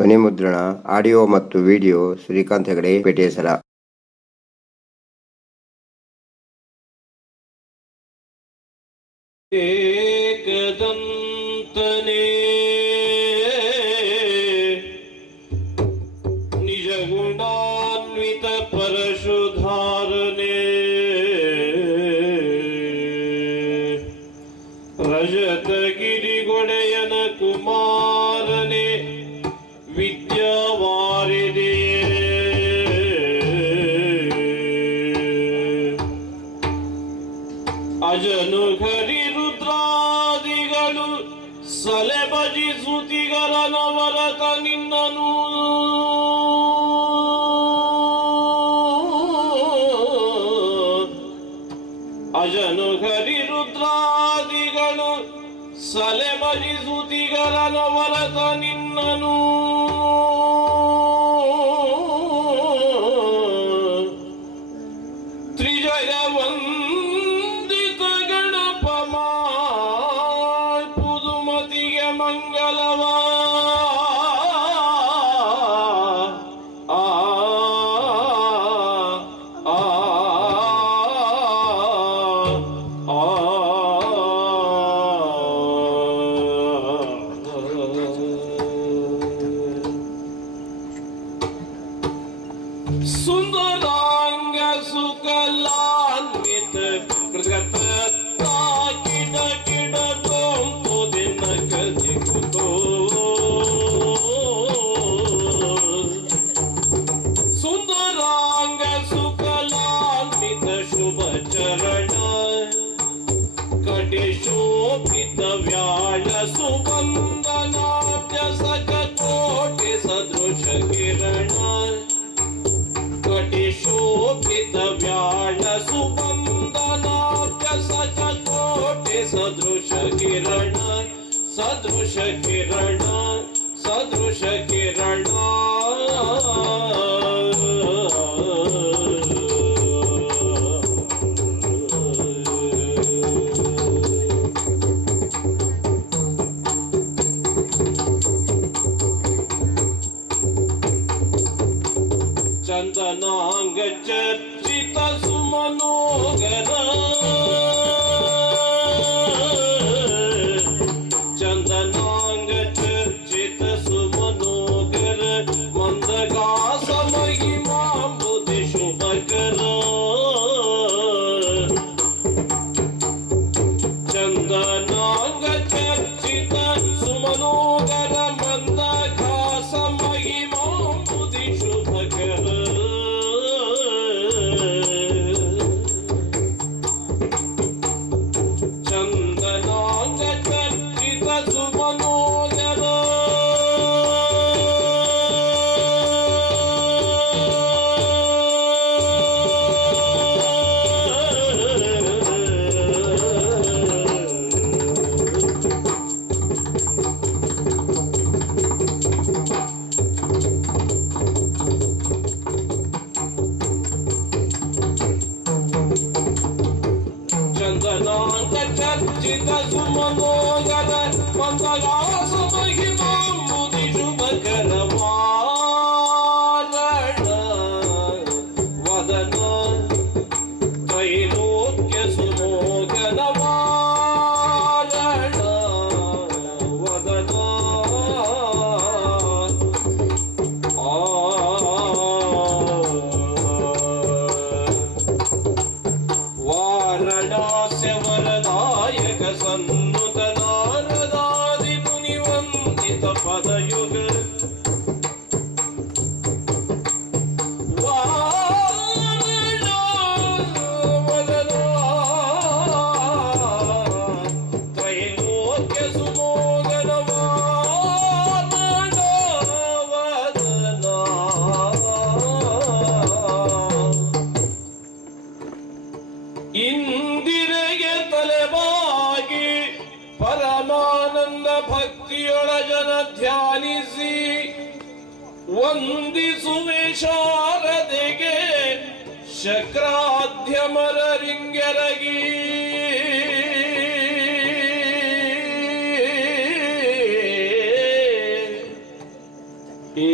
ಧ್ವನಿ ಮುದ್ರಣ, ಆಡಿಯೋ ಮತ್ತು ವಿಡಿಯೋ ಶ್ರೀಕಾಂತ್ ಹೆಗಡೆ, ಪೇಟೆಸರ. ಏಕದಂತನೇ ನಿಜ ಗುಣಾನ್ವಿತ ಪರಶುಧಾರನೆ ರಜತಗಿರಿಗೊಡೆಯನ ಕುಮಾರನೆ ವಿದ್ಯಾವಾರಿದೆ ಅಜನು ಘರಿ ರುದ್ರಾದಿಗಳು ಸಲೆ ಭಜಿಸುತ್ತಿಗರ ನವರತ ನಿನ್ನನು ಅಜನು ಘರಿ ರುದ್ರಾದಿಗಳು ಸಲೆ ಭಜಿಸುತ್ತಿಗರ ನವರತ ನಿನ್ನನು ತ್ರಿಜಗವಂದಿತ ಗಣಪ ಪುದುಮತಿಗೆ ಮಂಗಲವ ಸುಂದರಾಂಗ ಸುಕಲಾನ್ವಿತ ಕೃತಕ ಕಿಡ ಕಿಡ ತೋಂಪು ದಿನ ಕಜಿಕುತೋ ಸುಂದರಾಂಗ ಸುಕಲಾನ್ವಿತ ಶುಭ ಚರಣ ಕಟಿ ಶೋಭಿತ ವ್ಯಾಳ ಸುವಂದನಾಭ್ಯ ಸಕ ಕೋಟಿ ಸದೃಶ ಕಿರಣ ಕಟಿ ಶೋಭಿತ ವ್ಯಾಳ ಸುವಂದನಾಭ್ಯ ಸಕ ಕೋಟಿ ಸದೃಶ ಕಿರಣ ಸದೃಶ ಕಿರಣ ಸದೃಶ ಕಿರಣ ಚಂದನಾಂಗ ಚರ್ಚಿತ ಸುಮನೋಗರ ಚಂದನಾಂಗ ಚರ್ಚಿತ ಸುಮನೋಗರ ಮಂದಗಾಸ ಮಹಿಮಾಂಬುಧಿ ಶುಭಕರ ಚಂದನಾಂಗ ಚರ್ಚಿತ ಸುಮನೋಗರ ಮಂದಗಾಸ ಮಹಿಮಾಂಬುಧಿ ಶುಭಕರ ಚಂದನಾಂಗ ಚರ್ಚಿತ ಸುಮನೋಗರ ಚಂದನಾಂಗ ಚರ್ಚಿತ ಸುಮನೋಗರ ಮಂದಗಾಸ ಮಹಿಮಾಂಬುಧಿ ಶುಭಕರ ವಾರಣ ವದನ ತ್ರೈಲೋಕ್ಯ ಸುಮೋಗನ ವಾರಣ ವದನ ವಾರಣಾಸ್ಯ ವರದಾಯಕ ಸನ್ನುತ ನಾರದಾದಿ ಮುನಿವಂದಿತ ಪದಯುಗ ವಾರಣ ವದನ ತ್ರೈಲೋಕ್ಯ ಸುಮೋಗನ ವಾರಣ ವದನ ಇಂದಿರೆಗೆ ತಲೆಬಾಗಿ ಪರಮಾನಂದ ಭಕ್ತಿಯೊಳ ಜನ ಧ್ಯಾನಿಸಿ ವಂದಿಸುವೆ ಶಾರದೆಗೆ ಶಕ್ರಾಧ್ಯಮರರಿಂಗೆರಗಿ ಏ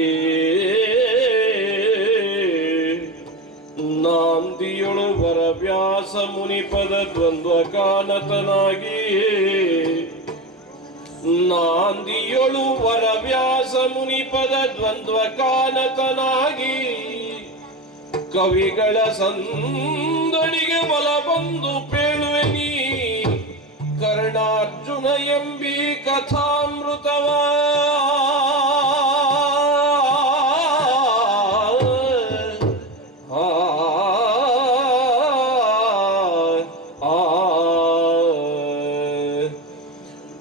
ನಾಂದಿಯೊಳು ವರವ್ಯಾಸ ಮುನಿಪದ ದ್ವಂದ್ವ ಕಾನತನಾಗಿ ನಾಂದಿಯೊಳು ವರವ್ಯಾಸ ಮುನಿಪದ ದ್ವಂದ್ವ ಕಾನತನಾಗಿ ಕವಿಗಳ ಸಂದಣಿಗೆ ಬಲ ಬಂದು ಪೇಳುವೆ ನೀ ಕರ್ಣಾರ್ಜುನ ಎಂಬಿ ಕಥಾಮೃತವ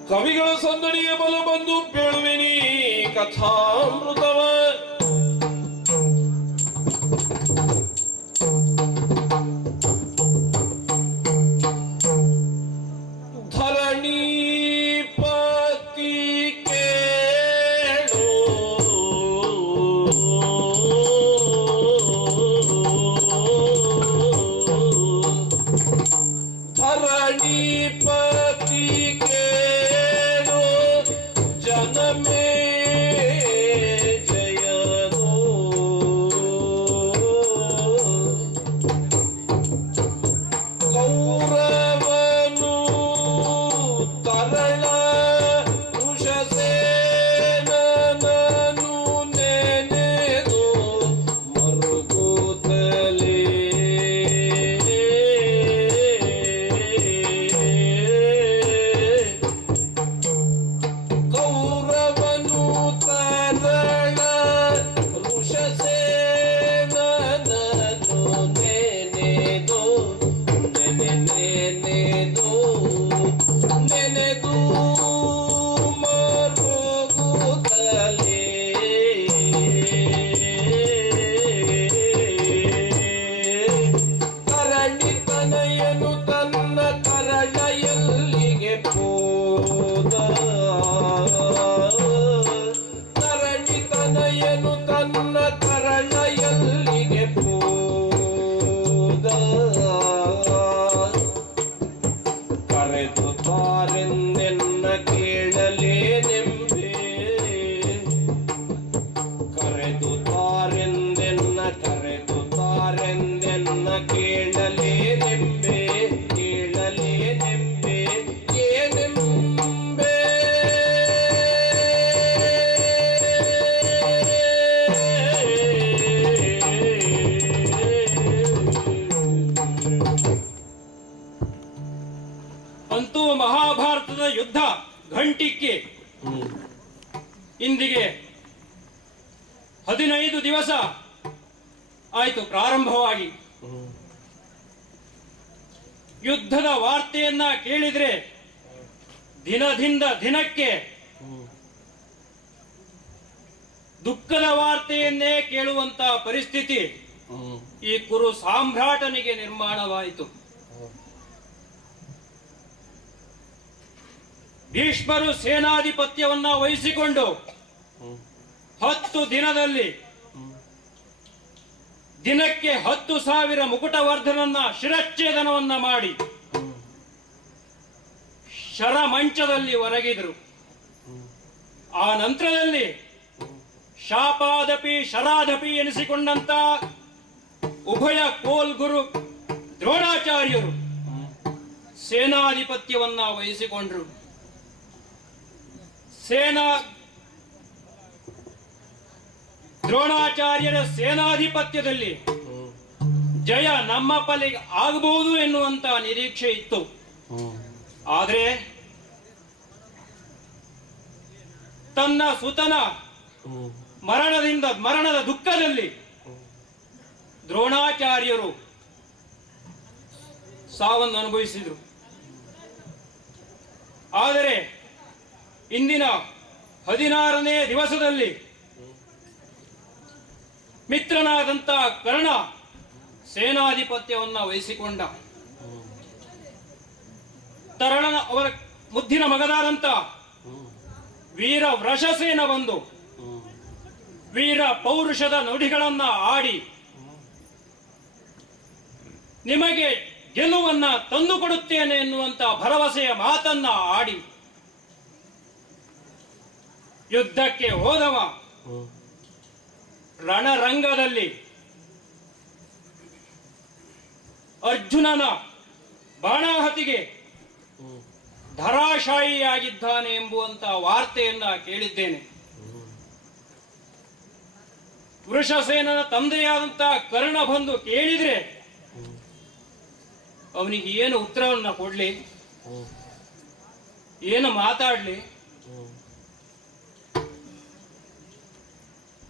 ಕವಿಗಳ ಸಂದಣಿಗೆ ಬಲ ಬಂದು ಪೇಳುವೆ ನೀ ಕಥಾಮೃತವ ಧರಣೀಪತಿ ಕೇಳು ಜನಮೇ ಜಯನೋ ಕೌರವನು ತರಳ ವೃಷಸೇನನನು ನೆನೆದು ಮರುಗುತ್ತಲೇ ಕರಣಿತನಯನು ತನ್ನ ಕರಳಯಲ್ಲಿಗೆ ಹೋದ ಕರಣಿತನಯನು ತನ್ನ ಕರಳಯಲ್ಲಿಗೆ ಹೋದ ಕರೆದು ತಾರೆಂದೆನ್ನ ಕೇಳಲೇನೆಂಬೆ ಕರೆದು ತಾರೆಂದೆನ್ನ ಕೇಳಲೇನೆಂಬೆ ಕೇಳಲೇನೆಂಬೆ ಏನೆಂಬೆ ಅಂತೂ ಮಹಾಭಾರತದ ಯುದ್ಧ ಘಂಟಿಕ್ಕೆ ಇಂದಿಗೆ 15 ದಿವಸ ಆಯಿತು ಪ್ರಾರಂಭವಾಗಿ. ಯುದ್ಧದ ವಾರ್ತೆಯನ್ನ ಕೇಳಿದ್ರೆ ದಿನದಿಂದ ದಿನಕ್ಕೆ ದುಃಖದ ವಾರ್ತೆಯನ್ನೇ ಕೇಳುವಂತ ಪರಿಸ್ಥಿತಿ ಈ ಕುರು ಸಾಮ್ರಾಟನಿಗೆ ನಿರ್ಮಾಣವಾಯಿತು. ಭೀಷ್ಮರು ಸೇನಾಧಿಪತ್ಯವನ್ನ ವಹಿಸಿಕೊಂಡು 10 ದಿನದಲ್ಲಿ ದಿನಕ್ಕೆ 10,000 ಮುಕುಟವರ್ಧನನ್ನ ಶಿರಚ್ಛೇದನವನ್ನ ಮಾಡಿ ಶರಮಂಚದಲ್ಲಿ ಹೊರಗಿದ್ರು. ಆ ನಂತರದಲ್ಲಿ ಶಾಪಾದಪಿ ಶರಾದಪಿ ಎನಿಸಿಕೊಂಡಂತ ಉಭಯ ಕೋಲ್ಗುರು ದ್ರೋಣಾಚಾರ್ಯರು ಸೇನಾಧಿಪತ್ಯವನ್ನ ವಹಿಸಿಕೊಂಡ್ರು. ದ್ರೋಣಾಚಾರ್ಯರ ಸೇನಾಧಿಪತ್ಯದಲ್ಲಿ ಜಯ ನಮ್ಮ ಪಾಲಿಗೆ ಆಗಬಹುದು ಎನ್ನುವಂತ ನಿರೀಕ್ಷೆ ಇತ್ತು. ಆದರೆ ತನ್ನ ಸುತನ ಮರಣದ ದುಃಖದಲ್ಲಿ ದ್ರೋಣಾಚಾರ್ಯರು ಸಾವನ್ನು ಅನುಭವಿಸಿದರು. ಆದರೆ ಇಂದಿನ 16ನೇ ದಿವಸದಲ್ಲಿ ಮಿತ್ರನಾದಂತ ಕರ್ಣ ಸೇನಾಧಿಪತ್ಯವನ್ನ ವಹಿಸಿಕೊಂಡ. ತರಣನ ಅವರ ಮುದ್ದಿನ ಮಗನಾದಂತ ವೀರ ವೃಷಸೇನ ಬಂದು ವೀರ ಪೌರುಷದ ನುಡಿಗಳನ್ನ ಆಡಿ ನಿಮಗೆ ಗೆಲುವನ್ನ ತಂದುಕೊಡುತ್ತೇನೆ ಎನ್ನುವಂತ ಭರವಸೆಯ ಮಾತನ್ನ ಆಡಿ ಯುದ್ಧಕ್ಕೆ ಹೋದವ ರಣರಂಗದಲ್ಲಿ ಅರ್ಜುನನ ಬಾಣಹತಿಗೆ ಧರಾಶಾಯಿಯಾಗಿದ್ದಾನೆ ಎಂಬುವಂತ ವಾರ್ತೆಯನ್ನ ಕೇಳಿದ್ದೇನೆ. ವೃಷಸೇನನ ತಂದೆಯಾದಂತ ಕರ್ಣ ಬಂದು ಕೇಳಿದ್ರೆ ಅವನಿಗೆ ಏನು ಉತ್ತರವನ್ನ ಕೊಡ್ಲಿ, ಏನು ಮಾತಾಡ್ಲಿ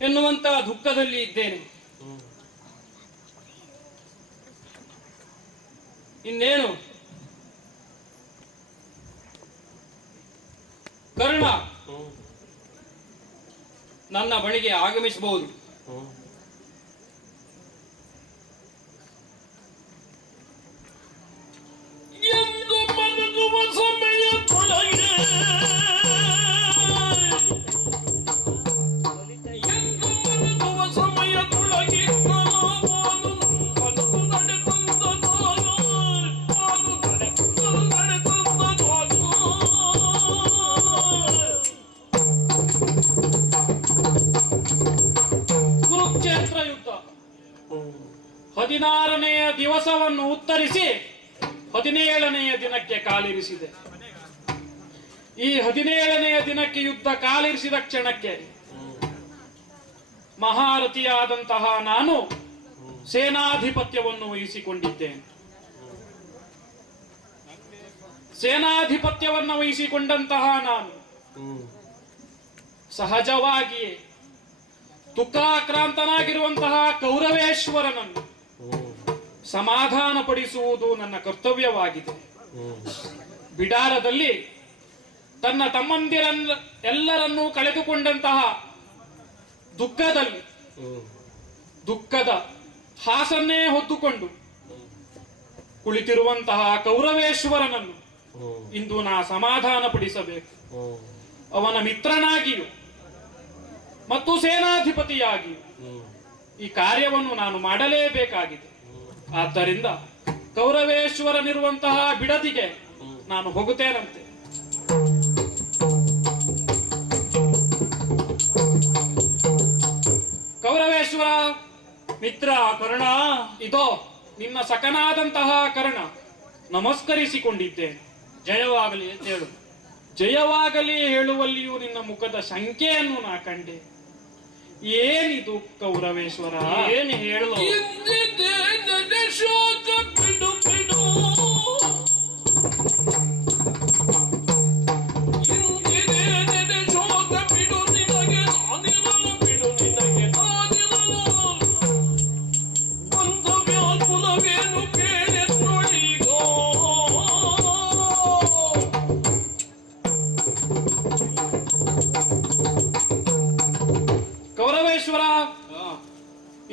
ಎನ್ನುವಂತ ದುಃಖದಲ್ಲಿ ಇದ್ದೇನೆ. ಇನ್ನೇನು ಕರ್ಣ ನನ್ನ ಬಳಿಗೆ ಆಗಮಿಸಬಹುದು. ಎಂದು ಮಲಗುವ ಸಮಯದೊಳಗೆ ಎಂದು ಮಲಗುವ ಸಮಯದೊಳಗೆ ನಾನು ನಡೆತಂದನು ಕುರುಕ್ಷೇತ್ರ ಯುದ್ಧ 16ನೆಯ ದಿವಸವನ್ನು ಉತ್ತರಿಸಿ 17ನೆಯ ದಿನಕ್ಕೆ ಕಾಲಿರಿಸಿದೆ. ಈ 17ನೆಯ ದಿನಕ್ಕೆ ಯುದ್ಧ ಕಾಲಿರಿಸಿದ ಕ್ಷಣಕ್ಕೆ ಮಹಾರಥಿಯಾದಂತಹ ನಾನು ಸೇನಾಧಿಪತ್ಯವನ್ನು ವಹಿಸಿಕೊಂಡಿದ್ದೇನೆ. ಸೇನಾಧಿಪತ್ಯವನ್ನು ವಹಿಸಿಕೊಂಡಂತಹ ನಾನು ಸಹಜವಾಗಿಯೇ ದುಃಖಾಕ್ರಾಂತನಾಗಿರುವಂತಹ ಕೌರವೇಶ್ವರನನ್ನು ಸಮಾಧಾನಪಡಿಸುವುದು ನನ್ನ ಕರ್ತವ್ಯವಾಗಿದೆ. ಬಿಡಾರದಲ್ಲಿ ತನ್ನ ಎಲ್ಲರನ್ನೂ ಕಳೆದುಕೊಂಡಂತಹ ದುಃಖದ ಹಾಸನ್ನೇ ಹೊತ್ತುಕೊಂಡು ಕುಳಿತಿರುವಂತಹ ಕೌರವೇಶ್ವರನನ್ನು ಇಂದು ನಾ ಸಮಾಧಾನಪಡಿಸಬೇಕು. ಅವನ ಮಿತ್ರನಾಗಿಯೂ ಮತ್ತು ಸೇನಾಧಿಪತಿಯಾಗಿಯೂ ಈ ಕಾರ್ಯವನ್ನು ನಾನು ಮಾಡಲೇಬೇಕಾಗಿದೆ. ಆದ್ದರಿಂದ ಕೌರವೇಶ್ವರನಿರುವಂತಹ ಬಿಡದಿಗೆ ನಾನು ಹೋಗುತ್ತೇನಂತೆ. ಕೌರವೇಶ್ವರ ಮಿತ್ರ ಕರ್ಣ, ಇದೋ ನಿನ್ನ ಸಖನಾದಂತಹ ಕರ್ಣ, ನಮಸ್ಕರಿಸಿಕೊಂಡಿದ್ದೇನೆ. ಜಯವಾಗಲಿ ಅಂತ ಹೇಳು. ಜಯವಾಗಲಿ ಹೇಳುವಲ್ಲಿಯೂ ನಿನ್ನ ಮುಖದ ಸಂಖ್ಯೆಯನ್ನು ನಾ ಕಂಡೆ. ಏನಿದು ಕೌರವೇಶ್ವರ, ಏನು ಹೇಳು? ಇಂದಿದೆ ನಡೆ ಶೋಕ ಬಿಡು ಬಿಡು, ಇಂದಿದೆ ನಡೆ ಶೋಕ ಬಿಡು, ನಿನಗೆ ನಾನಿರಲು ಬಿಡು, ನಿನಗೆ ನಾನಿರಲು ಒಂದು ವ್ಯಾಕುಲವೇನು ಕೇಳೆನ್ನೊಳಿಗೋ. ಕೌರವೇಶ್ವರ,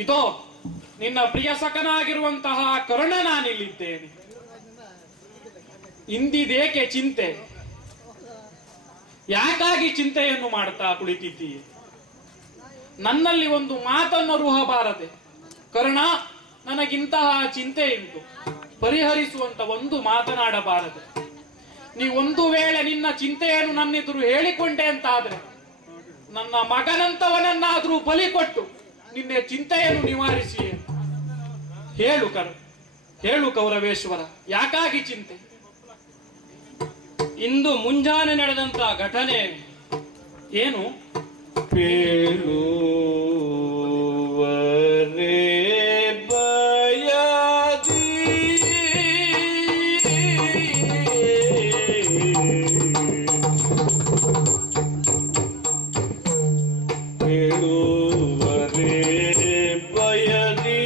ಇದೋ ನಿನ್ನ ಪ್ರಿಯ ಸಖನಾಗಿರುವಂತಹ ಕರ್ಣ ನಾನಿಲ್ಲಿದ್ದೇನೆ. ಇಂದಿದೇಕೆ ಚಿಂತೆ? ಯಾಕಾಗಿ ಚಿಂತೆಯನ್ನು ಮಾಡ್ತಾ ಕುಳಿತಿದ್ದೀಯ? ನನ್ನಲ್ಲಿ ಒಂದು ಮಾತನ್ನು ರುಹಬಾರದೆ. ಕರ್ಣ, ನನಗಿಂತಹ ಚಿಂತೆ ಉಂಟು, ಪರಿಹರಿಸುವಂತ ಒಂದು ಮಾತನಾಡಬಾರದೆ. ನೀ ಒಂದು ವೇಳೆ ನಿನ್ನ ಚಿಂತೆಯನ್ನು ನನ್ನೆದುರು ಹೇಳಿಕೊಂಡೆ ಅಂತಾದ್ರೆ ನನ್ನ ಮಗನಂತವನನ್ನಾದ್ರೂ ಬಲಿ ಕೊಟ್ಟು ನಿನ್ನೆ ಚಿಂತೆಯನ್ನು ನಿವಾರಿಸಿ ಹೇಳು ಕೌರವೇಶ್ವರ, ಯಾಕಾಗಿ ಚಿಂತೆ? ಇಂದು ಮುಂಜಾನೆ ನಡೆದಂತ ಘಟನೆ ಏನು? ಪೇಳುವರೆ ಬಯದಿ ಪೇಳುವರೆ ಬಯದಿ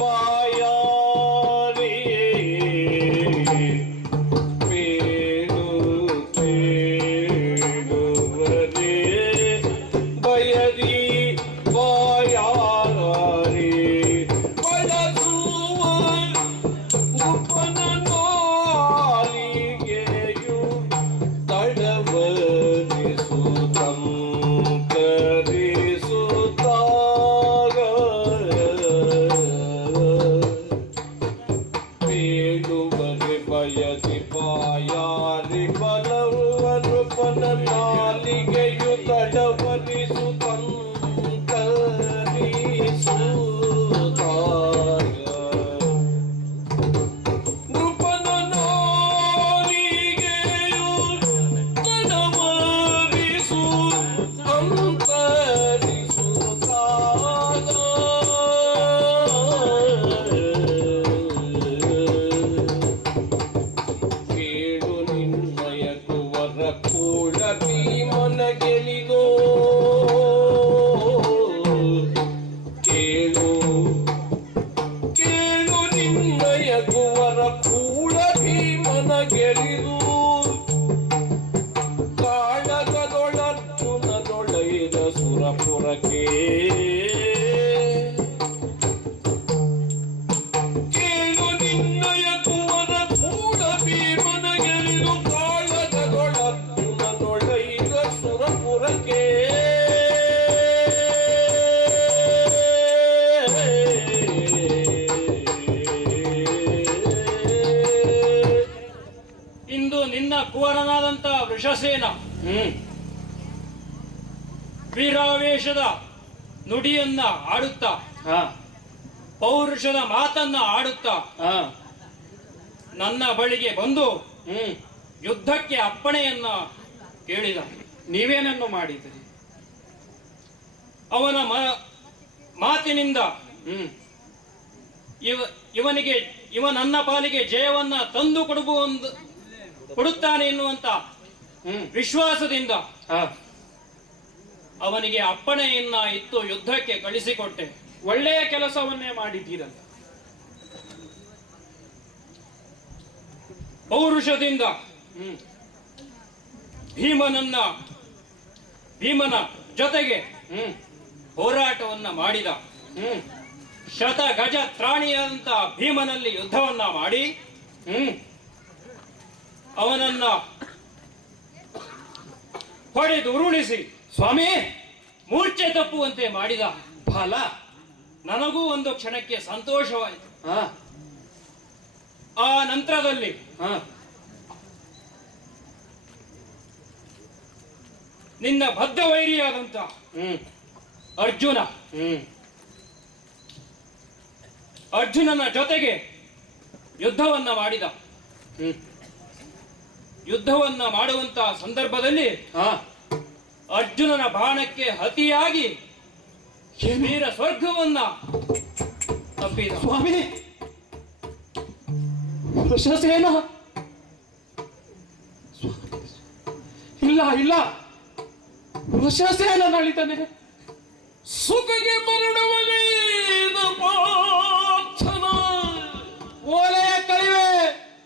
ಬಾಯಾರಿ ಪೇಳುವರೆ ಬಯದಿ ಕೇಳು ನಿನ್ನಯ ಕುವರ ಕೂಡ ಭೀಮನ ಗೆಲಿದು ಕಾಳಗದೊಳರ್ಜುನನೊಳೈದ ಸುರಪುರಕ್ಕೆ ಇಂದು ನಿನ್ನ ಕುವರನಾದಂತ ವೃಷಸೇನ ವೀರಾವೇಶದ ನುಡಿಯನ್ನ ಆಡುತ್ತಾ ಪೌರುಷದ ಮಾತನ್ನ ಆಡುತ್ತಾ ನನ್ನ ಬಳಿಗೆ ಬಂದು ಯುದ್ಧಕ್ಕೆ ಅಪ್ಪಣೆಯನ್ನ ಕೇಳಿದ. ನೀವೇನನ್ನು ಮಾಡಿದಿರಿ? ಅವನ ಮಾತಿನಿಂದ ಇವ ನನ್ನ ಪಾಲಿಗೆ ಜಯವನ್ನ ತಂದು ಕೊಡುತ್ತಾನೆ ಎನ್ನುವಂತ ವಿಶ್ವಾಸದಿಂದ ಅವನಿಗೆ ಅಪ್ಪಣೆಯನ್ನ ಇತ್ತು ಯುದ್ಧಕ್ಕೆ ಕಳಿಸಿಕೊಟ್ಟೆ. ಒಳ್ಳೆಯ ಕೆಲಸವನ್ನೇ ಮಾಡಿದ್ದೀರಲ್ಲ. ಪೌರುಷದಿಂದ ಭೀಮನ ಜೊತೆಗೆ ಹೋರಾಟವನ್ನ ಮಾಡಿದ. ಶತ ಗಜ ತ್ರಾಣಿಯಾದಂತ ಭೀಮನಲ್ಲಿ ಯುದ್ಧವನ್ನ ಮಾಡಿ ಅವನನ್ನ ಹೊಡೆದು ಉರುಳಿಸಿ ಸ್ವಾಮಿ ಮೂರ್ಛೆ ತಪ್ಪುವಂತೆ ಮಾಡಿದ. ಫಲ ನನಗೂ ಒಂದು ಕ್ಷಣಕ್ಕೆ ಸಂತೋಷವಾಯಿತು. ಆ ನಂತರದಲ್ಲಿ ನಿನ್ನ ಬದ್ಧ ವೈರಿಯಾದಂತ ಅರ್ಜುನನ ಜೊತೆಗೆ ಯುದ್ಧವನ್ನ ಮಾಡಿದ. ಯುದ್ಧವನ್ನ ಮಾಡುವಂತ ಸಂದರ್ಭದಲ್ಲಿ ಅರ್ಜುನನ ಬಾಣಕ್ಕೆ ಹತಿಯಾಗಿ ವೀರ ಸ್ವರ್ಗವನ್ನ ತಪ್ಪಿದ. ಸ್ವಾಮಿ ವೃಷಸೇನ ಇಲ್ಲ ಇಲ್ಲ ವೃಷಸೇನ ನಳಿತಾನೆ. ಸುಖಗೆ ಮರಣವಗೈದ ಪಾರ್ಥನ ಓಲೆಯ ಕಳಿವೆ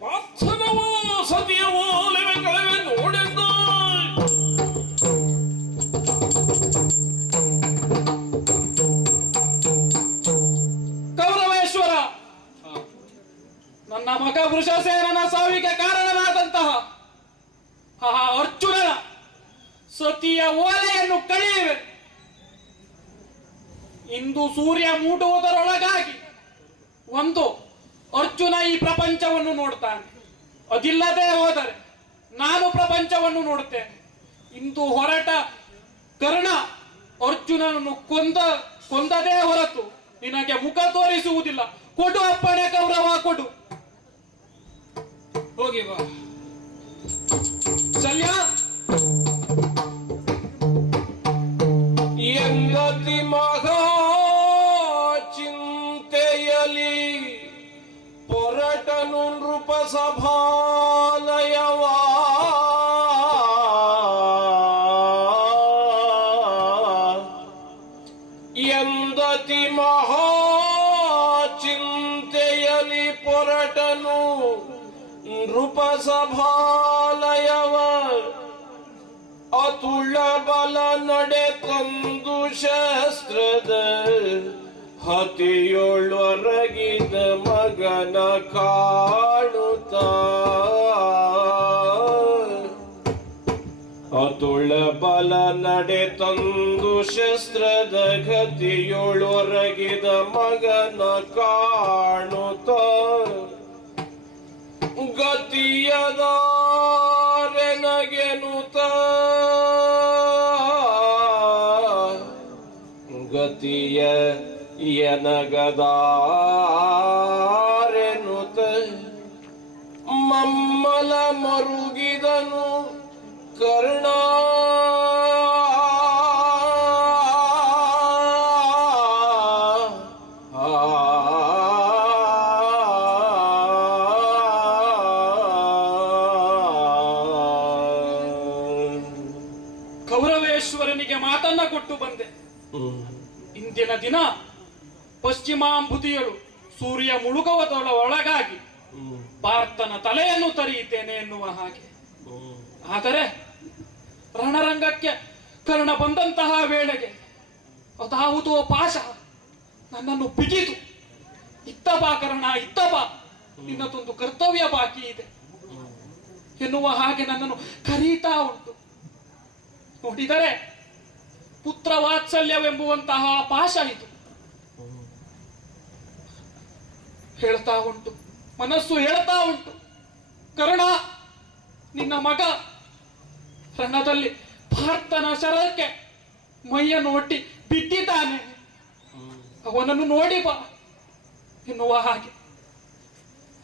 ಪಾರ್ಥನವೋ ಸತಿಯ ಓಲೆವೆ ಕಳವೆ ನೋಡೆಂದ ಕೌರವೇಶ್ವರ, ನನ್ನ ಮಗ ವೃಷಸೇನನ ಸಾವಿಗೆ ಕಾರಣನಾದಂತಹ ಅರ್ಜುನನ ಸತಿಯ ಓಲೆಯನ್ನು ಕಳೆಯುವೆ. ಇಂದು ಸೂರ್ಯ ಮೂಡುವುದರೊಳಗಾಗಿ ಒಂದು ಅರ್ಜುನ ಈ ಪ್ರಪಂಚವನ್ನು ನೋಡ್ತಾನೆ. ಅದಿಲ್ಲದೆ ಹೋದರೆ ನಾನು ಪ್ರಪಂಚವನ್ನು ನೋಡುತ್ತೇನೆ. ಇಂದು ಹೊರಟ ಕರ್ಣ ಅರ್ಜುನನನ್ನು ಕೊಂದದೇ ಹೊರತು ನಿನಗೆ ಮುಖ ತೋರಿಸುವುದಿಲ್ಲ. ಕೊಡು ಅಪ್ಪಣೆ ಕೌರವ, ಕೊಡು. ಹೋಗಿ ಬಾ. ಶಲ್ಯ ಎಂಗತಿ ಮಹಾ ಚಿಂತೆಯಲಿ ಪೊರಟನು ನೃಪ ಸಭಾಲಯವಾ ಎಂದತಿ ಮಹಾ ಚಿಂತೆಯಲಿ ಪೊರಟನು ನೃಪ ಸಭಾಲಯವ ಅತುಳ ಬಲ ನಡೆ ತಂದು ಶಸ್ತ್ರದ ಹತಿಯೊಳೊರಗಿದ ಮಗನ ಕಾಣುತ್ತ ಅತುಳ ಬಲ ನಡೆ ತಂದು ಶಸ್ತ್ರದ ಗತಿಯೊಳೊರಗಿದ ಮಗನ ಕಾಣುತ್ತ ಗತಿಯದಾರೆನಗೆನುತ ಗತಿಯ ಎನಗದಾರೆನುತ ಮಮ್ಮಲ ಮರುಗಿದನು ಕರ್ಣ ಕೌರವೇಶ್ವರನಿಗೆ ಮಾತನ್ನ ಕೊಟ್ಟು ಬಂದೆ. ಇಂದಿನ ದಿನ ಪಶ್ಚಿಮಾಂಬುದಿಯಳು ಸೂರ್ಯ ಮುಳುಗುವುದರ ಒಳಗಾಗಿ ಪಾರ್ಥನ ತಲೆಯನ್ನು ತರಿಯುತ್ತೇನೆ ಎನ್ನುವ ಹಾಗೆ. ಆದರೆ ರಣರಂಗಕ್ಕೆ ಕರ್ಣ ಬಂದಂತಹ ವೇಳೆಗೆ ಅದಾವುದೋ ಪಾಶ ನನ್ನನ್ನು ಬಿಗಿದು, ಇತ್ತ ಬಾ ಕರ್ಣ, ಇತ್ತ ಬಾ, ನಿನ್ನದೊಂದು ಕರ್ತವ್ಯ ಬಾಕಿ ಇದೆ ಎನ್ನುವ ಹಾಗೆ ನನ್ನನ್ನು ಕರೀತಾ ಉಂಟು. ನೋಡಿದರೆ ಪುತ್ರ ವಾತ್ಸಲ್ಯವೆಂಬುವಂತಹ ಪಾಶ ಇದು. ಹೇಳ್ತಾ ಉಂಟು, ಮನಸ್ಸು ಹೇಳ್ತಾ ಉಂಟು, ಕರ್ಣ ನಿನ್ನ ಮಗ ರಣದಲ್ಲಿ ಪಾರ್ಥನ ಶರಕ್ಕೆ ಮೈಯನ್ನು ಒಟ್ಟಿ ಬಿದ್ದಿದ್ದಾನೆ, ಅವನನ್ನು ನೋಡಿ ಬಾ ಎನ್ನುವ ಹಾಗೆ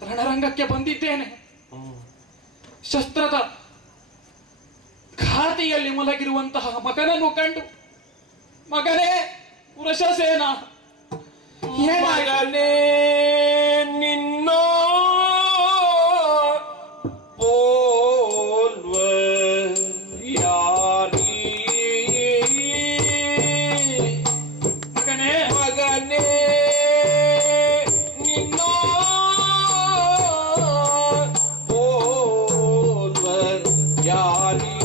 ರಣರಂಗಕ್ಕೆ ಬಂದಿದ್ದೇನೆ. ಶಸ್ತ್ರದ ಘಾತಿಯಲ್ಲಿ ಮಲಗಿರುವಂತಹ ಮಗನನ್ನು ಕಂಡು, ಮಗನೇ ವೃಷಸೇನ, ಮಗನೇ ನಿನ್ನ ಪೋಲ್ವ ಯಾರೀ, ಮಗನೇ ಮಗನೇ ನಿನ್ನ ಪೋಲ್ವ ಯಾರೀ,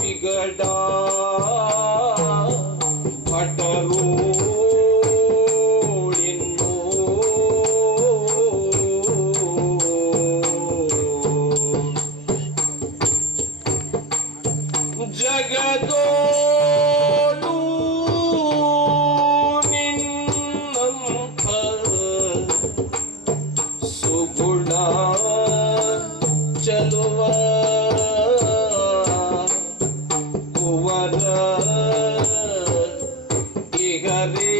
ವಿಗಡ ಭಟರು ಇನ್ನು ಜಗದೋಳು ನಿನ್ನಂಥ ಸುಗುಣ ಚಲುವ ಕುವರ ಇಗರೇ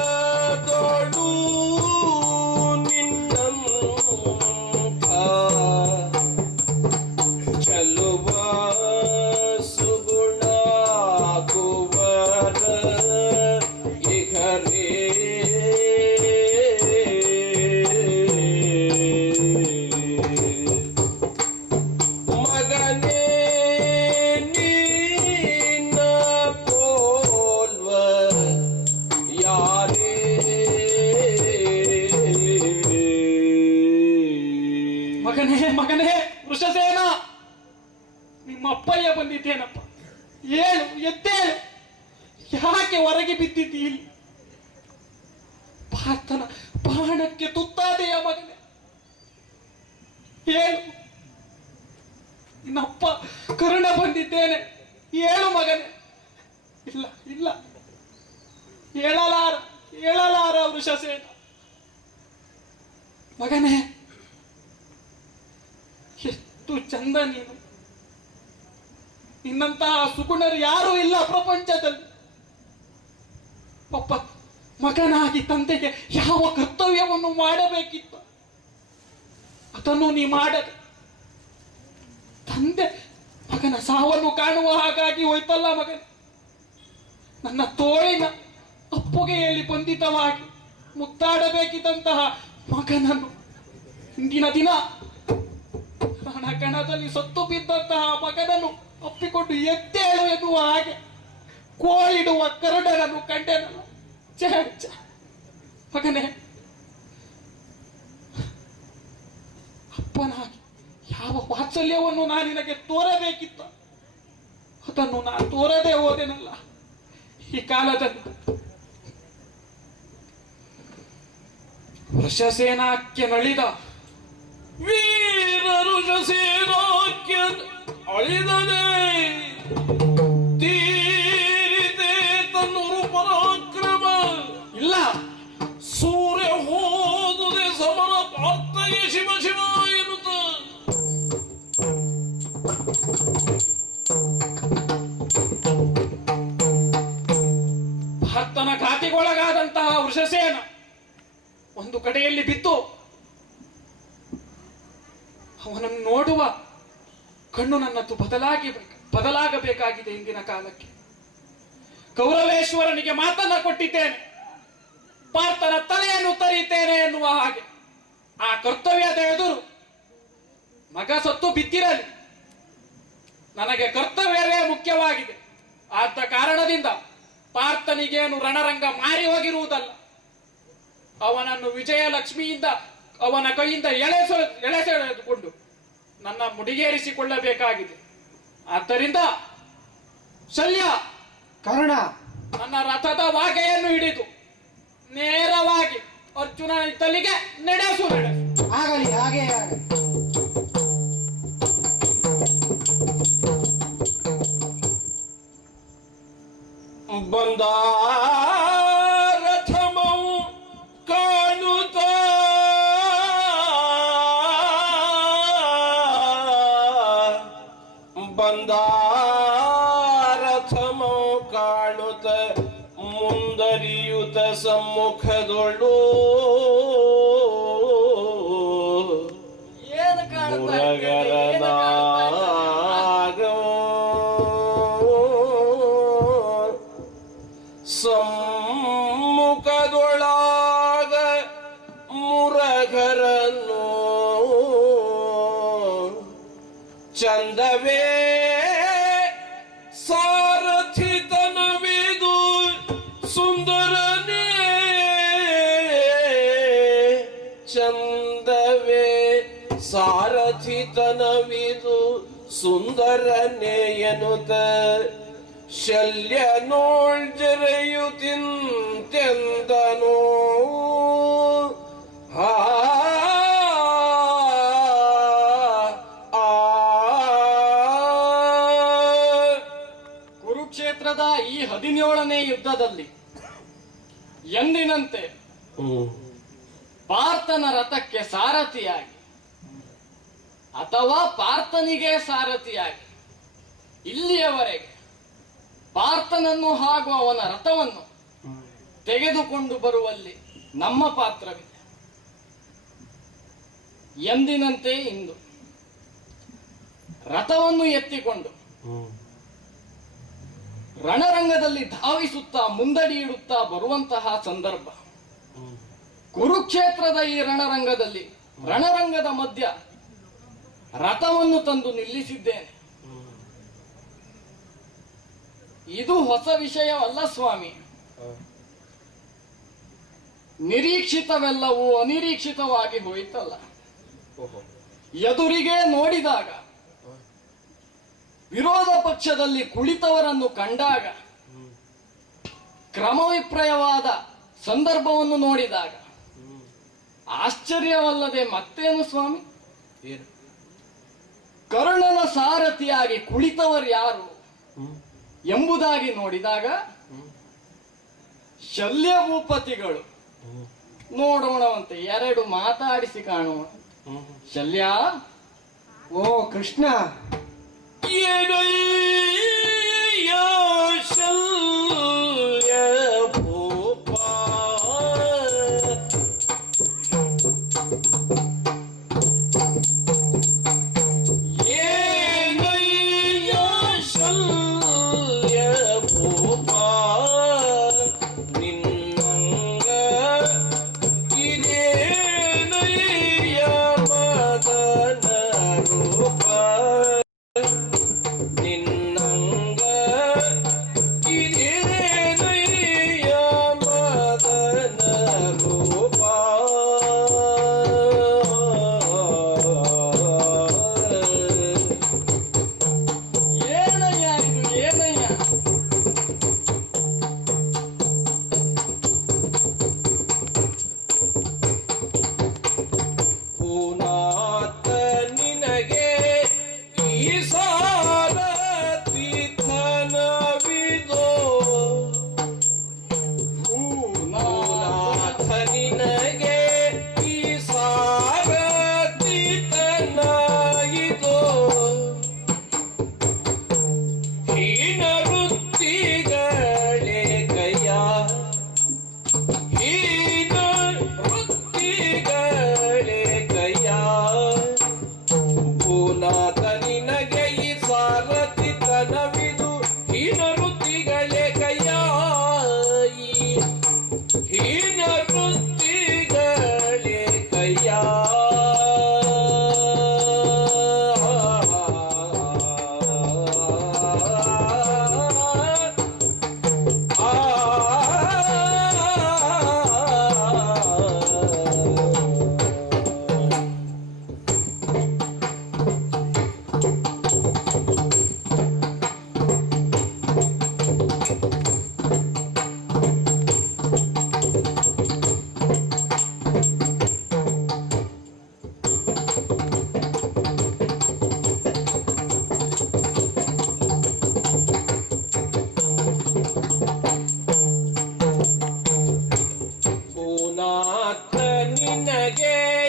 ಜಗದೊಳು ನಿನ್ನಂಥ ಚಲುವ ಸುಗುಣ ಕುವರ ಇಗರೇ ಮಗನೇ ನೀನ ಪೋಲ್ವ ಯಾರೇ, ಮಗನೇ ಮಗನೇ ವೃಷಸೇನ, ನಿಮ್ಮ ಅಪ್ಪಯ್ಯ ಬಂದಿದ್ದೇನಪ್ಪ. ಏಳು, ಎದ್ದೇಳು, ಯಾಕೆ ಹೊರಗೆ ಬಿದ್ದಿದ್ದಿ ಇಲ್ಲಿ? ಪಾರ್ಥನ ಬಾಣಕ್ಕೆ ತುತ್ತಾದೆಯ ಮಗನೇ, ಏಳು, ನಿನ್ನಪ್ಪ ಕರುಣ ಬಂದಿದ್ದೇನೆ, ಏಳು ಮಗನೇ. ಇಲ್ಲ ಇಲ್ಲ, ಹೇಳಲಾರ ಹೇಳಲಾರ ವೃಷಸೇನ. ಮಗನೇ ಎಷ್ಟು ಚಂದ ನೀನು, ನಿನ್ನಂತಹ ಸುಗುಣರು ಯಾರೂ ಇಲ್ಲ ಪ್ರಪಂಚದಲ್ಲಿ. ಒಬ್ಬ ಮಗನಾಗಿ ತಂದೆಗೆ ಯಾವ ಕರ್ತವ್ಯವನ್ನು ಮಾಡಬೇಕಿತ್ತು ಅದನ್ನು ನೀ ಮಾಡದೆ, ತಂದೆ ಮಗನ ಸಾವನ್ನು ಕಾಣುವ ಹಾಗಾಗಿ ಹೋಯ್ತಲ್ಲ ಮಗನ. ನನ್ನ ತೋಳಿನ ಅಪ್ಪುಗೆಯಲ್ಲಿ ಬಂಧಿತವಾಗಿ ಮುತ್ತಾಡಬೇಕಿದ್ದಂತಹ ಮಗನನ್ನು ಇಂದಿನ ದಿನ ರಣಕಣದಲ್ಲಿ ಸತ್ತು ಬಿದ್ದಂತಹ ಮಗನನ್ನು ಅಪ್ಪಿಕೊಂಡು ಎದ್ದೇಳು ಎನ್ನುವ ಹಾಗೆ ಕೋಳಿಡುವ ಕರಡನನ್ನು ಕಂಡೆನಲ್ಲ. ಛೆ, ಛೆ. ಮಗನೇ, ಅಪ್ಪನಾಗಿ ಯಾವ ವಾತ್ಸಲ್ಯವನ್ನು ನಾನು ನಿನಗೆ ತೋರಬೇಕಿತ್ತು ಅದನ್ನು ನಾನು ತೋರದೆ ಹೋದೆನಲ್ಲ. ಈ ಕಾಲದಲ್ಲಿ ವೃಷಸೇನಾಕ್ಕೆ ನಳಿದ ವೀರ ಋಷಸೇನಾಕ್ಯ ಅಳಿದನೆ ತೀರಿದೆ ತನ್ನೂರು ಪರಾಕ್ರಮ. ಇಲ್ಲ, ಸೂರ್ಯ ಹೋದುದೆ ಸಮರ ಪಾರ್ಥಗೆ ಶಿವ ಶಿವ ಎನ್ನುತ್ತ ಭರ್ತನ ಘಾತಿಗೊಳಗಾದಂತಹ ವೃಷಸೇನ ಒಂದು ಕಡೆಯಲ್ಲಿ ಬಿದ್ದು ಅವನನ್ನು ನೋಡುವ ಕಣ್ಣು ನನ್ನದು ಬದಲಾಗಬೇಕಾಗಿದೆ. ಇಂದಿನ ಕಾಲಕ್ಕೆ ಕೌರವೇಶ್ವರನಿಗೆ ಮಾತನ್ನ ಕೊಟ್ಟಿದ್ದೇನೆ, ಪಾರ್ಥನ ತಲೆಯನ್ನು ತರೀತೇನೆ ಎನ್ನುವ ಹಾಗೆ. ಆ ಕರ್ತವ್ಯದ ಎದುರು ಮಗ ಸತ್ತು ಬಿದ್ದಿರಲಿ, ನನಗೆ ಕರ್ತವ್ಯವೇ ಮುಖ್ಯವಾಗಿದೆ. ಆದ ಕಾರಣದಿಂದ ಪಾರ್ಥನಿಗೇನು ರಣರಂಗ ಮಾರಿ ಹೋಗಿರುವುದಲ್ಲ, ಅವನನ್ನು ವಿಜಯಲಕ್ಷ್ಮಿಯಿಂದ ಅವನ ಕೈಯಿಂದ ಎಳೆಸೆಳೆದುಕೊಂಡು ನನ್ನ ಮುಡಿಗೇರಿಸಿಕೊಳ್ಳಬೇಕಾಗಿದೆ. ಆದ್ದರಿಂದ ಶಲ್ಯ, ಕರ್ಣ, ನನ್ನ ರಥದ ವಾಗೆಯನ್ನು ಹಿಡಿದು ನೇರವಾಗಿ ಅರ್ಜುನ ಇದ್ದಲ್ಲಿಗೆ ನಡೆಸು. ಆಗಲಿ, ಹಾಗೆ ಆಗಲಿ. ಬಂದ ರಥಮೌ ಕಾಣುತ್ತ ಬಂದ ರಥಮೌ ಕಾಣುತ್ತ ಮುಂದರಿಯುತ ಸಮ್ಮುಖದೊಳು ಸಮ್ಮುಖದೊಳಗ ಮುರಘರನ್ನು ಚಂದವೇ ಸಾರಥಿತನವಿದು ಸುಂದರನೇ ಚಂದವೇ ಸಾರಥಿತನವಿದು ಸುಂದರನೇ ಎನ್ನುತ್ತ ಶಲ್ಯ ನೋಳ್ಜರೆಯುತ್ತಿಂತೆಂದನು. ಕುರುಕ್ಷೇತ್ರದ ಈ 17ನೇ ಯುದ್ಧದಲ್ಲಿ ಎಂದಿನಂತೆ ಪಾರ್ಥನ ರಥಕ್ಕೆ ಸಾರಥಿಯಾಗಿ ಅಥವಾ ಪಾರ್ಥನಿಗೆ ಸಾರಥಿಯಾಗಿ ಇಲ್ಲಿಯವರೆಗೆ ಪಾರ್ಥನನ್ನು ಹಾಗೂ ಅವನ ರಥವನ್ನು ತೆಗೆದುಕೊಂಡು ಬರುವಲ್ಲಿ ನಮ್ಮ ಪಾತ್ರವಿದೆ. ಎಂದಿನಂತೆ ಇಂದು ರಥವನ್ನು ಎತ್ತಿಕೊಂಡು ರಣರಂಗದಲ್ಲಿ ಧಾವಿಸುತ್ತಾ ಮುಂದಡಿ ಇಡುತ್ತಾ ಬರುವಂತಹ ಸಂದರ್ಭ. ಕುರುಕ್ಷೇತ್ರದ ಈ ರಣರಂಗದ ಮಧ್ಯ ರಥವನ್ನು ತಂದು ನಿಲ್ಲಿಸಿದ್ದೇನೆ. ಇದು ಹೊಸ ವಿಷಯವಲ್ಲ ಸ್ವಾಮಿ. ನಿರೀಕ್ಷಿತವೆಲ್ಲವೂ ಅನಿರೀಕ್ಷಿತವಾಗಿ ಹೋಯಿತಲ್ಲ. ಎದುರಿಗೆ ನೋಡಿದಾಗ, ವಿರೋಧ ಪಕ್ಷದಲ್ಲಿ ಕುಳಿತವರನ್ನು ಕಂಡಾಗ, ಕ್ರಮವಿಪ್ರಯವಾದ ಸಂದರ್ಭವನ್ನು ನೋಡಿದಾಗ ಆಶ್ಚರ್ಯವಲ್ಲದೆ ಮತ್ತೇನು ಸ್ವಾಮಿ? ಕರ್ಣನ ಸಾರಥಿಯಾಗಿ ಕುಳಿತವರು ಯಾರು ಎಂಬುದಾಗಿ ನೋಡಿದಾಗ ಶಲ್ಯ ಭೂಪತಿಗಳು. ನೋಡೋಣವಂತೆ, ಎರಡು ಮಾತಾಡಿಸಿ ಕಾಣುವ. ಶಲ್ಯ, ಓ ಕೃಷ್ಣ, ಶಲ್ಯ ಭೂಪ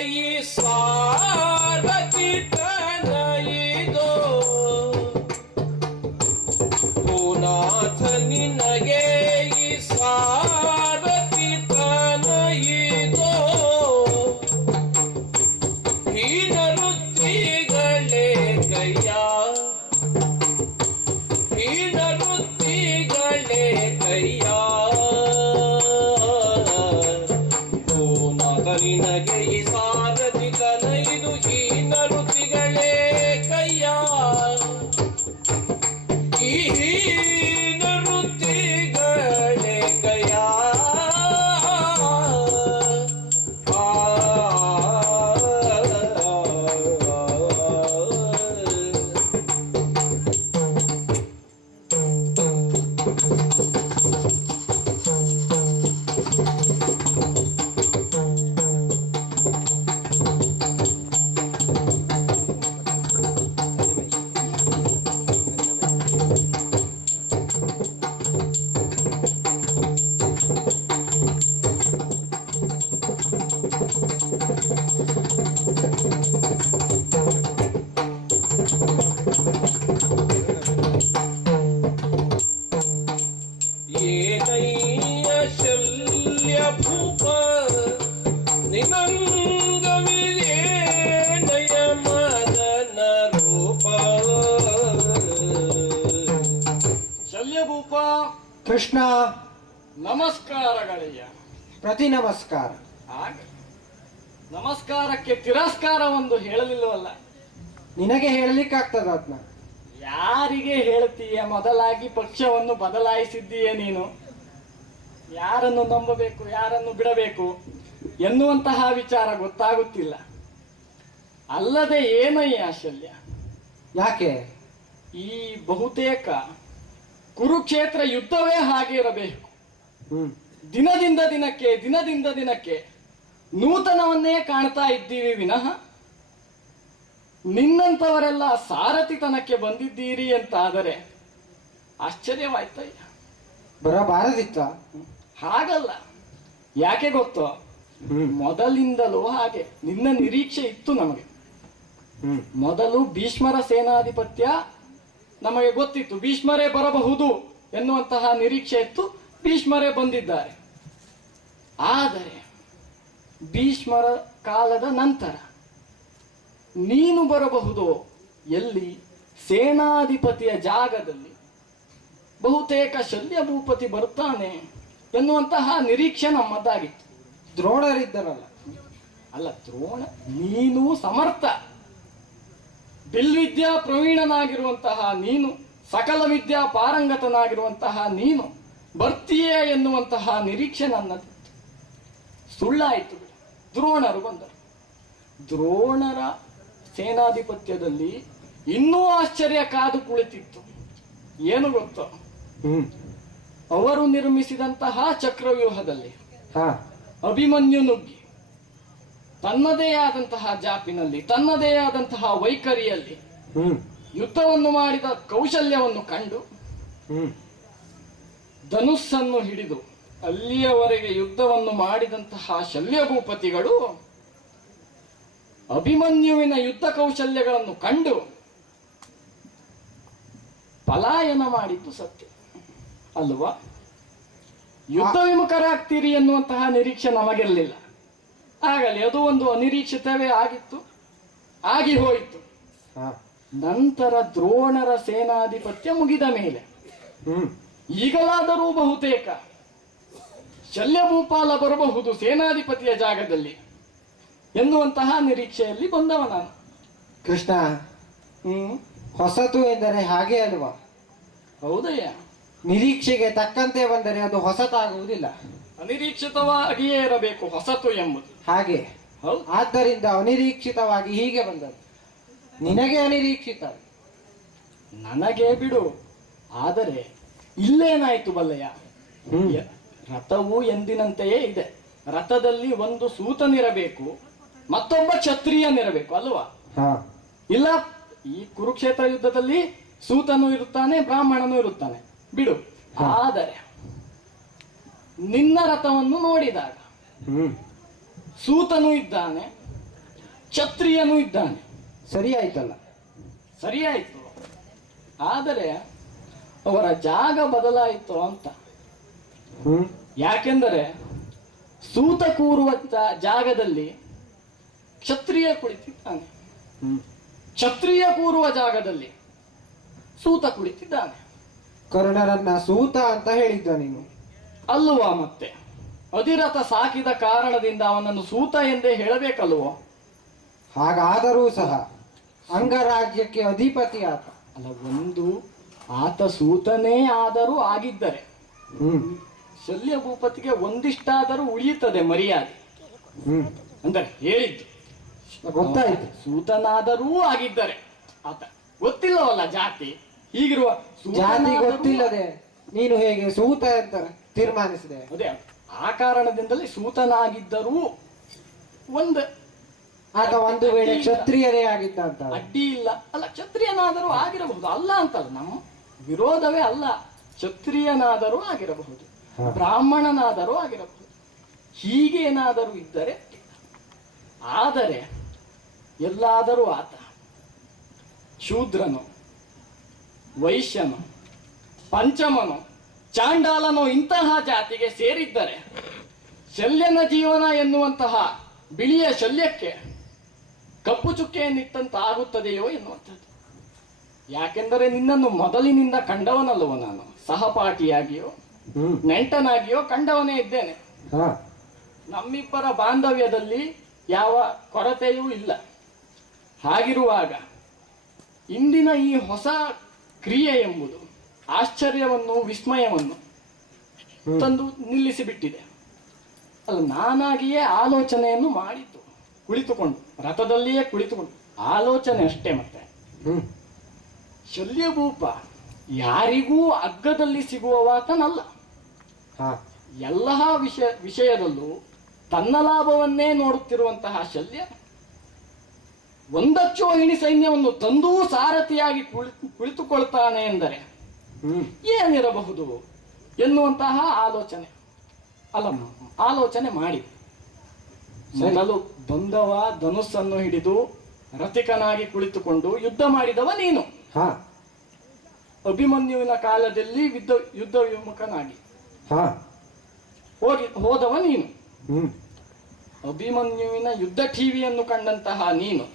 ಈ ಸಾರಥಿ ತನಯಿದೋ ಭೂನಾಥ ನಿನಗೆ ಈ ಸಾರಥಿ ತನಯಿದೋ ಹೀನ ವೃತ್ತಿಗಳೇ ಕೈಯ ಹೀನ ವೃತ್ತಿಗಳೇ ಕೈಯ ನಿನಗೆ ಈ ಸಾರಥಿ ತನಯಿದು ಹೀನ ವೃತ್ತಿಗಳೇ ಕೈಯ ಈ ಹೀನ ವೃತ್ತಿಗಳೇ ಕೈಯ ಏನಯ್ಯ ಶಲ್ಯ ಭೂಪ ನಿನಂಗವಿದೆ ನಯ ಮದನ ರೂಪ ಶಲ್ಯಭೂಪ ಕೃಷ್ಣ ನಮಸ್ಕಾರಗಳಯ್ಯ. ಪ್ರತಿ ನಮಸ್ಕಾರ. ಹಾಗೆ ನಮಸ್ಕಾರಕ್ಕೆ ತಿರಸ್ಕಾರ ಒಂದು ಹೇಳಲಿಲ್ಲವಲ್ಲ. ನಿನಗೆ ಹೇಳಲಿಕ್ಕಾಗ್ತದ ಅದನ್ನ? ಯಾರಿಗೆ ಹೇಳ್ತೀಯ? ಮೊದಲಾಗಿ ಪಕ್ಷವನ್ನು ಬದಲಾಯಿಸಿದ್ದೀಯ ನೀನು. ಯಾರನ್ನು ನಂಬಬೇಕು ಯಾರನ್ನು ಬಿಡಬೇಕು ಎನ್ನುವಂತಹ ವಿಚಾರ ಗೊತ್ತಾಗುತ್ತಿಲ್ಲ. ಅಲ್ಲದೆ ಏನಯ್ಯ ಶಲ್ಯ, ಯಾಕೆ? ಈ ಬಹುತೇಕ ಕುರುಕ್ಷೇತ್ರ ಯುದ್ಧವೇ ಹಾಗೆ ಇರಬೇಕು. ದಿನದಿಂದ ದಿನಕ್ಕೆ ನೂತನವನ್ನೇ ಕಾಣ್ತಾ ಇದ್ದೀವಿ ವಿನಃ ನಿನ್ನಂತವರೆಲ್ಲ ಸಾರಥಿತನಕ್ಕೆ ಬಂದಿದ್ದೀರಿ ಅಂತಾದರೆ ಆಶ್ಚರ್ಯವಾಯ್ತಯ್ಯ. ಬರಬಾರದಿತ್ತ? ಹಾಗಲ್ಲ, ಯಾಕೆ ಗೊತ್ತೋ, ಮೊದಲಿಂದಲೂ ಹಾಗೆ ನಿನ್ನ ನಿರೀಕ್ಷೆ ಇತ್ತು ನಮಗೆ. ಮೊದಲು ಭೀಷ್ಮರ ಸೇನಾಧಿಪತ್ಯ ನಮಗೆ ಗೊತ್ತಿತ್ತು, ಭೀಷ್ಮರೇ ಬರಬಹುದು ಎನ್ನುವಂತಹ ನಿರೀಕ್ಷೆ ಇತ್ತು. ಭೀಷ್ಮರೇ ಬಂದಿದ್ದಾರೆ. ಆದರೆ ಭೀಷ್ಮರ ಕಾಲದ ನಂತರ ನೀನು ಬರಬಹುದು, ಎಲ್ಲಿ? ಸೇನಾಧಿಪತಿಯ ಜಾಗದಲ್ಲಿ ಬಹುತೇಕ ಶಲ್ಯ ಭೂಪತಿ ಬರ್ತಾನೆ ಎನ್ನುವಂತಹ ನಿರೀಕ್ಷೆ ನಮ್ಮದಾಗಿತ್ತು. ದ್ರೋಣರಿದ್ದರಲ್ಲ? ಅಲ್ಲ, ದ್ರೋಣ ನೀನು ಸಮರ್ಥ, ಬಿಲ್ವಿದ್ಯಾ ಪ್ರವೀಣನಾಗಿರುವಂತಹ ನೀನು, ಸಕಲ ವಿದ್ಯಾ ಪಾರಂಗತನಾಗಿರುವಂತಹ ನೀನು ಬರ್ತೀಯೇ ಎನ್ನುವಂತಹ ನಿರೀಕ್ಷೆ ನನ್ನದು. ಸುಳ್ಳಾಯಿತು. ದ್ರೋಣರು ಬಂದರು. ದ್ರೋಣರ ಸೇನಾಧಿಪತ್ಯದಲ್ಲಿ ಇನ್ನೂ ಆಶ್ಚರ್ಯ ಕಾದು ಕುಳಿತಿತ್ತು. ಏನು ಗೊತ್ತೋ, ಅವರು ನಿರ್ಮಿಸಿದಂತಹ ಚಕ್ರವ್ಯೂಹದಲ್ಲಿ ಅಭಿಮನ್ಯು ನುಗ್ಗಿ ತನ್ನದೇ ಆದಂತಹ ಜಾಪಿನಲ್ಲಿ, ತನ್ನದೇ ಆದಂತಹ ವೈಖರಿಯಲ್ಲಿ ಯುದ್ಧವನ್ನು ಮಾಡಿದ ಕೌಶಲ್ಯವನ್ನು ಕಂಡು ಧನುಸ್ಸನ್ನು ಹಿಡಿದು ಅಲ್ಲಿಯವರೆಗೆ ಯುದ್ಧವನ್ನು ಮಾಡಿದಂತಹ ಶಲ್ಯಭೂಪತಿಗಳು ಅಭಿಮನ್ಯುವಿನ ಯುದ್ಧ ಕೌಶಲ್ಯಗಳನ್ನು ಕಂಡು ಪಲಾಯನ ಮಾಡಿದ್ದು ಸತ್ಯ ಅಲ್ವಾ? ಯುದ್ಧ ವಿಮುಖರಾಗ್ತೀರಿ ಎನ್ನುವಂತಹ ನಿರೀಕ್ಷೆ ನಮಗಿರಲಿಲ್ಲ. ಆಗಲಿ, ಅದು ಒಂದು ಅನಿರೀಕ್ಷಿತವೇ ಆಗಿತ್ತು, ಆಗಿ ಹೋಯಿತು. ನಂತರ ದ್ರೋಣರ ಸೇನಾಧಿಪತ್ಯ ಮುಗಿದ ಮೇಲೆ ಈಗಲಾದರೂ ಬಹುತೇಕ ಶಲ್ಯಭೂಪಾಲ ಬರಬಹುದು ಸೇನಾಧಿಪತಿಯ ಜಾಗದಲ್ಲಿ ಎನ್ನುವಂತಹ ನಿರೀಕ್ಷೆಯಲ್ಲಿ ಬಂದವ ನಾನು. ಕೃಷ್ಣ, ಹೊಸತು ಎಂದರೆ ಹಾಗೆ ಅಲ್ವಾ? ಹೌದಯ್ಯ. ನಿರೀಕ್ಷೆಗೆ ತಕ್ಕಂತೆ ಬಂದರೆ ಅದು ಹೊಸತಾಗುವುದಿಲ್ಲ. ಅನಿರೀಕ್ಷಿತವಾಗಿಯೇ ಇರಬೇಕು ಹೊಸತು ಎಂಬುದು. ಹಾಗೆ. ಹೌದು. ಆದ್ದರಿಂದ ಅನಿರೀಕ್ಷಿತವಾಗಿ ಹೀಗೆ ಬಂದದ್ದು. ನಿನಗೆ ಅನಿರೀಕ್ಷಿತ, ನನಗೆ ಬಿಡು. ಆದರೆ ಇಲ್ಲೇನಾಯ್ತು ಬಲ್ಲಯ್ಯ, ರಥವು ಎಂದಿನಂತೆಯೇ ಇದೆ. ರಥದಲ್ಲಿ ಒಂದು ಸೂತನಿರಬೇಕು, ಮತ್ತೊಬ್ಬ ಕ್ಷತ್ರಿಯನಿರಬೇಕು ಅಲ್ವಾ? ಇಲ್ಲ, ಈ ಕುರುಕ್ಷೇತ್ರ ಯುದ್ಧದಲ್ಲಿ ಸೂತನು ಇರುತ್ತಾನೆ, ಬ್ರಾಹ್ಮಣನು ಇರುತ್ತಾನೆ, ಬಿಡು. ಆದರೆ ನಿನ್ನ ರಥವನ್ನು ನೋಡಿದಾಗ ಸೂತನು ಇದ್ದಾನೆ, ಕ್ಷತ್ರಿಯನೂ ಇದ್ದಾನೆ. ಸರಿ ಆಯ್ತಲ್ಲ. ಸರಿಯಾಯಿತು, ಆದರೆ ಅವರ ಜಾಗ ಬದಲಾಯಿತು ಅಂತ. ಹ್ಮ್ ಯಾಕೆಂದರೆ ಸೂತ ಕೂರುವ ಜಾಗದಲ್ಲಿ ಕ್ಷತ್ರಿಯ ಕುಳಿತಿದ್ದಾನೆ, ಹ್ಮ್ ಕ್ಷತ್ರಿಯ ಕೂರುವ ಜಾಗದಲ್ಲಿ ಸೂತ ಕುಳಿತಿದ್ದಾನೆ. ಕರ್ಣರನ್ನ ಸೂತ ಅಂತ ಹೇಳಿದ್ದ ನೀನು. ಅಲ್ಲವಾ ಮತ್ತೆ ಅಧಿರಥ ಸಾಕಿದ ಕಾರಣದಿಂದ ಅವನನ್ನು ಸೂತ ಎಂದೇ ಹೇಳಬೇಕಲ್ವೋ? ಹಾಗಾದರೂ ಸಹ ಅಂಗರಾಜ್ಯಕ್ಕೆ ಅಧಿಪತಿ ಆತ. ಅಲ್ಲ, ಒಂದು ಆತ ಸೂತನೇ ಆದರೂ ಆಗಿದ್ದರೆ ಹ್ಮ್ ಶಲ್ಯ ಭೂಪತಿಗೆ ಒಂದಿಷ್ಟಾದರೂ ಉಳಿಯುತ್ತದೆ ಮರ್ಯಾದೆ. ಹ್ಮ್ ಅಂದರೆ ಹೇಳಿದ್ದು ಗೊತ್ತಾಯ್ತು. ಸೂತನಾದರೂ ಆಗಿದ್ದರೆ ಆತ ಗೊತ್ತಿಲ್ಲವಲ್ಲ ಜಾತಿ. ಹೀಗಿರುವ ಜಾತಿ ಸೂತನಾದರೂ- ಗೊತ್ತಿಲ್ಲದೆ ನೀನು ಹೇಗೆ ಸೂತ ಅಂತ ತೀರ್ಮಾನಿಸಿದೆ? ಅದೇ ಆ ಕಾರಣದಿಂದಲೇ ಸೂತನಾಗಿದ್ದರೂ ಒಂದು ಆತ ಒಂದು ವೇಳೆ ಕ್ಷತ್ರಿಯರೇ ಆಗಿದ್ದ ಅಂತ. ಅಡ್ಡಿ ಇಲ್ಲ. ಅಲ್ಲ, ಕ್ಷತ್ರಿಯನಾದರೂ ಆಗಿರಬಹುದು, ಅಲ್ಲ ಅಂತಲ್ಲ, ನಮ್ಮ ವಿರೋಧವೇ ಅಲ್ಲ. ಕ್ಷತ್ರಿಯನಾದರೂ ಆಗಿರಬಹುದು, ಹಾ. ಬ್ರಾಹ್ಮಣನಾದರೂ ಆಗಿರಬಹುದು, ಹೀಗೇನಾದರೂ ಇದ್ದರೆ. ಆದರೆ ಎಲ್ಲಾದರೂ ಆತ ಶೂದ್ರನು, ವೈಶ್ಯನು, ಪಂಚಮನು, ಚಾಂಡಾಲನು ಇಂತಹ ಜಾತಿಗೆ ಸೇರಿದ್ದರೆ ಶಲ್ಯನ ಜೀವನ ಎನ್ನುವಂತಹ ಬಿಳಿಯ ಶಲ್ಯಕ್ಕೆ ಕಪ್ಪು ಚುಕ್ಕೆಯನ್ನಿಟ್ಟಂತಾಗುತ್ತದೆಯೋ ಎನ್ನುವಂಥದ್ದು. ಯಾಕೆಂದರೆ ನಿನ್ನನ್ನು ಮೊದಲಿನಿಂದ ಕಂಡವನಲ್ಲವೋ ನಾನು, ಸಹಪಾಠಿಯಾಗಿಯೋ ಹ್ಮ್ ನೆಂಟನಾಗಿಯೋ ಕಂಡವನೇ ಇದ್ದೇನೆ. ಹಾ ನಮ್ಮಿಬ್ಬರ ಬಾಂಧವ್ಯದಲ್ಲಿ ಯಾವ ಕೊರತೆಯೂ ಇಲ್ಲ. ಹಾಗಿರುವಾಗ ಇಂದಿನ ಈ ಹೊಸ ಕ್ರಿಯೆ ಎಂಬುದು ಆಶ್ಚರ್ಯವನ್ನು, ವಿಸ್ಮಯವನ್ನು ತಂದು ನಿಲ್ಲಿಸಿಬಿಟ್ಟಿದೆ. ಅಲ್ಲ, ನಾನಾಗಿಯೇ ಆಲೋಚನೆಯನ್ನು ಮಾಡಿದ್ದು, ಕುಳಿತುಕೊಂಡು ರಥದಲ್ಲಿಯೇ ಕುಳಿತುಕೊಂಡು ಆಲೋಚನೆ ಅಷ್ಟೇ. ಮತ್ತೆ ಹ್ಮ್ ಶಲ್ಯಭೂಪ ಯಾರಿಗೂ ಅಗ್ಗದಲ್ಲಿ ಸಿಗುವವಾತನಲ್ಲ. ಹಾ ಎಲ್ಲ ವಿಷಯದಲ್ಲೂ ತನ್ನ ಲಾಭವನ್ನೇ ನೋಡುತ್ತಿರುವಂತಹ ಶಲ್ಯ ಒಂದಕ್ಷೋಹಿಣಿ ಸೈನ್ಯವನ್ನು ತಂದೂ ಸಾರಥಿಯಾಗಿ ಕುಳಿತುಕೊಳ್ತಾನೆ ಎಂದರೆ ಹ್ಮ್ ಏನಿರಬಹುದು ಎನ್ನುವಂತಹ ಆಲೋಚನೆ ಮಾಡಿ ಮೊದಲು ಬಂದವ ಧನುಸ್ಸನ್ನು ಹಿಡಿದು ರಥಿಕನಾಗಿ ಕುಳಿತುಕೊಂಡು ಯುದ್ಧ ಮಾಡಿದವ ನೀನು. ಹಾ ಅಭಿಮನ್ಯುವಿನ ಕಾಲದಲ್ಲಿ ಯುದ್ಧ ವಿಮುಖನಾಗಿ ಹಾ ಹೋದವ ನೀನು. ಹ್ಮ್ ಅಭಿಮನ್ಯುವಿನ ಯುದ್ಧ ಟಿವಿಯನ್ನು ಕಂಡಂತಹ ನೀನು.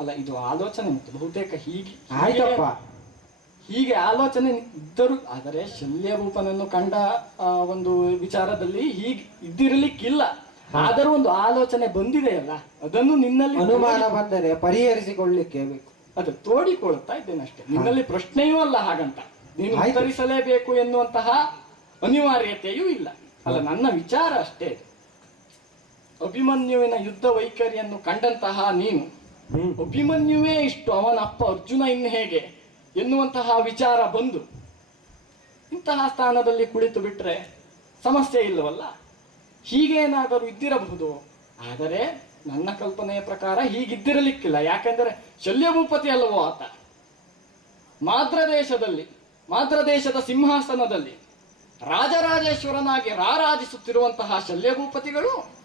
ಅಲ್ಲ, ಇದು ಆಲೋಚನೆ ಮತ್ತು ಬಹುತೇಕ ಆಯ್ತಪ್ಪ. ಹೀಗೆ ಆಲೋಚನೆ ಇದ್ದರೂ, ಆದರೆ ಶಲ್ಯಭೂಪನನ್ನು ಕಂಡ ಒಂದು ವಿಚಾರದಲ್ಲಿ ಹೀಗೆ ಇದ್ದಿರಲಿಕ್ಕಿಲ್ಲ. ಆದರೂ ಒಂದು ಆಲೋಚನೆ ಬಂದಿದೆಯಲ್ಲ, ಅದನ್ನು ನಿನ್ನಲ್ಲಿ ಅನುಮಾನ ಬಂದರೆ ಪರಿಹರಿಸಿಕೊಳ್ಳಿಕ್ಕೆ ಬೇಕು. ಅದು ತೋಡಿಕೊಳ್ತಾ ಇದ್ದೇನೆ ಅಷ್ಟೇ. ನಿನ್ನಲ್ಲಿ ಪ್ರಶ್ನೆಯೂ ಅಲ್ಲ ಹಾಗಂತ ನೀನು ಆಯ್ತು. ಉತ್ತರಿಸಲೇಬೇಕು ಎನ್ನುವಂತಹ ಅನಿವಾರ್ಯತೆಯೂ ಇಲ್ಲ. ಅಲ್ಲ, ನನ್ನ ವಿಚಾರ ಅಷ್ಟೇ. ಅಭಿಮನ್ಯುವಿನ ಯುದ್ಧ ವೈಖರಿಯನ್ನು ಕಂಡಂತಹ ನೀನು ಹ್ಮ್ ಅಭಿಮನ್ಯುವೇ ಇಷ್ಟು, ಅವನ ಅಪ್ಪ ಅರ್ಜುನ ಇನ್ನು ಹೇಗೆ ಎನ್ನುವಂತಹ ವಿಚಾರ ಬಂದು ಇಂತಹ ಸ್ಥಾನದಲ್ಲಿ ಕುಳಿತು ಬಿಟ್ರೆ ಸಮಸ್ಯೆ ಇಲ್ಲವಲ್ಲ. ಹೀಗೇನಾದರೂ ಇದ್ದಿರಬಹುದು. ಆದರೆ ನನ್ನ ಕಲ್ಪನೆಯ ಪ್ರಕಾರ ಹೀಗಿದ್ದಿರಲಿಕ್ಕಿಲ್ಲ. ಯಾಕೆಂದರೆ ಶಲ್ಯಭೂಪತಿ ಅಲ್ಲವೋ ಆತ. ಮಾದ್ರ ದೇಶದ ಸಿಂಹಾಸನದಲ್ಲಿ ರಾಜರಾಜೇಶ್ವರನಾಗಿ ರಾರಾಜಿಸುತ್ತಿರುವಂತಹ ಶಲ್ಯಭೂಪತಿಗಳು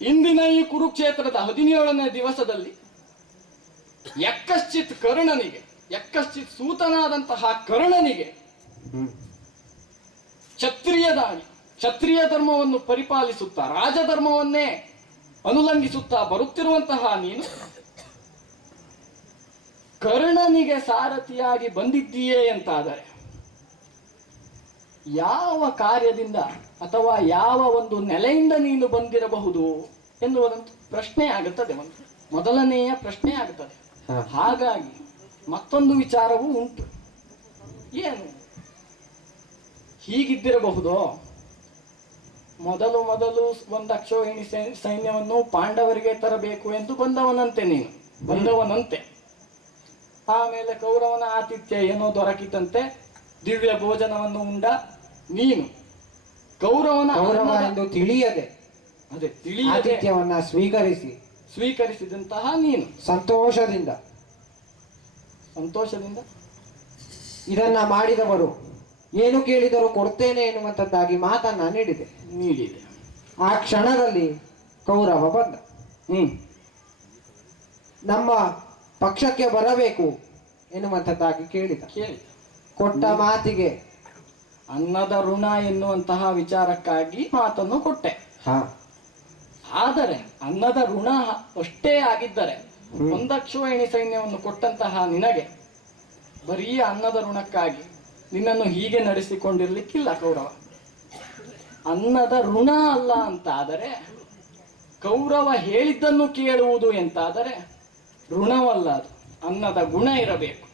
ಇಂದಿನ ಈ ಕುರುಕ್ಷೇತ್ರದ 17ನೇ ದಿವಸದಲ್ಲಿ ಯಕ್ಕಶ್ಚಿತ್ ಸೂತನಾದಂತಹ ಕರ್ಣನಿಗೆ ಹ್ಮ್ ಕ್ಷತ್ರಿಯ ಧರ್ಮವನ್ನು ಪರಿಪಾಲಿಸುತ್ತಾ ರಾಜಧರ್ಮವನ್ನೇ ಅನುಲಂಘಿಸುತ್ತಾ ಬರುತ್ತಿರುವಂತಹ ನೀನು ಕರ್ಣನಿಗೆ ಸಾರಥಿಯಾಗಿ ಬಂದಿದ್ದೀಯೇ ಅಂತಾದರೆ ಯಾವ ಕಾರ್ಯದಿಂದ ಅಥವಾ ಯಾವ ಒಂದು ನೆಲೆಯಿಂದ ನೀನು ಬಂದಿರಬಹುದು ಎನ್ನುವುದಂತೂ ಪ್ರಶ್ನೆ ಆಗುತ್ತದೆ. ಮೊದಲನೆಯ ಪ್ರಶ್ನೆ ಆಗುತ್ತದೆ. ಹಾಗಾಗಿ ಮತ್ತೊಂದು ವಿಚಾರವೂ ಉಂಟು. ಏನು ಹೀಗಿದ್ದಿರಬಹುದೋ? ಮೊದಲು ಒಂದು ಅಕ್ಷೋಹಿಣಿ ಸೈನ್ಯವನ್ನು ಪಾಂಡವರಿಗೆ ತರಬೇಕು ಎಂದು ಬಂದವನಂತೆ. ಆಮೇಲೆ ಕೌರವನ ಆತಿಥ್ಯ ಏನೋ ದೊರಕಿತಂತೆ, ದಿವ್ಯ ಭೋಜನವನ್ನು ಉಂಡ ನೀನು ಕೌರವ ಎಂದು ತಿಳಿಯದೆ ಆತಿಥ್ಯವನ್ನ ಸ್ವೀಕರಿಸಿದಂತಹ ನೀನು ಸಂತೋಷದಿಂದ ಇದನ್ನ ಮಾಡಿದವರು ಏನು ಕೇಳಿದರೂ ಕೊಡ್ತೇನೆ ಎನ್ನುವಂಥದ್ದಾಗಿ ಮಾತನ್ನ ನೀಡಿದೆ. ನೀಡಿದೆ. ಆ ಕ್ಷಣದಲ್ಲಿ ಕೌರವ ಬಂದ. ಹ್ಮ್ ನಮ್ಮ ಪಕ್ಷಕ್ಕೆ ಬರಬೇಕು ಎನ್ನುವಂಥದ್ದಾಗಿ ಕೇಳಿದ. ಕೇಳಿ ಕೊಟ್ಟ ಮಾತಿಗೆ ಅನ್ನದ ಋಣ ಎನ್ನುವಂತಹ ವಿಚಾರಕ್ಕಾಗಿ ಮಾತನ್ನು ಕೊಟ್ಟೆ. ಹಾ ಆದರೆ ಅನ್ನದ ಋಣ ಅಷ್ಟೇ ಆಗಿದ್ದರೆ ಒಂದಕ್ಷೋಹಿಣಿ ಸೈನ್ಯವನ್ನು ಕೊಟ್ಟಂತಹ ನಿನಗೆ ಬರೀ ಅನ್ನದ ಋಣಕ್ಕಾಗಿ ನಿನ್ನನ್ನು ಹೀಗೆ ನಡೆಸಿಕೊಂಡಿರ್ಲಿಕ್ಕಿಲ್ಲ ಕೌರವ. ಅನ್ನದ ಋಣ ಅಲ್ಲ ಅಂತಾದರೆ, ಕೌರವ ಹೇಳಿದ್ದನ್ನು ಕೇಳುವುದು ಎಂತಾದರೆ ಋಣವಲ್ಲ, ಅದು ಅನ್ನದ ಗುಣ ಇರಬೇಕು.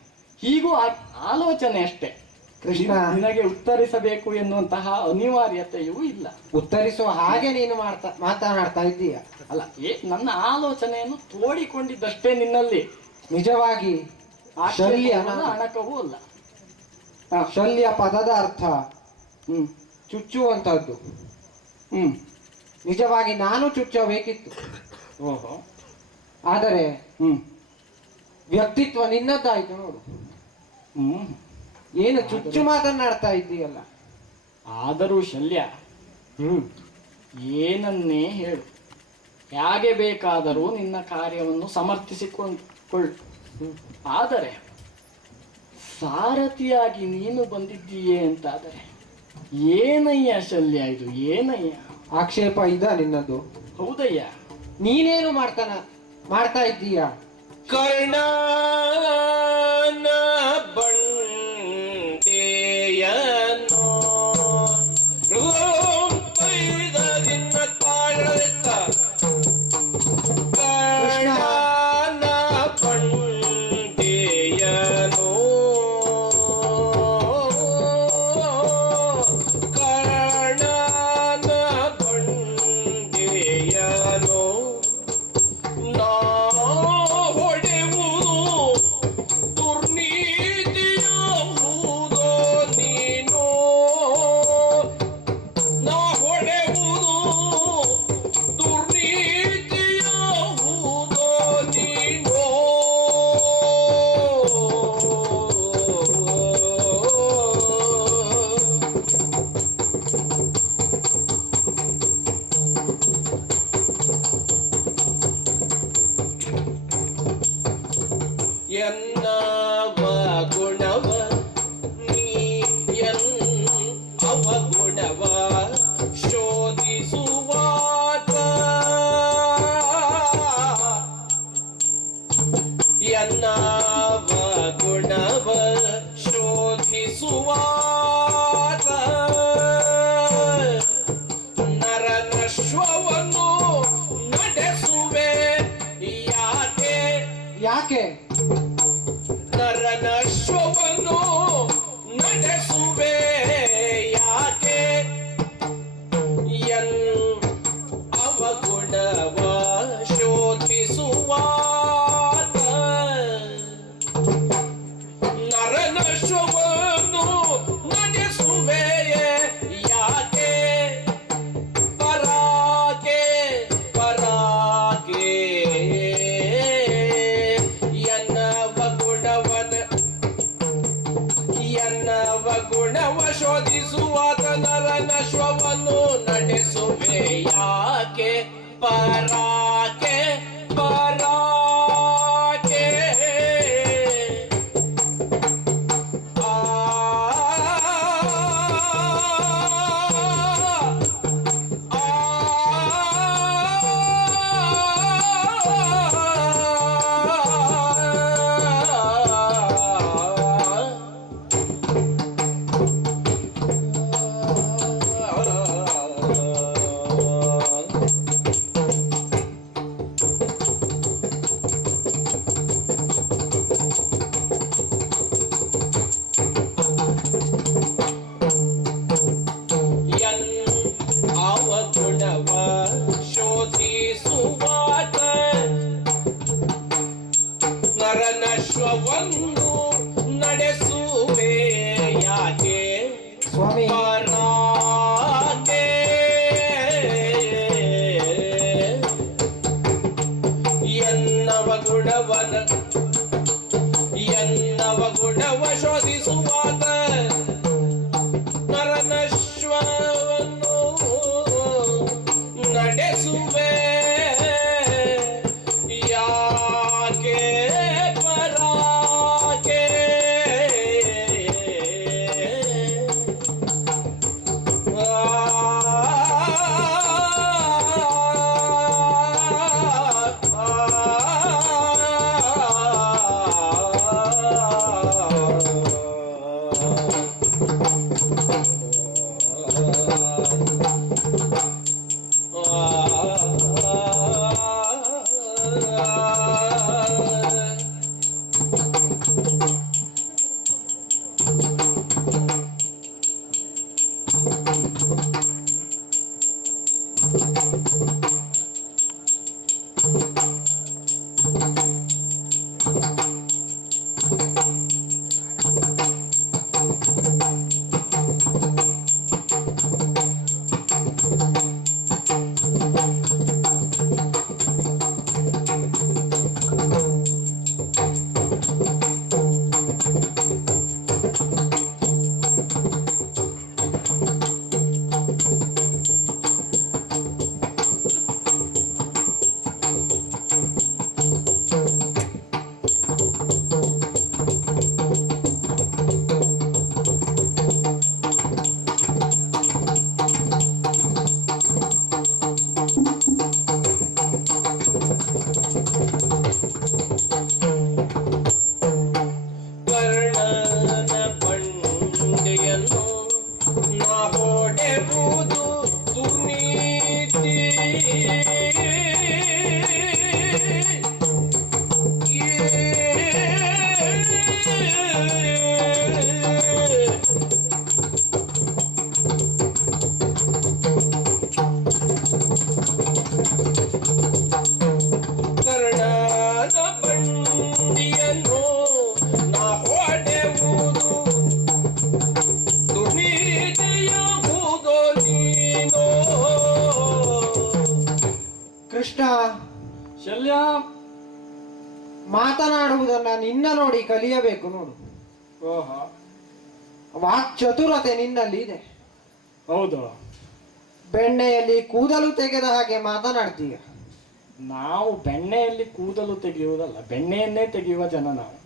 ಹೀಗೂ ಆಲೋಚನೆ ಅಷ್ಟೇ. ಕೃಷ್ಣ, ನಿನಗೆ ಉತ್ತರಿಸಬೇಕು ಎನ್ನುವಂತಹ ಅನಿವಾರ್ಯತೆಯೂ ಇಲ್ಲ. ಉತ್ತರಿಸುವ ಹಾಗೆ ನೀನು ಮಾತನಾಡ್ತಾ ಇದ್ದೀಯ. ಅಲ್ಲ, ನನ್ನ ಆಲೋಚನೆಯನ್ನು ತೋಡಿಕೊಂಡಿದ್ದಷ್ಟೇ ನಿನ್ನಲ್ಲಿ. ನಿಜವಾಗಿ ಶಲ್ಯ ಅಣಕವೂ ಅಲ್ಲ. ಶಲ್ಯ ಪದದ ಅರ್ಥ ಹ್ಮ್ ಚುಚ್ಚುವಂತದ್ದು. ಹ್ಮ್ ನಿಜವಾಗಿ ನಾನು ಚುಚ್ಚಬೇಕಿತ್ತು. ಓಹೋ. ಆದರೆ ಹ್ಮ್ ವ್ಯಕ್ತಿತ್ವ ನಿನ್ನದ್ದಾಯ್ತು ನೋಡು. ಹ್ಮ್ ಏನು ಚುಚ್ಚು ಮಾತನಾಡ್ತಾ ಇದ್ದೀಯಲ್ಲ. ಆದರೂ ಶಲ್ಯ, ಏನನ್ನೇ ಹೇಳು, ಹೇಗೆ ಬೇಕಾದರೂ ನಿನ್ನ ಕಾರ್ಯವನ್ನು ಸಮರ್ಥಿಸಿಕೊಳ್ಳು. ಆದರೆ ಸಾರಥಿಯಾಗಿ ನೀನು ಬಂದಿದ್ದೀಯೇ ಅಂತಾದರೆ ಏನಯ್ಯ ಶಲ್ಯ, ಇದು ಏನಯ್ಯ? ಆಕ್ಷೇಪ ಇದ ನಿನ್ನದು? ಹೌದಯ್ಯ. ನೀನೇನು ಮಾಡ್ತಾ ಇದ್ದೀಯ? ಕರ್ಣನ ಬಂಡೆಯನೋ ಪೈದರಿನ ತಾಳತ್ತ ಕರ್ಣನ ಬಂಡೆಯನೋ ಕರ್ಣನ ಬಂಡೆಯನೋ ನಾ ಹೊಡೆಯುವುದು ದುರ್ನೀತಿಯುವುದೋ ನೀನೋ, ನಾ ಹೊಡೆಯುವುದು ದುರ್ನೀತಿಯುವುದೋ ನೀನೋ. ಎನ್ನವ ಗುಣವ ನೀ ಅವಗುಣವ ಶೋಧಿಸುವಾಗ, ಎನ್ನವ ಗುಣವ ಶೋಧಿಸುವಾಗ ನರನಶ್ವವನ್ನು ನಡೆಸುವೆ ಯಾಕೆ? ಯಾಕೆ? ನರನಶ್ವವನ್ನು ನಡೆಸುವೆ ಯಾಕೆ? ಅವಗುಣವ ಶೋಧಿಸುವಾಗ ನರನಶ್ವವನ್ನು ನಡೆಸುವೆ ಯಾಕೆ? ಪರಾಕೆ ಪರಾಕೆ ಎನ್ನವ ಗುಣವ ಶೋಧಿಸುವಾಗ ನರನಶ್ವವನ್ನು ನಡೆಸುವೆ ಯಾಕೆ? ಪರಾಕೆ ಪರಾಕೆ ಆ ಅವಗುಣವ ಶೋಧಿಸುವಾಗ ನರನಶ್ವವನ್ನು ನಡೆಸುವೆ ಯಾಕೆ? ಸ್ವಾಮಿ, ಪರಾಕೆ ಎನ್ನವ ಗುಣವ ಶೋಧಿಸುವಾಗ ನರನಶ್ವವನ್ನು ನಡೆಸುವೆ ಕರ್ಣನ ಬಂಡೆಯನ್ನು ನಾ ಹೊಡೆಯುವುದು ದುರ್ನೀತಿ. ಕರ್ಣನ ಬಂಡಿಯನ್ನು ನಾ ಹೊಡೆಯುವುದು ದುರ್ನೀತಿಯುವುದು ನೀನೋ. ಕೃಷ್ಣ, ಶಲ್ಯ, ಮಾತನಾಡುವುದನ್ನ ನಿನ್ನ ನೋಡಿ ಕಲಿಯಬೇಕು ನೋಡು. ಓಹೋ, ವಾಕ್ ಚತುರತೆ ನಿನ್ನಲ್ಲಿ ಇದೆ. ಹೌದು. ಬೆಣ್ಣೆಯಲ್ಲಿ ಕೂದಲು ತೆಗೆದ ಹಾಗೆ ಮಾತನಾಡ್ತೀಯ. ನಾವು ಬೆಣ್ಣೆಯಲ್ಲಿ ಕೂದಲು ತೆಗೆಯುವುದಲ್ಲ, ಬೆಣ್ಣೆಯನ್ನೇ ತೆಗೆಯುವ ಜನ ನಾವು.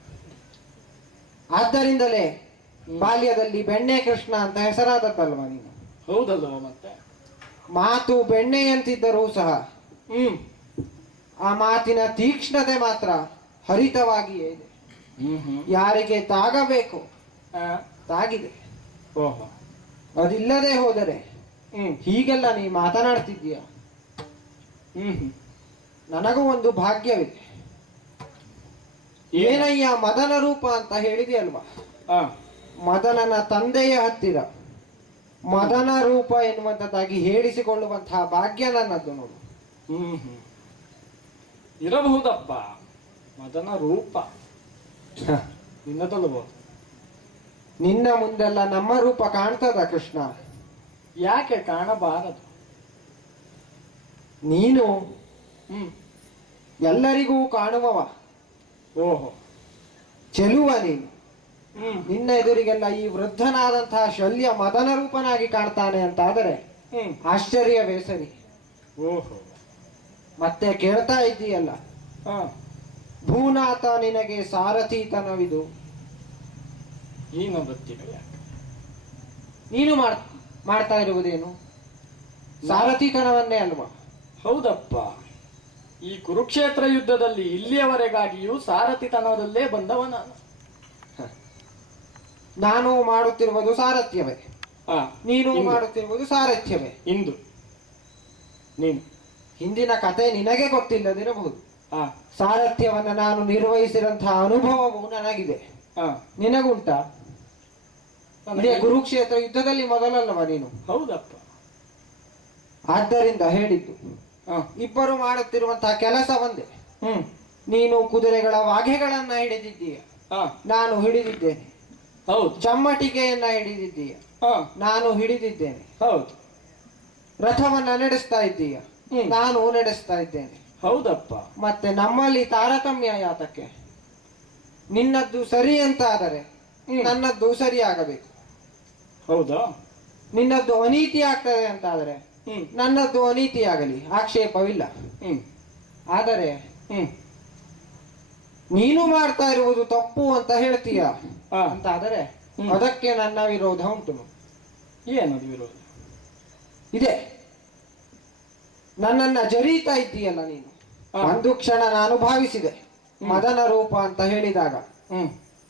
ಆದ್ದರಿಂದಲೇ ಬಾಲ್ಯದಲ್ಲಿ ಬೆಣ್ಣೆ ಕೃಷ್ಣ ಅಂತ ಹೆಸರಾದದ್ದಲ್ವ ನೀನು. ಹೌದಲ್ವ ಮತ್ತೆ. ಮಾತು ಬೆಣ್ಣೆಯಂತಿದ್ದರೂ ಸಹ ಆ ಮಾತಿನ ತೀಕ್ಷ್ಣತೆ ಮಾತ್ರ ಹರಿತವಾಗಿಯೇ ಇದೆ. ಯಾರಿಗೆ ತಾಗಬೇಕು ತಾಗಿದೆ. ಓಹೋ, ಅದಿಲ್ಲದೆ ಹೋದರೆ ಹೀಗೆಲ್ಲ ನೀ ಮಾತನಾಡ್ತಿದ್ದೀಯ. ನನಗೂ ಒಂದು ಭಾಗ್ಯವಿದೆ. ಏನಯ್ಯ ಮದನ ರೂಪ ಅಂತ ಹೇಳಿದೆಯಲ್ವಾ, ಮದನನ ತಂದೆಯ ಹತ್ತಿರ ಮದನ ರೂಪ ಎನ್ನುವಂಥದ್ದಾಗಿ ಹೇಳಿಸಿಕೊಳ್ಳುವಂತಹ ಭಾಗ್ಯ ನನ್ನದ್ದು ನೋಡು. ಇರಬಹುದಪ್ಪ, ಮದನ ರೂಪ ನಿನ್ನದಲ್ವ. ನಿನ್ನ ಮುಂದೆಲ್ಲ ನಮ್ಮ ರೂಪ ಕಾಣ್ತದ ಕೃಷ್ಣ? ಯಾಕೆ ಕಾಣಬಾರದು? ನೀನು ಎಲ್ಲರಿಗೂ ಕಾಣುವವ. ಓಹೋ, ಚೆಲುವ ನೀನು. ನಿನ್ನ ಎದುರಿಗೆಲ್ಲ ಈ ವೃದ್ಧನಾದಂತಹ ಶಲ್ಯ ಮದನ ರೂಪನಾಗಿ ಕಾಣ್ತಾನೆ ಅಂತಾದರೆ ಆಶ್ಚರ್ಯವೇ ಸರಿ. ಓಹೋ, ಮತ್ತೆ ಕೇಳ್ತಾ ಇದ್ದೀಯಲ್ಲ, ಭೂನಾಥ ನಿನಗೆ ಸಾರಥಿತನವಿದು. ಏನು ಗೊತ್ತಿಲ್ಲ ಯಾಕೆ. ನೀನು ಮಾಡ್ತಾ ಇರುವುದೇನು? ಸಾರಥಿತನವನ್ನೇ ಅಲ್ವಾ? ಹೌದಪ್ಪ, ಈ ಕುರುಕ್ಷೇತ್ರ ಯುದ್ಧದಲ್ಲಿ ಇಲ್ಲಿಯವರೆಗಾಗಿಯೂ ಸಾರಥಿತನದಲ್ಲೇ ಬಂದವ ನಾನು. ನಾನು ಮಾಡುತ್ತಿರುವುದು ಸಾರಥ್ಯವೇ, ನೀನು ಇಂದು. ಮಾಡುತ್ತಿರುವುದು ಸಾರಥ್ಯವೇ. ಇಂದು ನೀನು ಹಿಂದಿನ ಕತೆ ನಿನಗೆ ಗೊತ್ತಿಲ್ಲದಿರಬಹುದು. ಆ ಸಾರಥ್ಯವನ್ನ ನಾನು ನಿರ್ವಹಿಸಿದಂತಹ ಅನುಭವವು ನನಗಿದೆ. ನಿನಗುಂಟ? ಇದೇ ಕುರುಕ್ಷೇತ್ರ ಯುದ್ಧದಲ್ಲಿ ಮೊದಲಲ್ಲವ ನೀನು? ಹೌದಪ್ಪ. ಆದ್ದರಿಂದ ಹೇಳಿದ್ದು ಇಬ್ಬರು ಮಾಡುತ್ತಿರುವಂತಹ ಕೆಲಸ ಒಂದೇ. ನೀನು ಕುದುರೆಗಳ ವಾಘೆಗಳನ್ನ ಹಿಡಿದಿದ್ದೀಯ, ನಾನು ಹಿಡಿದಿದ್ದೇನೆ. ಹೌದು. ಚಮ್ಮಟಿಕೆಯನ್ನ ಹಿಡಿದಿದ್ದೀಯ, ನಾನು ಹಿಡಿದಿದ್ದೇನೆ. ಹೌದು. ರಥವನ್ನ ನಡೆಸ್ತಾ ಇದ್ದೀಯ, ನಾನು ನಡೆಸ್ತಾ ಇದ್ದೇನೆ. ಹೌದಪ್ಪ. ಮತ್ತೆ ನಮ್ಮಲ್ಲಿ ತಾರತಮ್ಯ ಯಾತಕ್ಕೆ? ನಿನ್ನದ್ದು ಸರಿ ಅಂತ ಆದರೆ ನನ್ನದ್ದು ಸರಿ ಆಗಬೇಕು. ಹೌದಾ? ನಿನ್ನದ್ದು ಅನೀತಿ ಆಗ್ತದೆ ಅಂತ ಆದರೆ ನನ್ನದ್ದು ಅನೀತಿ ಆಗಲಿ, ಆಕ್ಷೇಪವಿಲ್ಲ. ಆದರೆ ನೀನು ಮಾಡ್ತಾ ಇರುವುದು ತಪ್ಪು ಅಂತ ಹೇಳ್ತೀಯ ಅಂತ ಆದರೆ ಅದಕ್ಕೆ ನನ್ನ ವಿರೋಧ ಉಂಟು. ಏನದು ವಿರೋಧ? ಇದೆ. ನನ್ನನ್ನ ಜರೀತಾ ಇದ್ದೀಯಲ್ಲ ನೀನು. ಒಂದು ಕ್ಷಣ ನಾನು ಭಾವಿಸಿದೆ, ಮದನ ರೂಪ ಅಂತ ಹೇಳಿದಾಗ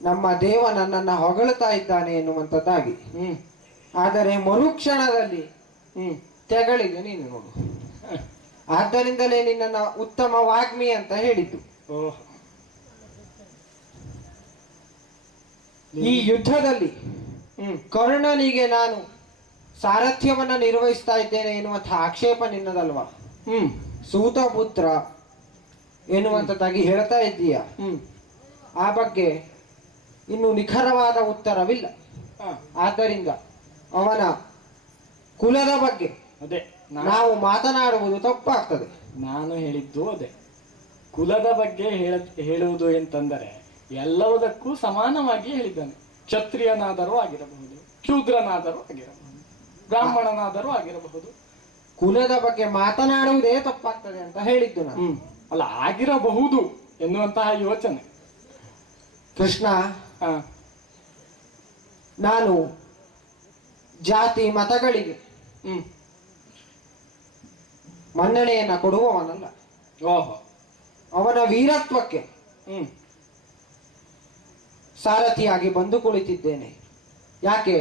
ನಮ್ಮ ದೇವ ನನ್ನನ್ನ ಹೊಗಳ್ತಾ ಇದ್ದಾನೆ ಎನ್ನುವಂಥದ್ದಾಗಿ. ಆದರೆ ಮರುಕ್ಷಣದಲ್ಲಿ ತೆಗಳಿದೆ ನೀನು ನೋಡು. ಆದ್ದರಿಂದಲೇ ನಿನ್ನನ್ನು ಉತ್ತಮ ವಾಗ್ಮಿ ಅಂತ ಹೇಳಿದ್ದು. ಓಹ್, ಈ ಯುದ್ಧದಲ್ಲಿ ಕರ್ಣನಿಗೆ ನಾನು ಸಾರಥ್ಯವನ್ನ ನಿರ್ವಹಿಸ್ತಾ ಇದ್ದೇನೆ ಎನ್ನುವಂತಹ ಆಕ್ಷೇಪ ನಿನ್ನದಲ್ವಾ? ಸೂತ ಪುತ್ರ ಎನ್ನುವಂಥದ್ದಾಗಿ ಹೇಳ್ತಾ ಇದ್ದೀಯ. ಆ ಬಗ್ಗೆ ಇನ್ನು ನಿಖರವಾದ ಉತ್ತರವಿಲ್ಲ. ಆದ್ದರಿಂದ ಅವನ ಕುಲದ ಬಗ್ಗೆ ಅದೇ ನಾವು ಮಾತನಾಡುವುದು ತಪ್ಪಾಗ್ತದೆ. ನಾನು ಹೇಳಿದ್ದು ಅದೇ, ಕುಲದ ಬಗ್ಗೆ ಹೇಳುವುದು ಎಂತಂದರೆ ಎಲ್ಲವುದಕ್ಕೂ ಸಮಾನವಾಗಿ ಹೇಳಿದ್ದಾನೆ. ಕ್ಷತ್ರಿಯನಾದರೂ ಆಗಿರಬಹುದು, ಶೂದ್ರನಾದರೂ ಆಗಿರಬಹುದು, ಬ್ರಾಹ್ಮಣನಾದರೂ ಆಗಿರಬಹುದು. ಕುಲದ ಬಗ್ಗೆ ಮಾತನಾಡುವುದೇ ತಪ್ಪಾಗ್ತದೆ ಅಂತ ಹೇಳಿದ್ದು ನಾನು. ಅಲ್ಲ, ಆಗಿರಬಹುದು ಎನ್ನುವಂತಹ ಯೋಚನೆ. ಕೃಷ್ಣ, ನಾನು ಜಾತಿ ಮತಗಳಿಗೆ ಮನ್ನಣೆಯನ್ನ ಕೊಡುವವನಲ್ಲ. ಓಹೋ, ಅವನ ವೀರತ್ವಕ್ಕೆ ಸಾರಥಿಯಾಗಿ ಬಂದು ಕುಳಿತಿದ್ದೇನೆ. ಯಾಕೆ?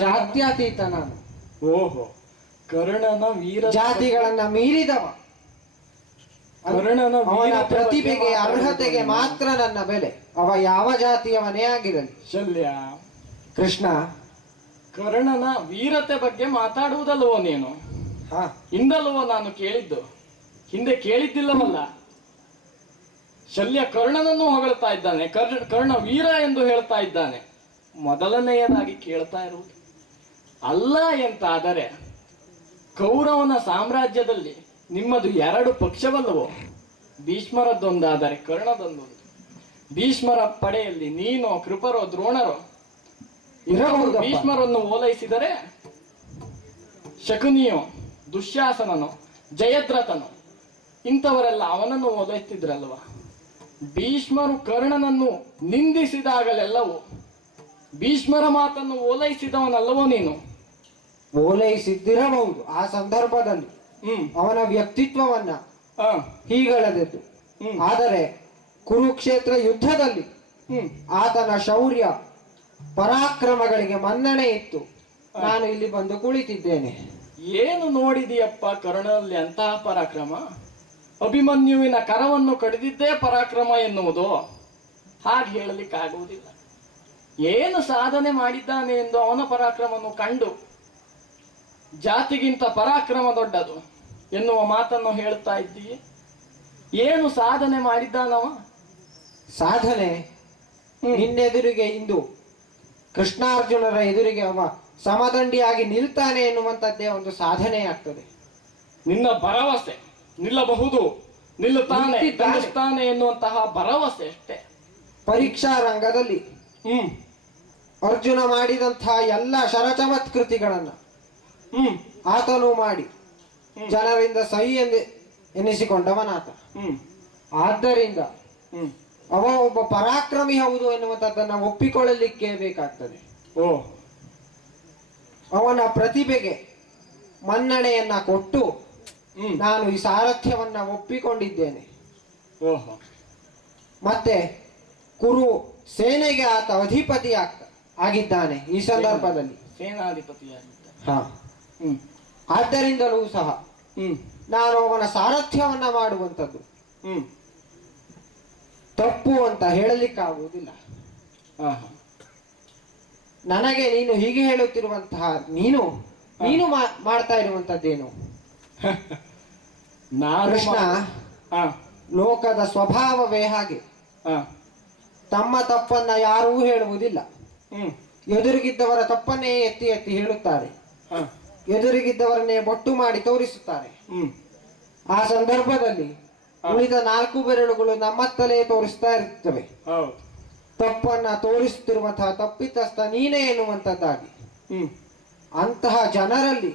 ಜಾತ್ಯತೀತ ನಾನು. ಓಹೋ, ಕರ್ಣನ ವೀರ, ಜಾತಿಗಳನ್ನ ಮೀರಿದವ. ಕರ್ಣನ ಅವನ ಪ್ರತಿಭೆಗೆ ಅರ್ಹತೆಗೆ ಮಾತ್ರ ನನ್ನ ಬೆಲೆ. ಅವ ಯಾವ ಜಾತಿಯವನೇ ಆಗಿರಲಿ. ಶಲ್ಯ, ಕೃಷ್ಣ, ಕರ್ಣನ ವೀರತೆ ಬಗ್ಗೆ ಮಾತಾಡುವುದಲ್ವೋ ನೀನು? ಹಿಂದಲ್ವೋ ನಾನು ಕೇಳಿದ್ದು? ಹಿಂದೆ ಕೇಳಿದ್ದಿಲ್ಲವಲ್ಲ. ಶಲ್ಯ ಕರ್ಣನನ್ನು ಹೊಗಳ್ತಾ ಇದ್ದಾನೆ, ಕರ್ಣ ವೀರ ಎಂದು ಹೇಳ್ತಾ ಇದ್ದಾನೆ. ಮೊದಲನೆಯದಾಗಿ ಕೇಳ್ತಾ ಇರುವುದು ಅಲ್ಲ ಎಂತಾದರೆ, ಕೌರವನ ಸಾಮ್ರಾಜ್ಯದಲ್ಲಿ ನಿಮ್ಮದು 2 ಪಕ್ಷವಲ್ಲವೋ? ಭೀಷ್ಮರದ್ದೊಂದಾದರೆ ಕರ್ಣದೊಂದೊಂದು. ಭೀಷ್ಮರ ಪಡೆಯಲ್ಲಿ ನೀನೋ, ಕೃಪರೋ, ದ್ರೋಣರೋ ಇರಬಹುದು. ಭೀಷ್ಮರನ್ನು ಓಲೈಸಿದರೆ ಶಕುನಿಯೋ, ದುಶ್ಯಾಸನನೋ, ಜಯದ್ರಥನೋ ಇಂಥವರೆಲ್ಲ ಅವನನ್ನು ಓಲೈಸ್ತಿದ್ರಲ್ವ. ಭೀಷ್ಮರು ಕರ್ಣನನ್ನು ನಿಂದಿಸಿದಾಗಲೆಲ್ಲವೂ ಭೀಷ್ಮರ ಮಾತನ್ನು ಓಲೈಸಿದವನಲ್ಲವೋ ನೀನು? ಓಲೈಸಿದ್ದಿರಬಹುದು ಆ ಸಂದರ್ಭದಲ್ಲಿ, ಅವನ ವ್ಯಕ್ತಿತ್ವವನ್ನ ಹೀಗಳದೆದ್ದು. ಆದರೆ ಕುರುಕ್ಷೇತ್ರ ಯುದ್ಧದಲ್ಲಿ ಆತನ ಶೌರ್ಯ ಪರಾಕ್ರಮಗಳಿಗೆ ಮನ್ನಣೆ ಇತ್ತು. ನಾನು ಇಲ್ಲಿ ಬಂದು ಕುಳಿತಿದ್ದೇನೆ. ಏನು ನೋಡಿದೀಯಪ್ಪ ಕರ್ಣನಲ್ಲಿ ಅಂತಹ ಪರಾಕ್ರಮ? ಅಭಿಮನ್ಯುವಿನ ಕರವನ್ನು ಕಡಿದಿದ್ದೇ ಪರಾಕ್ರಮ ಎನ್ನುವುದು? ಹಾಗೆ ಹೇಳಲಿಕ್ಕಾಗುವುದಿಲ್ಲ. ಏನು ಸಾಧನೆ ಮಾಡಿದ್ದಾನೆ ಎಂದು ಅವನ ಪರಾಕ್ರಮವನ್ನು ಕಂಡು ಜಾತಿಗಿಂತ ಪರಾಕ್ರಮ ದೊಡ್ಡದು ಎನ್ನುವ ಮಾತನ್ನು ಹೇಳ್ತಾ ಇದ್ದೀಯೆ. ಏನು ಸಾಧನೆ ಮಾಡಿದ್ದಾನವ? ಸಾಧನೆ ನಿನ್ನೆದುರಿಗೆ ಇಂದು ಕೃಷ್ಣಾರ್ಜುನರ ಎದುರಿಗೆ ಅವ ಸಮದಂಡಿಯಾಗಿ ನಿಲ್ತಾನೆ ಎನ್ನುವಂಥದ್ದೇ ಒಂದು ಸಾಧನೆ ಆಗ್ತದೆ. ನಿನ್ನ ಭರವಸೆ ನಿಲ್ಲಬಹುದು, ನಿಲ್ಲುತ್ತಾನೆ, ದಂಡಿಸ್ತಾನೆ ಎನ್ನುವಂತಹ ಭರವಸೆ ಅಷ್ಟೇ. ಪರೀಕ್ಷಾ ರಂಗದಲ್ಲಿ ಅರ್ಜುನ ಮಾಡಿದಂತಹ ಎಲ್ಲ ಶರಚಮತ್ಕೃತಿಗಳನ್ನ ಆತನು ಮಾಡಿ ಜನರಿಂದ ಸಹಿ ಎನ್ನಿಸಿಕೊಂಡವನಾತ. ಆದ್ದರಿಂದ ಅವ ಒಬ್ಬ ಪರಾಕ್ರಮಿ ಹೌದು ಎನ್ನುವಂಥದ್ದನ್ನ ಒಪ್ಪಿಕೊಳ್ಳಲಿಕ್ಕೆ ಬೇಕಾಗ್ತದೆ. ಅವನ ಪ್ರತಿಭೆಗೆ ಮನ್ನಣೆಯನ್ನ ಕೊಟ್ಟು ನಾನು ಈ ಸಾರಥ್ಯವನ್ನ ಒಪ್ಪಿಕೊಂಡಿದ್ದೇನೆ. ಮತ್ತೆ ಕುರು ಸೇನೆಗೆ ಆತ ಅಧಿಪತಿ ಆಗಿದ್ದಾನೆ ಈ ಸಂದರ್ಭದಲ್ಲಿ, ಸೇನಾಧಿಪತಿಯಾಗಿದ್ದ. ಆದ್ದರಿಂದಲೂ ಸಹ ನಾನು ಅವನ ಸಾರಥ್ಯವನ್ನ ಮಾಡುವಂಥದ್ದು ತಪ್ಪು ಅಂತ ಹೇಳಲಿಕ್ಕಾಗುವುದಿಲ್ಲ. ನನಗೆ ನೀನು ಹೀಗೆ ಹೇಳುತ್ತಿರುವಂತಹ ನೀನು ಮಾಡ್ತಾ ಇರುವಂತದ್ದೇನು? ಕೃಷ್ಣ, ಲೋಕದ ಸ್ವಭಾವವೇ ಹಾಗೆ. ತಮ್ಮ ತಪ್ಪನ್ನ ಯಾರೂ ಹೇಳುವುದಿಲ್ಲ. ಎದುರಿಗಿದ್ದವರ ತಪ್ಪನ್ನೇ ಎತ್ತಿ ಎತ್ತಿ ಹೇಳುತ್ತಾರೆ. ಎದುರಿಗಿದ್ದವರನ್ನೇ ಬೊಟ್ಟು ಮಾಡಿ ತೋರಿಸುತ್ತಾರೆ. ಆ ಸಂದರ್ಭದಲ್ಲಿ ಉಳಿದ 4 ಬೆರಳುಗಳು ನಮ್ಮತ್ತಲೇ ತೋರಿಸ್ತಾ ಇರ್ತವೆ. ತಪ್ಪನ್ನ ತೋರಿಸುತ್ತಿರುವಂತಹ ತಪ್ಪಿತಸ್ಥ ನೀನೇ ಎನ್ನುವಂಥದ್ದಾಗಿ. ಅಂತಹ ಜನರಲ್ಲಿ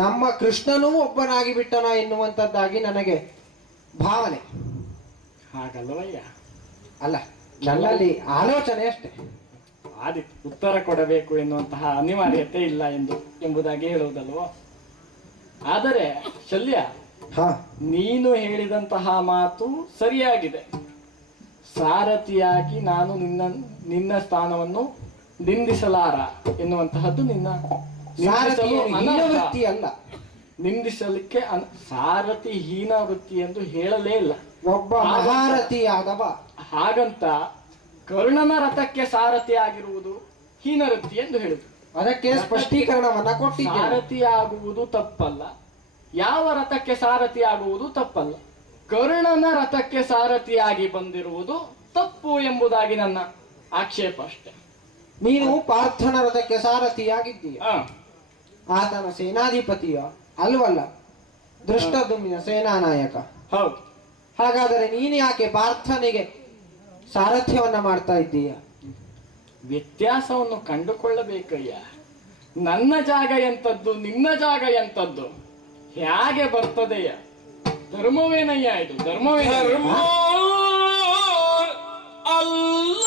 ನಮ್ಮ ಕೃಷ್ಣನೂ ಒಬ್ಬನಾಗಿ ಬಿಟ್ಟನ ಎನ್ನುವಂಥದ್ದಾಗಿ ನನಗೆ ಭಾವನೆ. ಹಾಗಲ್ಲವಯ್ಯ? ಅಲ್ಲ, ನನ್ನಲ್ಲಿ ಆಲೋಚನೆ ಅಷ್ಟೇ. ಆದಿತ್ತು, ಉತ್ತರ ಕೊಡಬೇಕು ಎನ್ನುವಂತಹ ಅನಿವಾರ್ಯತೆ ಇಲ್ಲ ಎಂಬುದಾಗಿ ಹೇಳುವುದಲ್ವೋ? ಆದರೆ ಶಲ್ಯ, ನೀನು ಹೇಳಿದಂತಹ ಮಾತು ಸರಿಯಾಗಿದೆ. ಸಾರಥಿಯಾಗಿ ನಾನು ನಿನ್ನ ಸ್ಥಾನವನ್ನು ನಿಂದಿಸಲಾರ ಎನ್ನುವಂತಹದ್ದು ನಿನ್ನ ವೃತ್ತಿ ಅಲ್ಲ. ನಿಂದಿಸಲಿಕ್ಕೆ ಸಾರಥಿ ಹೀನ ವೃತ್ತಿ ಎಂದು ಹೇಳಲೇ ಇಲ್ಲ. ಒಬ್ಬ ಮಹಾರಥಿಯಾದವ ಹಾಗಂತ ಕರ್ಣನ ರಥಕ್ಕೆ ಸಾರಥಿ ಆಗಿರುವುದು ಹೀನ ವೃತ್ತಿ ಎಂದು ಹೇಳುದು. ಅದಕ್ಕೆ ಸ್ಪಷ್ಟೀಕರಣವನ್ನ ಕೊಟ್ಟಿದ್ದೇನೆ. ಸಾರಥಿ ಆಗುವುದು ತಪ್ಪಲ್ಲ, ಯಾವ ರಥಕ್ಕೆ ಸಾರಥಿ ಆಗುವುದು ತಪ್ಪಲ್ಲ. ಕರ್ಣನ ರಥಕ್ಕೆ ಸಾರಥಿಯಾಗಿ ಬಂದಿರುವುದು ತಪ್ಪು ಎಂಬುದಾಗಿ ನನ್ನ ಆಕ್ಷೇಪ ಅಷ್ಟೆ. ನೀನು ಪಾರ್ಥನ ರಥಕ್ಕೆ ಸಾರಥಿಯಾಗಿದ್ದೀಯ, ಆತನ ಸೇನಾಧಿಪತಿಯ ಅಲ್ವಲ್ಲ, ದೃಷ್ಟದುಮ್ನ ಸೇನಾ ನಾಯಕ. ಹೌದು. ಹಾಗಾದರೆ ನೀನು ಯಾಕೆ ಪಾರ್ಥನಿಗೆ ಸಾರಥ್ಯವನ್ನ ಮಾಡ್ತಾ ಇದ್ದೀಯ? ವ್ಯತ್ಯಾಸವನ್ನು ಕಂಡುಕೊಳ್ಳಬೇಕಯ್ಯ. ನನ್ನ ಜಾಗ ಎಂತದ್ದು, ನಿನ್ನ ಜಾಗ ಎಂತದ್ದು ಹೇಗೆ ಬರ್ತದೆಯ? ಧರ್ಮವೇನಯ್ಯ ಇದು? ಧರ್ಮವೇ ಧರ್ಮ ಅಲ್ಲ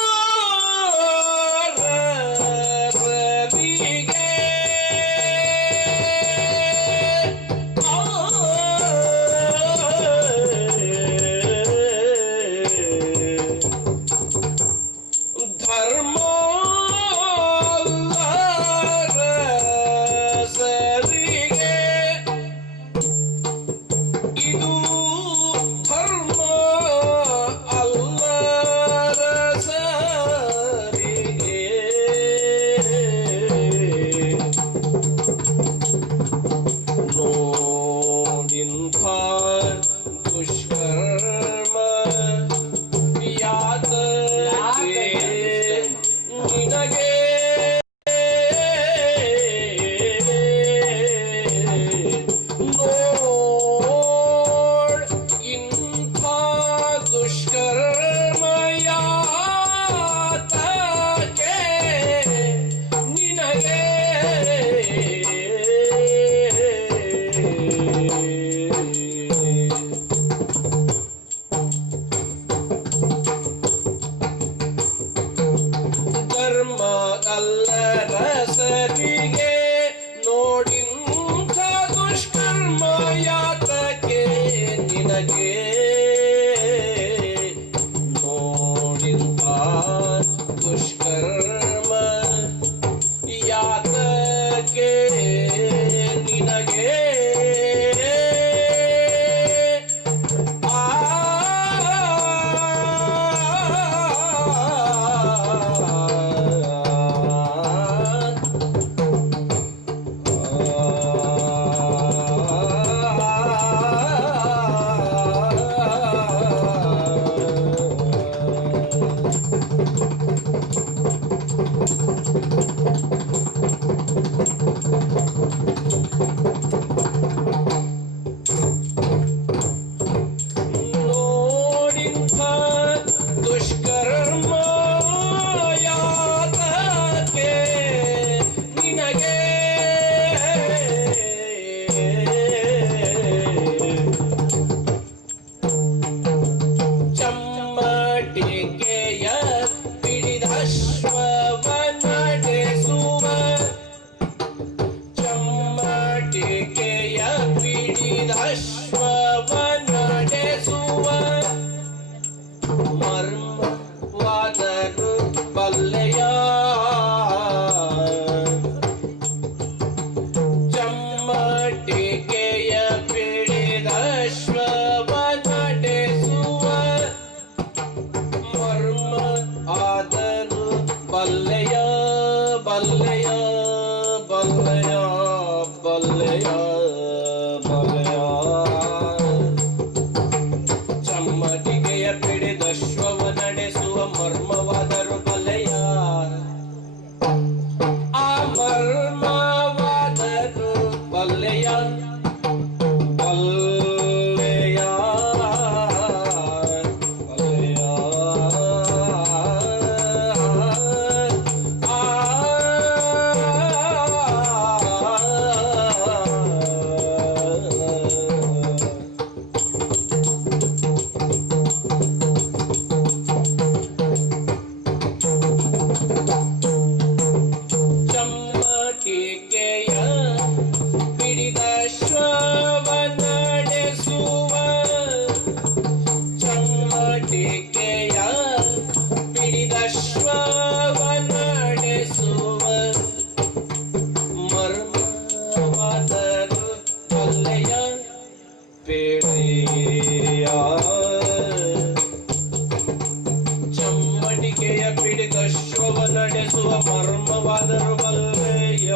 ನಡೆಸುವ ಮರ್ಮವಾದರು ಬಲ್ಲೆಯ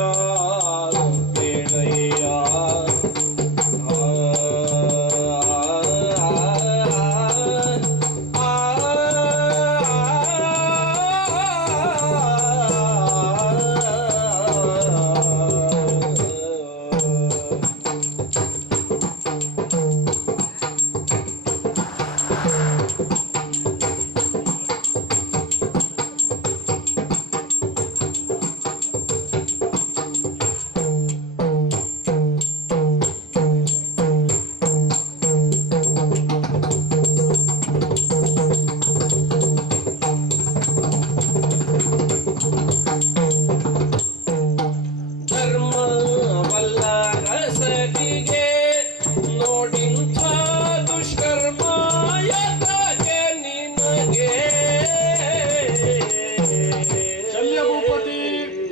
ಬೇಡಯ್ಯ.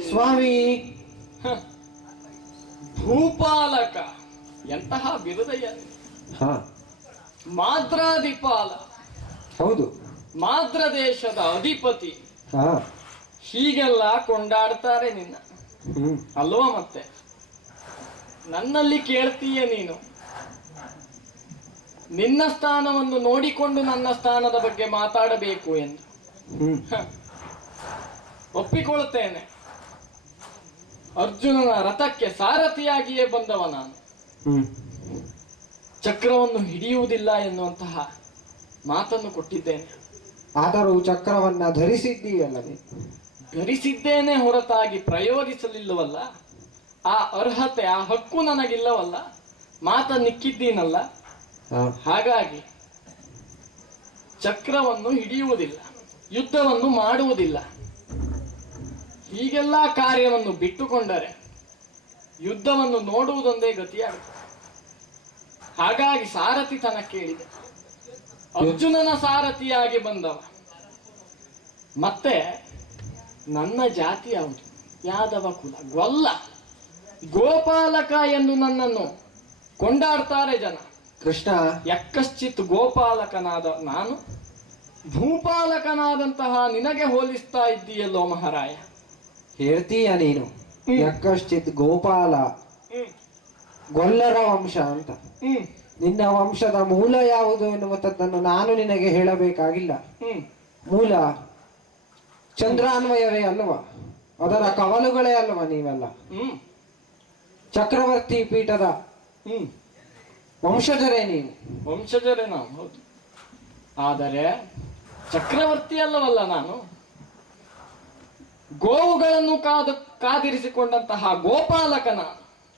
ಸ್ವಾಮಿ. ಭೂಪಾಲಕ ಎಂತಹ ಬಿರುದಯ್ಯ. ಹಾ, ಮಾದ್ರಾಧಿಪಾಲ, ಹೌದು. ಮಾದ್ರ ದೇಶದ ಅಧಿಪತಿ, ಹಾ, ಹೀಗೆಲ್ಲ ಕೊಂಡಾಡ್ತಾರೆ ನಿನ್ನ. ಅಲ್ವಾ? ಮತ್ತೆ ನನ್ನಲ್ಲಿ ಕೇಳ್ತೀಯ ನೀನು, ನಿನ್ನ ಸ್ಥಾನವನ್ನು ನೋಡಿಕೊಂಡು ನನ್ನ ಸ್ಥಾನದ ಬಗ್ಗೆ ಮಾತಾಡಬೇಕು ಎಂದು. ಒಪ್ಪಿಕೊಳ್ಳುತ್ತೇನೆ. ಅರ್ಜುನನ ರಥಕ್ಕೆ ಸಾರಥಿಯಾಗಿಯೇ ಬಂದವ ನಾನು. ಚಕ್ರವನ್ನು ಹಿಡಿಯುವುದಿಲ್ಲ ಎನ್ನುವಂತಹ ಮಾತನ್ನು ಕೊಟ್ಟಿದ್ದೇನೆ. ಆದರೂ ಚಕ್ರವನ್ನ ಧರಿಸಿದ್ದೀಯಲ್ಲವೇ? ಧರಿಸಿದ್ದೇನೆ ಹೊರತಾಗಿ ಪ್ರಯೋಗಿಸಲಿಲ್ಲವಲ್ಲ. ಆ ಅರ್ಹತೆ, ಆ ಹಕ್ಕು ನನಗಿಲ್ಲವಲ್ಲ. ಮಾತನ್ನಿಕ್ಕಿದ್ದೀನಲ್ಲ. ಹಾಗಾಗಿ ಚಕ್ರವನ್ನು ಹಿಡಿಯುವುದಿಲ್ಲ, ಯುದ್ಧವನ್ನು ಮಾಡುವುದಿಲ್ಲ. ಹೀಗೆಲ್ಲ ಕಾರ್ಯವನ್ನು ಬಿಟ್ಟುಕೊಂಡರೆ ಯುದ್ಧವನ್ನು ನೋಡುವುದೊಂದೇ ಗತಿಯಾಗುತ್ತದೆ. ಹಾಗಾಗಿ ಸಾರಥಿತನ ಕೇಳಿದೆ. ಅರ್ಜುನನ ಸಾರಥಿಯಾಗಿ ಬಂದವ. ಮತ್ತೆ ನನ್ನ ಜಾತಿ ಯಾವುದು? ಯಾದವ ಕುಲ, ಗೊಲ್ಲ, ಗೋಪಾಲಕ ಎಂದು ನನ್ನನ್ನು ಕೊಂಡಾಡ್ತಾರೆ ಜನ. ಕೃಷ್ಣ, ಯಕ್ಕಶ್ಚಿತ್ ಗೋಪಾಲಕನಾದ ನಾನು ಭೂಪಾಲಕನಾದಂತಹ ನಿನಗೆ ಹೋಲಿಸ್ತಾ ಇದ್ದೀಯಲ್ಲೋ ಮಹಾರಾಯ. ಹೇಳ್ತೀಯ ನೀನು ಯಕ್ಕಶ್ಚಿತ್ ಗೋಪಾಲ, ಗೊಲ್ಲರ ವಂಶ ಅಂತ. ನಿನ್ನ ವಂಶದ ಮೂಲ ಯಾವುದು ಎನ್ನುವಂಥದ್ದನ್ನು ನಾನು ನಿನಗೆ ಹೇಳಬೇಕಾಗಿಲ್ಲ. ಮೂಲ ಚಂದ್ರಾನ್ವಯವೇ ಅಲ್ವಾ? ಅದರ ಕವಲುಗಳೇ ಅಲ್ವಾ ನೀವೆಲ್ಲ? ಚಕ್ರವರ್ತಿ ಪೀಠದ ವಂಶಜರೇ ನೀವು. ವಂಶಜರೇ ನಾವು, ಹೌದು. ಆದರೆ ಚಕ್ರವರ್ತಿ ಅಲ್ಲವಲ್ಲ ನಾನು. ಗೋವುಗಳನ್ನು ಕಾದಿರಿಸಿಕೊಂಡಂತಹ ಗೋಪಾಲಕನ.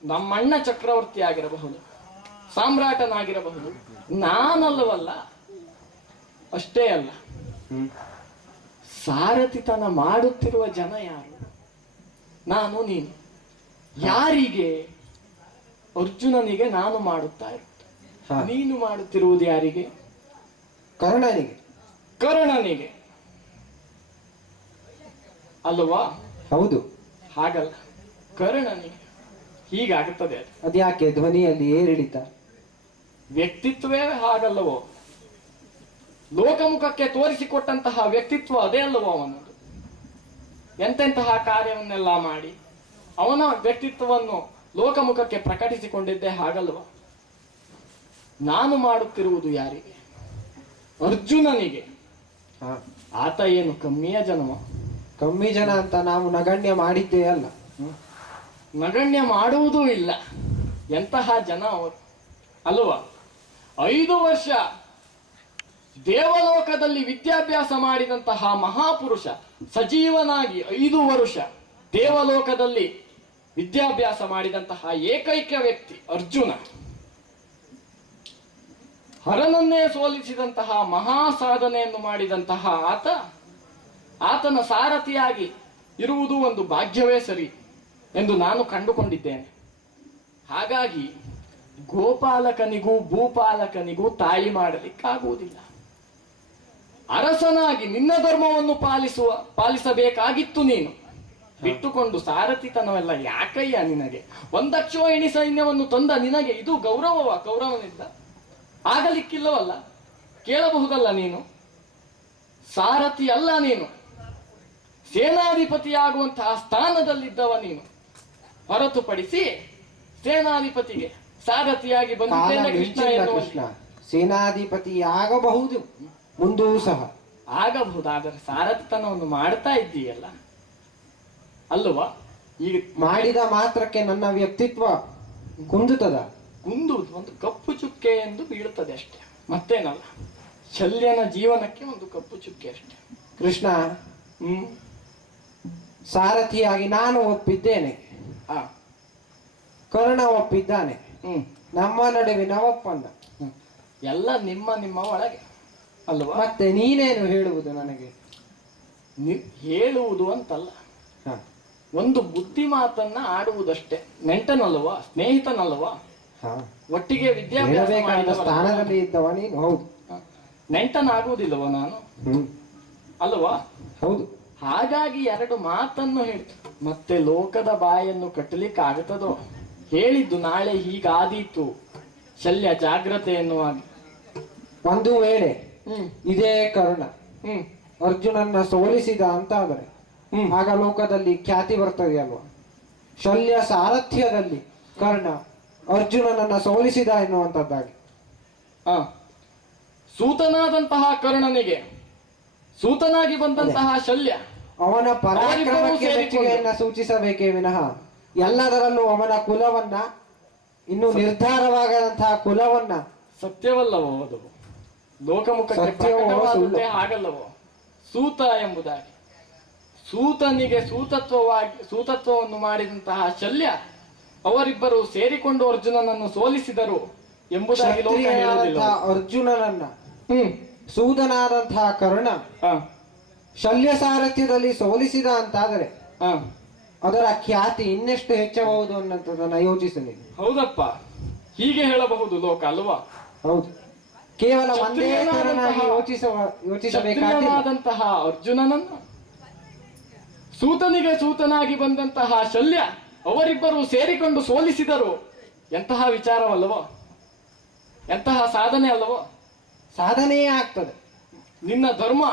ನಮ್ಮಣ್ಣ ಚಕ್ರವರ್ತಿ ಆಗಿರಬಹುದು, ಸಾಮ್ರಾಟನಾಗಿರಬಹುದು, ನಾನಲ್ಲವಲ್ಲ. ಅಷ್ಟೇ ಅಲ್ಲ, ಸಾರಥಿತನ ಮಾಡುತ್ತಿರುವ ಜನ ಯಾರು? ನಾನು, ನೀನು. ಯಾರಿಗೆ? ಅರ್ಜುನನಿಗೆ ನಾನು ಮಾಡುತ್ತಾ ಇರುತ್ತ. ನೀನು ಮಾಡುತ್ತಿರುವುದು ಯಾರಿಗೆ? ಕರ್ಣನಿಗೆ. ಕರ್ಣನಿಗೆ ಅಲ್ವಾ? ಹೌದು. ಹಾಗಲ್ಲ, ಕರ್ಣನಿಗೆ. ಹೀಗಾಗುತ್ತದೆ ಅದು. ಅದ್ಯಾಕೆ ಧ್ವನಿಯಲ್ಲಿ ಏರಿಳಿತ? ವ್ಯಕ್ತಿತ್ವವೇ ಹಾಗಲ್ಲವೋ? ಲೋಕಮುಖಕ್ಕೆ ತೋರಿಸಿಕೊಟ್ಟಂತಹ ವ್ಯಕ್ತಿತ್ವ ಅದೇ ಅಲ್ಲವೋ ಅವನದು? ಎಂತೆಂತಹ ಕಾರ್ಯವನ್ನೆಲ್ಲ ಮಾಡಿ ಅವನ ವ್ಯಕ್ತಿತ್ವವನ್ನು ಲೋಕಮುಖಕ್ಕೆ ಪ್ರಕಟಿಸಿಕೊಂಡಿದ್ದೇ ಹಾಗಲ್ವ? ನಾನು ಮಾಡುತ್ತಿರುವುದು ಯಾರಿಗೆ? ಅರ್ಜುನನಿಗೆ. ಆತ ಏನು ಕಮ್ಮಿಯ ಜನವ? ಕಮ್ಮಿ ಜನ ಅಂತ ನಾವು ನಗಣ್ಯ ಮಾಡಿದ್ದೇ ಅಲ್ಲ. ನಗಣ್ಯ ಮಾಡುವುದೂ ಇಲ್ಲ. ಎಂತಹ ಜನ ಅವರು ಅಲ್ವಾ? 5 ವರ್ಷ ದೇವಲೋಕದಲ್ಲಿ ವಿದ್ಯಾಭ್ಯಾಸ ಮಾಡಿದಂತಹ ಮಹಾಪುರುಷ, ಸಜೀವನಾಗಿ 5 ವರ್ಷ ದೇವಲೋಕದಲ್ಲಿ ವಿದ್ಯಾಭ್ಯಾಸ ಮಾಡಿದಂತಹ ಏಕೈಕ ವ್ಯಕ್ತಿ ಅರ್ಜುನ. ಹರನನ್ನೇ ಸೋಲಿಸಿದಂತಹ ಮಹಾ ಸಾಧನೆಯನ್ನು ಮಾಡಿದಂತಹ ಆತನ ಸಾರಥಿಯಾಗಿ ಇರುವುದು ಒಂದು ಭಾಗ್ಯವೇ ಸರಿ ಎಂದು ನಾನು ಕಂಡುಕೊಂಡಿದ್ದೇನೆ. ಹಾಗಾಗಿ ಗೋಪಾಲಕನಿಗೂ ಭೂಪಾಲಕನಿಗೂ ತಾಳಿ ಮಾಡಲಿಕ್ಕಾಗುವುದಿಲ್ಲ. ಅರಸನಾಗಿ ನಿನ್ನ ಧರ್ಮವನ್ನು ಪಾಲಿಸಬೇಕಾಗಿತ್ತು ನೀನು. ಬಿಟ್ಟುಕೊಂಡು ಸಾರಥಿತನವೆಲ್ಲ ಯಾಕಯ್ಯ ನಿನಗೆ? 1 ಅಕ್ಷೋಹಿಣಿ ಸೈನ್ಯವನ್ನು ತಂದ ನಿನಗೆ ಇದು ಗೌರವನಿಂದ ಆಗಲಿಕ್ಕಿಲ್ಲವಲ್ಲ? ಕೇಳಬಹುದಲ್ಲ ನೀನು? ಸಾರಥಿ ಅಲ್ಲ ನೀನು, ಸೇನಾಧಿಪತಿಯಾಗುವಂತಹ ಸ್ಥಾನದಲ್ಲಿದ್ದವ ನೀನು. ಹೊರತುಪಡಿಸಿ ಸೇನಾಧಿಪತಿಗೆ ಸಾರಥಿಯಾಗಿ ಕಾಲ ಬಂದಿದ್ದೇನೆ ಕೃಷ್ಣ ಮಿಂಚಿಲ್ಲ ಎನ್ನುವ ಕೃಷ್ಣ. ಸೇನಾಧಿಪತಿ ಆಗಬಹುದು, ಮುಂದೂ ಸಹ ಆಗಬಹುದಾದರೆ ಸಾರಥಿತನವನ್ನು ಮಾಡ್ತಾ ಇದ್ದೀಯಲ್ಲ ಅಲ್ಲವಾ? ಈಗ ಮಾಡಿದ ಮಾತ್ರಕ್ಕೆ ನನ್ನ ವ್ಯಕ್ತಿತ್ವ ಕುಂದುತ್ತದ? ಕುಂದುವುದು ಒಂದು ಕಪ್ಪು ಚುಕ್ಕೆ ಎಂದು ಬೀಳುತ್ತದೆ ಅಷ್ಟೇ, ಮತ್ತೇನಲ್ಲ. ಶಲ್ಯನ ಜೀವನಕ್ಕೆ ಒಂದು ಕಪ್ಪು ಚುಕ್ಕೆ ಅಷ್ಟೇ. ಕೃಷ್ಣ, ಹ್ಮ್ ಸಾರಥಿಯಾಗಿ ನಾನು ಒಪ್ಪಿದ್ದೇನೆ, ಆ ಕರ್ಣ ಒಪ್ಪಿದ್ದಾನೆ. ಹ್ಮ್ ನಮ್ಮ ನಡುವಿನ ಒಪ್ಪಂದ. ಹ್ಮ್. ಎಲ್ಲ ನಿಮ್ಮ ನಿಮ್ಮ ಒಳಗೆ ಅಲ್ವಾ? ಮತ್ತೆ ನೀನೇನು ಹೇಳುವುದು ನನಗೆ? ಹೇಳುವುದು ಅಂತಲ್ಲ, ಹ. ಒಂದು ಬುದ್ಧಿ ಮಾತನ್ನ ಆಡುವುದಷ್ಟೇ. ನೆಂಟನಲ್ವಾ, ಸ್ನೇಹಿತನಲ್ವಾ, ಹ. ಒಟ್ಟಿಗೆ ವಿದ್ಯಾಭ್ಯಾಸ ಹೇಳಬೇಕಾದ ಮಾಡಿದವ ಸ್ಥಾನದಲ್ಲಿ ಇದ್ದವ ನೀನು. ಹೌದು. ನೆಂಟನಾಗುವುದಿಲ್ಲವ ನಾನು ಹ್ಮ್. ಅಲ್ವಾ? ಹೌದು. ಹಾಗಾಗಿ ಎರಡು ಮಾತನ್ನು ಹೇಳ್ತು. ಮತ್ತೆ ಲೋಕದ ಬಾಯನ್ನು ಕಟ್ಟಲಿಕ್ಕೆ ಆಗುತ್ತದೋ? ಹೇಳಿದ್ದು ನಾಳೆ ಹೀಗಾದೀತು ಶಲ್ಯ ಜಾಗ್ರತೆ ಎನ್ನುವಾಗ. ಒಂದು ವೇಳೆ ಹ್ಮ್ ಇದೇ ಕರ್ಣ ಹ್ಮ್ ಅರ್ಜುನನ್ನ ಸೋಲಿಸಿದ ಅಂತಾದರೆ ಹ್ಮ್ ಆಗ ಲೋಕದಲ್ಲಿ ಖ್ಯಾತಿ ಬರ್ತದೆ ಅಲ್ವಾ? ಶಲ್ಯ ಸಾರಥ್ಯದಲ್ಲಿ ಕರ್ಣ ಅರ್ಜುನನನ್ನ ಸೋಲಿಸಿದ ಎನ್ನುವಂತದ್ದಾಗಿ. ಆ ಸೂತನಾದಂತಹ ಕರ್ಣನಿಗೆ ಸೂತನಾಗಿ ಬಂದಂತಹ ಶಲ್ಯ ಅವನ ಪರಾಕ್ರಮಕ್ಕೆ ಅವರಿಬ್ಬರೂ ಸೇರಿಕೊಂಡು ಮೆಚ್ಚುಗೆಯನ್ನ ಸೂಚಿಸಬೇಕೇ ವಿನಃ ಎಲ್ಲದರಲ್ಲೂ ಅವನ ಕುಲವನ್ನ, ಇನ್ನು ನಿರ್ಧಾರವಾಗದಂತಹ ಕುಲವನ್ನ. ಸತ್ಯವಲ್ಲವೋ ಅದು? ಲೋಕಮುಖಕ್ಕೆ ಸತ್ಯವೋ ಪ್ರಕಟವಾದದ್ದೇ ಸುಳ್ಳು? ಹಾಗಲ್ಲವೋ? ಸೂತ ಎಂಬುದಾಗಿ ಸೂತನಿಗೆ ಸೂತತ್ವವನ್ನು ಮಾಡಿದಂತಹ ಶಲ್ಯ ಅವರಿಬ್ಬರು ಸೇರಿಕೊಂಡು ಅರ್ಜುನನನ್ನು ಸೋಲಿಸಿದರು ಎಂಬುದಾಗಿ ಲೋಕ ಹೇಳುವುದಿಲ್ಲ. ಕ್ಷತ್ರಿಯನಾದಂತಹ ಅರ್ಜುನನನ್ನ ಹ್ಮ್ ಸೂದನಾದಂತಹ ಕರ್ಣ ಹ ಶಲ್ಯ ಸಾರಥ್ಯದಲ್ಲಿ ಸೋಲಿಸಿದ ಅಂತಾದರೆ ಹ ಅದರ ಖ್ಯಾತಿ ಇನ್ನೆಷ್ಟು ಹೆಚ್ಚಬಹುದು ಅನ್ನೋದನ್ನ ಯೋಚಿಸು ನೀನು. ಹೌದಪ್ಪ, ಹೀಗೆ ಹೇಳಬಹುದು ಲೋಕ ಅಲ್ವಾ? ಹೌದು. ಕೇವಲ ಒಂದೇ ತರನಾಗಿ ಯೋಚಿಸಬೇಕಾಗಿಲ್ಲ. ಕ್ಷತ್ರಿಯನಾದಂತಹ ಅರ್ಜುನನನ್ನು ಸೂತನಿಗೆ ಸೂತನಾಗಿ ಬಂದಂತಹ ಶಲ್ಯ ಅವರಿಬ್ಬರು ಸೇರಿಕೊಂಡು ಸೋಲಿಸಿದರು. ಎಂತಹ ವಿಚಾರವಲ್ಲವೋ? ಎಂತಹ ಸಾಧನೆ ಅಲ್ಲವೋ? ಸಾಧನೆಯೇ ಆಗ್ತದೆ. ನಿನ್ನ ಧರ್ಮ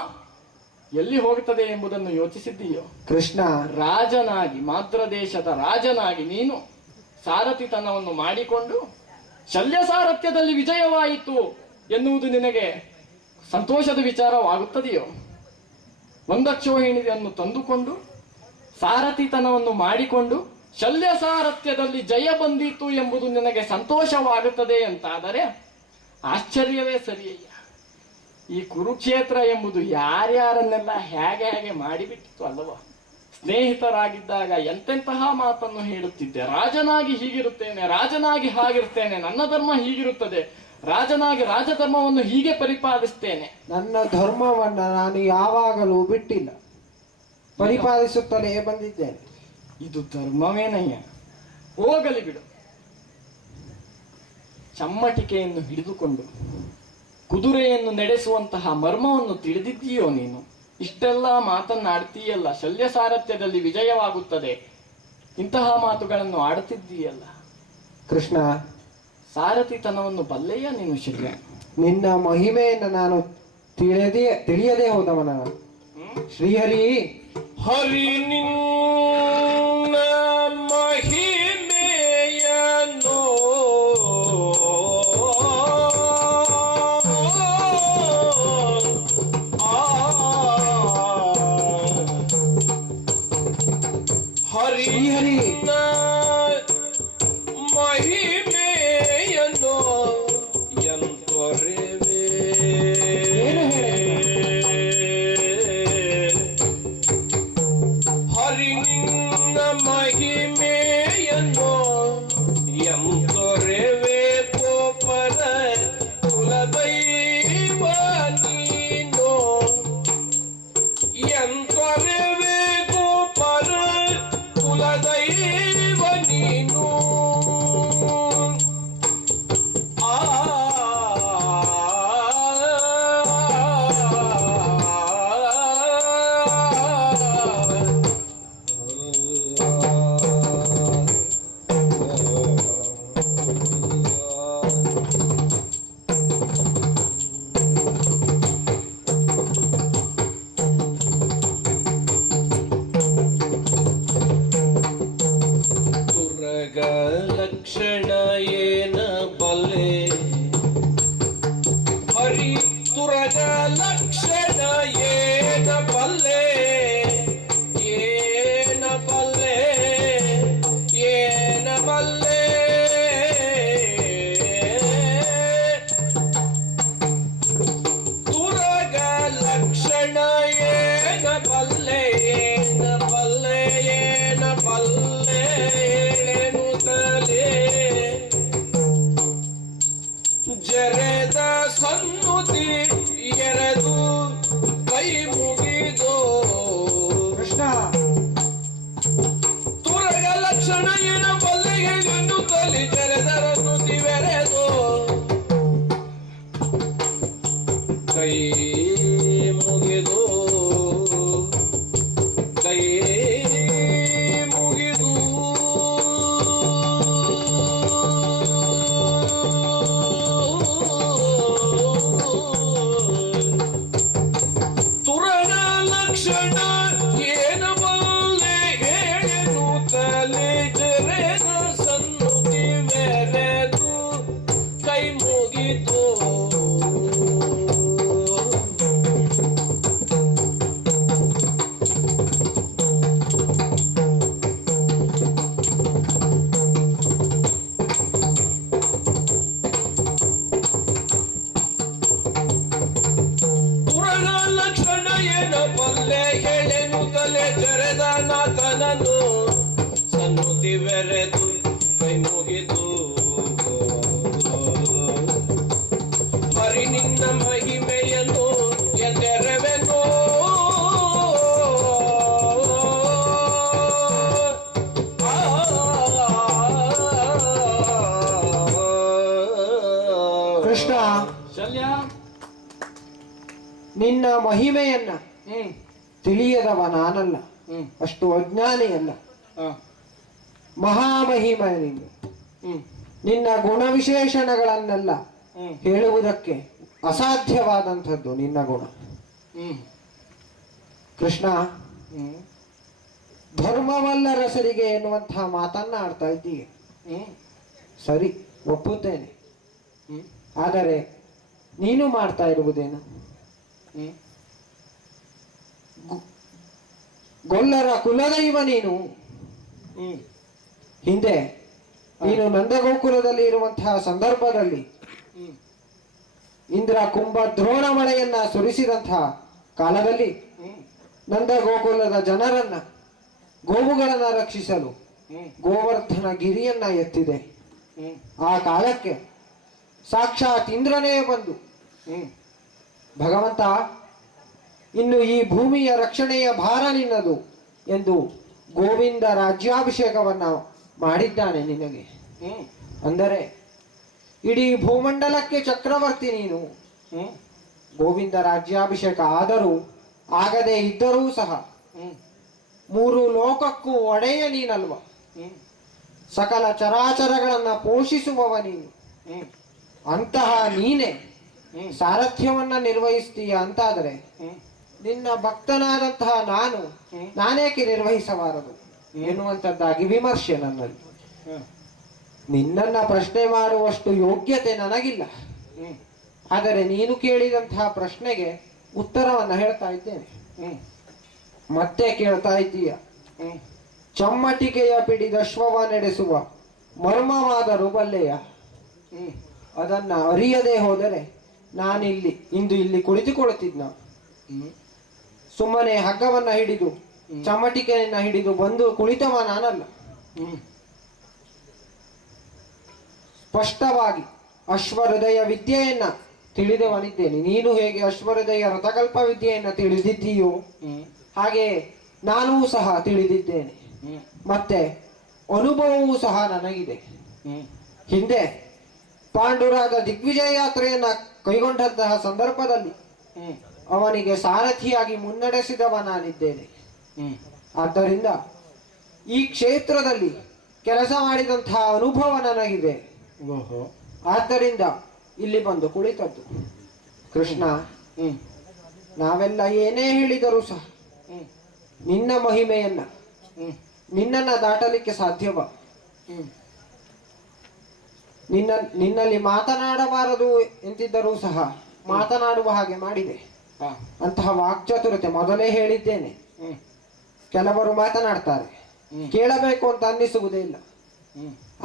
ಎಲ್ಲಿ ಹೋಗುತ್ತದೆ ಎಂಬುದನ್ನು ಯೋಚಿಸಿದ್ದೀಯೋ? ಕೃಷ್ಣ, ರಾಜನಾಗಿ, ಮಾದ್ರ ದೇಶದ ರಾಜನಾಗಿ ನೀನು ಸಾರಥಿತನವನ್ನು ಮಾಡಿಕೊಂಡು ಶಲ್ಯ ಸಾರಥ್ಯದಲ್ಲಿ ವಿಜಯವಾಯಿತು ಎನ್ನುವುದು ನಿನಗೆ ಸಂತೋಷದ ವಿಚಾರವಾಗುತ್ತದೆಯೋ? ಒಂದಕ್ಷೋಹಿಣಿಯನ್ನು ತಂದುಕೊಂಡು ಸಾರಥಿತನವನ್ನು ಮಾಡಿಕೊಂಡು ಶಲ್ಯ ಸಾರಥ್ಯದಲ್ಲಿ ಜಯ ಬಂದಿತು ಎಂಬುದು ನಿನಗೆ ಸಂತೋಷವಾಗುತ್ತದೆ ಅಂತಾದರೆ ಆಶ್ಚರ್ಯವೇ ಸರಿಯಯ್ಯ. ಈ ಕುರುಕ್ಷೇತ್ರ ಎಂಬುದು ಯಾರ್ಯಾರನ್ನೆಲ್ಲ ಹೇಗೆ ಹೇಗೆ ಮಾಡಿಬಿಟ್ಟಿತ್ತು ಅಲ್ಲವಾ? ಸ್ನೇಹಿತರಾಗಿದ್ದಾಗ ಎಂತೆಂತಹ ಮಾತನ್ನು ಹೇಳುತ್ತಿದ್ದೆ. ರಾಜನಾಗಿ ಹೀಗಿರುತ್ತೇನೆ, ರಾಜನಾಗಿ ಹಾಗಿರ್ತೇನೆ, ನನ್ನ ಧರ್ಮ ಹೀಗಿರುತ್ತದೆ, ರಾಜನಾಗಿ ರಾಜಧರ್ಮವನ್ನು ಹೀಗೆ ಪರಿಪಾಲಿಸ್ತೇನೆ. ನನ್ನ ಧರ್ಮವನ್ನ ನಾನು ಯಾವಾಗಲೂ ಬಿಟ್ಟಿಲ್ಲ, ಪರಿಪಾಲಿಸುತ್ತಲೇ ಬಂದಿದ್ದೇನೆ. ಇದು ಧರ್ಮವೇನಯ್ಯ? ಹೋಗಲಿ ಬಿಡು. ಚಮ್ಮಟಿಕೆಯನ್ನು ಹಿಡಿದುಕೊಂಡು ಕುದುರೆಯನ್ನು ನಡೆಸುವಂತಹ ಮರ್ಮವನ್ನು ತಿಳಿದಿದ್ದೀಯೋ ನೀನು? ಇಷ್ಟೆಲ್ಲ ಮಾತನ್ನಾಡ್ತೀಯಲ್ಲ, ಶಲ್ಯ ಸಾರಥ್ಯದಲ್ಲಿ ವಿಜಯವಾಗುತ್ತದೆ, ಇಂತಹ ಮಾತುಗಳನ್ನು ಆಡುತ್ತಿದ್ದೀಯಲ್ಲ. ಕೃಷ್ಣ, ಸಾರಥಿತನವನ್ನು ಬಲ್ಲೆಯ ನೀನು ಶಲ್ಯ? ನಿನ್ನ ಮಹಿಮೆಯನ್ನು ನಾನು ತಿಳಿಯದೇ ಹೋದವನ ಶ್ರೀಹರಿ. ಹರಿ ನಿನ್ನ ಮಹಿಮೆಯನೋ ಶ್ರೀಹರಿ, ಮಹಿಮೆಯನೋ ಎಂತೊರೆವೆ ಏನು ಹೇಳಿದ? ಹರಿ ನಿನ್ನ ತುರಗ ಲಕ್ಷಣ ಏನ ಬಲ್ಲೆ ಏನ ಬಲ್ಲೆ ಏನ ಬಲ್ಲೆ ತುರಗ ಲಕ್ಷಣ ಏನ ಬಲ್ಲೆ ಏನ ಬಲ್ಲೆ ಏನ ಬಲ್ಲೆ ಹೇಳುತ್ತಲೇ ಜರೆದ ಸನ್ನುತಿ ಎರೆದು ಕೈ ಮುಗಿದು ಕೃಷ್ಣ ತುರಗ ಲಕ್ಷಣ ಏನ ಬಲ್ಲೆಗೆ ಎನ್ನುತ್ತಲಿ ಜರೆದರ ನುತಿ ಬೆರೆದು ಕೈ ಮುಗಿದು ಕೈ ಮುಗಿದು ತುರಗ ಲಕ್ಷಣ ಏನ ಬಲ್ಲೆ ಹೇಳನು ತಲೆ ಜರೆದ ಸನ್ನುತಿ ಮೆರೆದು ಕೈ ಮುಗಿದು ತುರಗ ಲಕ್ಷಣ ಏನ ಬಲ್ಲೆ ಹೇಳೆನು ತಲೆ ಜರೆದ ನಾಥನನ್ನು ಸನ್ನುತಿ ಬೆರೆದು ಕೈ ಮುಗಿದು ಹರಿ ನಿನ್ನ ಮಹಿಮೆಯನ್ನು ಎದೆರವೆನೋ ಕೃಷ್ಣ ಶಲ್ಯ. ನಿನ್ನ ಮಹಿಮೆಯನ್ನ ಹ್ಮ್ ತಿಳಿಯದವ ನಾನಲ್ಲ, ಹ್ಮ್ ಅಷ್ಟು ಅಜ್ಞಾನಿಯಲ್ಲ. ಹ, ಮಹಾಮಹಿಮ ನೀನು. ಹ್ಮ್ ನಿನ್ನ ಗುಣವಿಶೇಷಣಗಳನ್ನೆಲ್ಲ ಹ್ಮ್ ಹೇಳುವುದಕ್ಕೆ ಅಸಾಧ್ಯವಾದಂಥದ್ದು ನಿನ್ನ ಗುಣ. ಹ್ಮ್ ಕೃಷ್ಣ, ಹ್ಮ್ ಧರ್ಮವಲ್ಲ ರಸರಿಗೆ ಎನ್ನುವಂತಹ ಮಾತನ್ನ ಆಡ್ತಾ ಇದ್ದೀಯ. ಹ್ಮ್ ಸರಿ, ಒಪ್ಪುತ್ತೇನೆ. ಹ್ಮ್ ಆದರೆ ನೀನು ಮಾಡ್ತಾ ಇರುವುದೇನು? ಹ್ಮ್ ಗೊಲ್ಲರ ಕುಲದೈವ ನೀನು. ಹ್ಮ್ ಹಿಂದೆ ನೀನು ನಂದಗೋಕುಲದಲ್ಲಿ ಇರುವಂತಹ ಸಂದರ್ಭದಲ್ಲಿ ಹ್ಮ್ ಇಂದ್ರ ಕುಂಭ ದ್ರೋಣ ಮಳೆಯನ್ನ ಸುರಿಸಿದಂತಹ ಕಾಲದಲ್ಲಿ ಹ್ಮ್ ನಂದಗೋಕುಲದ ಜನರನ್ನ, ಗೋವುಗಳನ್ನ ರಕ್ಷಿಸಲು ಹ್ಮ್ ಗೋವರ್ಧನ ಗಿರಿಯನ್ನ ಎತ್ತಿದೆ. ಹ್ಮ್ ಆ ಕಾಲಕ್ಕೆ ಸಾಕ್ಷಾತ್ ಇಂದ್ರನೇ ಬಂದು, ಹ್ಮ್ ಭಗವಂತ, ಇನ್ನು ಈ ಭೂಮಿಯ ರಕ್ಷಣೆಯ ಭಾರ ನಿನ್ನದು ಎಂದು ಗೋವಿಂದ ರಾಜ್ಯಾಭಿಷೇಕವನ್ನ ಮಾಡಿದ್ದಾನೆ ನಿನಗೆ. ಹ್ಮ್ ಅಂದರೆ ಇಡೀ ಭೂಮಂಡಲಕ್ಕೆ ಚಕ್ರವರ್ತಿ ನೀನು. ಹ್ಮ್ ಗೋವಿಂದ ರಾಜ್ಯಾಭಿಷೇಕ ಆದರೂ ಆಗದೇ ಇದ್ದರೂ ಸಹ ಹ್ಮ್ ಮೂರು ಲೋಕಕ್ಕೂ ಒಡೆಯ ನೀನಲ್ವ. ಹ್ಮ್ ಸಕಲ ಚರಾಚರಗಳನ್ನ ಪೋಷಿಸುವವ ನೀನು. ಹ್ಮ್ ಅಂತಹ ನೀನೆ ಹ್ಮ್ ಸಾರಥ್ಯವನ್ನ ನಿರ್ವಹಿಸ್ತೀಯ ಅಂತಾದರೆ ಹ್ಮ್ ನಿನ್ನ ಭಕ್ತನಾದಂತಹ ನಾನೇಕೆ ನಿರ್ವಹಿಸಬಾರದು ಎನ್ನುವಂಥದ್ದಾಗಿ ವಿಮರ್ಶೆ ನನ್ನಲ್ಲಿ. ಹ್ಮ್ ನಿನ್ನನ್ನ ಪ್ರಶ್ನೆ ಮಾಡುವಷ್ಟು ಯೋಗ್ಯತೆ ನನಗಿಲ್ಲ. ಹ್ಮ್ ಆದರೆ ನೀನು ಕೇಳಿದಂತಹ ಪ್ರಶ್ನೆಗೆ ಉತ್ತರವನ್ನ ಹೇಳ್ತಾ ಇದ್ದೇನೆ. ಹ್ಮ್ ಮತ್ತೆ ಕೇಳ್ತಾ ಇದ್ದೀಯ. ಹ್ಮ್ ಚಮ್ಮಟಿಕೆಯ ಪಿಡಿದಶ್ವವ ನಡೆಸುವ ಮರ್ಮವಾದರೂ ಬಲ್ಲೆಯ. ಹ್ಮ್ ಅದನ್ನ ಅರಿಯದೆ ಹೋದರೆ ನಾನಿಲ್ಲಿ ಇಂದು ಇಲ್ಲಿ ಕುಳಿತುಕೊಳ್ಳುತ್ತಿದ್ನ. ಹ್ಮ್ ಸುಮ್ಮನೆ ಹಗ್ಗವನ್ನ ಹಿಡಿದು ಚಮ್ಮಟಿಕೆಯನ್ನ ಹಿಡಿದು ಬಂದು ಕುಳಿತವ ನಾನಲ್ಲ. ಹ್ಮ್ ಸ್ಪಷ್ಟವಾಗಿ ಅಶ್ವಹೃದಯ ವಿದ್ಯೆಯನ್ನ ತಿಳಿದವನಿದ್ದೇನೆ. ನೀನು ಹೇಗೆ ಅಶ್ವಹೃದಯ ರಥಕಲ್ಪ ವಿದ್ಯೆಯನ್ನ ತಿಳಿದಿದ್ದೀಯೋ ಹ್ಮ್ ಹಾಗೆ ನಾನೂ ಸಹ ತಿಳಿದಿದ್ದೇನೆ. ಹ್ಮ್ ಮತ್ತೆ ಅನುಭವವೂ ಸಹ ನನಗಿದೆ. ಹ್ಮ್ ಹಿಂದೆ ಪಾಂಡುರಾಗ ದಿಗ್ವಿಜಯ ಯಾತ್ರೆಯನ್ನ ಕೈಗೊಂಡಂತಹ ಸಂದರ್ಭದಲ್ಲಿ ಹ್ಮ್ ಅವನಿಗೆ ಸಾರಥಿಯಾಗಿ ಮುನ್ನಡೆಸಿದವ ನಾನಿದ್ದೇನೆ. ಹ್ಮ್ ಆದ್ದರಿಂದ ಈ ಕ್ಷೇತ್ರದಲ್ಲಿ ಕೆಲಸ ಮಾಡಿದಂತಹ ಅನುಭವ ನನಗಿದೆ. ಓಹೋ. ಆದ್ದರಿಂದ ಇಲ್ಲಿ ಬಂದು ಕುಳಿತದ್ದು. ಕೃಷ್ಣ, ಹ್ಮ್ ನಾವೆಲ್ಲ ಏನೇ ಹೇಳಿದರೂ ಸಹ ಹ್ಮ್ ನಿನ್ನ ಮಹಿಮೆಯನ್ನ, ಹ್ಮ್ ನಿನ್ನನ್ನ ದಾಟಲಿಕ್ಕೆ ಸಾಧ್ಯವ? ಹ್ಮ್ ನಿನ್ನಲ್ಲಿ ಮಾತನಾಡಬಾರದು ಎಂತಿದ್ದರೂ ಸಹ ಮಾತನಾಡುವ ಹಾಗೆ ಮಾಡಿದೆ. ಹಾ. ಅಂತಹ ವಾಕ್ಚಾತುರತೆ ಮೊದಲೇ ಹೇಳಿದ್ದೇನೆ. ಹ್ಮ್. ಕೆಲವರು ಮಾತನಾಡ್ತಾರೆ, ಕೇಳಬೇಕು ಅಂತ ಅನ್ನಿಸುವುದೇ ಇಲ್ಲ.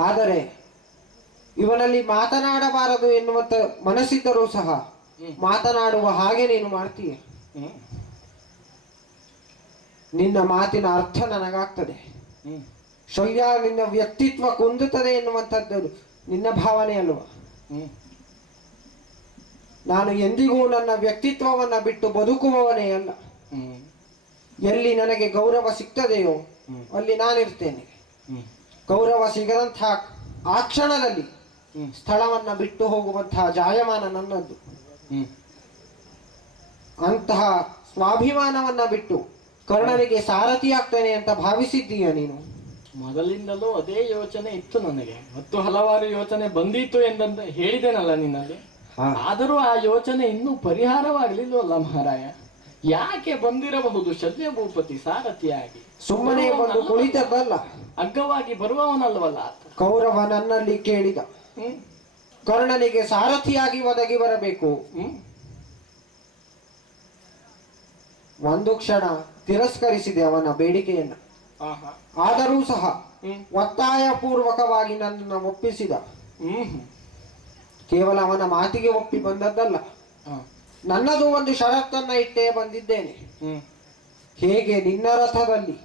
ಆದರೆ ಇವನಲ್ಲಿ ಮಾತನಾಡಬಾರದು ಎನ್ನುವಂತ ಮನಸ್ಸಿದ್ದರೂ ಸಹ ಮಾತನಾಡುವ ಹಾಗೆ ನೀನು ಮಾಡ್ತೀಯ. ನಿನ್ನ ಮಾತಿನ ಅರ್ಥ ನನಗಾಗ್ತದೆ. ಶಲ್ಯ, ನಿನ್ನ ವ್ಯಕ್ತಿತ್ವ ಕುಂದುತ್ತದೆ ಎನ್ನುವಂಥದ್ದು ನಿನ್ನ ಭಾವನೆ ಅಲ್ವಾ? ನಾನು ಎಂದಿಗೂ ನನ್ನ ವ್ಯಕ್ತಿತ್ವವನ್ನ ಬಿಟ್ಟು ಬದುಕುವವನೇ ಅಲ್ಲ. ಎಲ್ಲಿ ನನಗೆ ಗೌರವ ಸಿಗ್ತದೆಯೋ ಅಲ್ಲಿ ನಾನಿರ್ತೇನೆ. ಗೌರವ ಸಿಗದಂತಹ ಆ ಕ್ಷಣದಲ್ಲಿ ಸ್ಥಳವನ್ನ ಬಿಟ್ಟು ಹೋಗುವಂತಹ ಜಾಯಮಾನ ನನ್ನದ್ದು. ಅಂತಹ ಸ್ವಾಭಿಮಾನವನ್ನ ಬಿಟ್ಟು ಕರ್ಣನಿಗೆ ಸಾರಥಿಯಾಗ್ತೇನೆ ಅಂತ ಭಾವಿಸಿದ್ದೀಯ ನೀನು? ಮೊದಲಿಂದಲೂ ಅದೇ ಯೋಚನೆ ಇತ್ತು ನನಗೆ, ಮತ್ತು ಹಲವಾರು ಯೋಚನೆ ಬಂದಿತ್ತು ಎಂದಂತ ಹೇಳಿದ್ದೇನಲ್ಲ ನಿನ್ನಲ್ಲಿ. ಆದರೂ ಆ ಯೋಚನೆ ಇನ್ನೂ ಪರಿಹಾರವಾಗಲಿಲ್ವಲ್ಲ ಮಹಾರಾಯ. ಯಾಕೆ ಬಂದಿರಬಹುದು ಶಲ್ಯ ಭೂಪತಿ ಸಾರಥಿಯಾಗಿ? ಸುಮ್ಮನೆ ಬಂದು ಕುಳಿತದ್ದಲ್ಲ, ಅಗ್ಗವಾಗಿ ಬರುವವನಲ್ವಲ್ಲ ಆತ. ಕೌರವ ನನ್ನಲ್ಲಿ ಕೇಳಿದ, ಕರ್ಣನಿಗೆ ಸಾರಥಿಯಾಗಿ ಒದಗಿ ಬರಬೇಕು. ಒಂದು ಕ್ಷಣ ತಿರಸ್ಕರಿಸಿದೆ ಅವನ ಬೇಡಿಕೆಯನ್ನ. ಆದರೂ ಸಹ ಒತ್ತಾಯ ಪೂರ್ವಕವಾಗಿ ನನ್ನನ್ನು ಒಪ್ಪಿಸಿದ. ಕೇವಲ ಅವನ ಮಾತಿಗೆ ಒಪ್ಪಿ ಬಂದದ್ದಲ್ಲ, ನನ್ನದು ಒಂದು ಷರತ್ತನ್ನ ಇಟ್ಟೇ ಬಂದಿದ್ದೇನೆ. ಹೇಗೆ ನಿನ್ನ ರಥದಲ್ಲಿ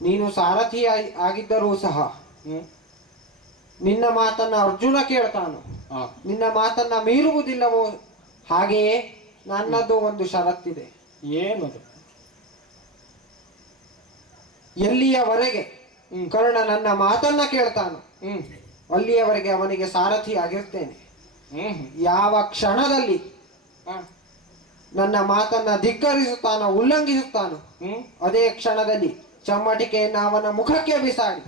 ನೀನು ಸಾರಥಿ ಆಗಿದ್ದರೂ ಸಹ ನಿನ್ನ ಮಾತನ್ನ ಅರ್ಜುನ ಕೇಳ್ತಾನು, ನಿನ್ನ ಮಾತನ್ನ ಮೀರುವುದಿಲ್ಲವೋ ಹಾಗೆಯೇ ನನ್ನದು ಒಂದು ಷರತ್ತಿದೆ. ಏನದು? ಎಲ್ಲಿಯವರೆಗೆ ಕರ್ಣ ನನ್ನ ಮಾತನ್ನ ಕೇಳ್ತಾನು ಅಲ್ಲಿಯವರೆಗೆ ಅವನಿಗೆ ಸಾರಥಿ ಆಗಿರ್ತೇನೆ. ಯಾವ ಕ್ಷಣದಲ್ಲಿ ನನ್ನ ಮಾತನ್ನ ಧಿಕ್ಕರಿಸುತ್ತಾನೋ, ಉಲ್ಲಂಘಿಸುತ್ತಾನೋ, ಅದೇ ಕ್ಷಣದಲ್ಲಿ ಚಮ್ಮಟಿಕೆಯನ್ನು ಅವನ ಮುಖಕ್ಕೆ ಬಿಸಾಡಿ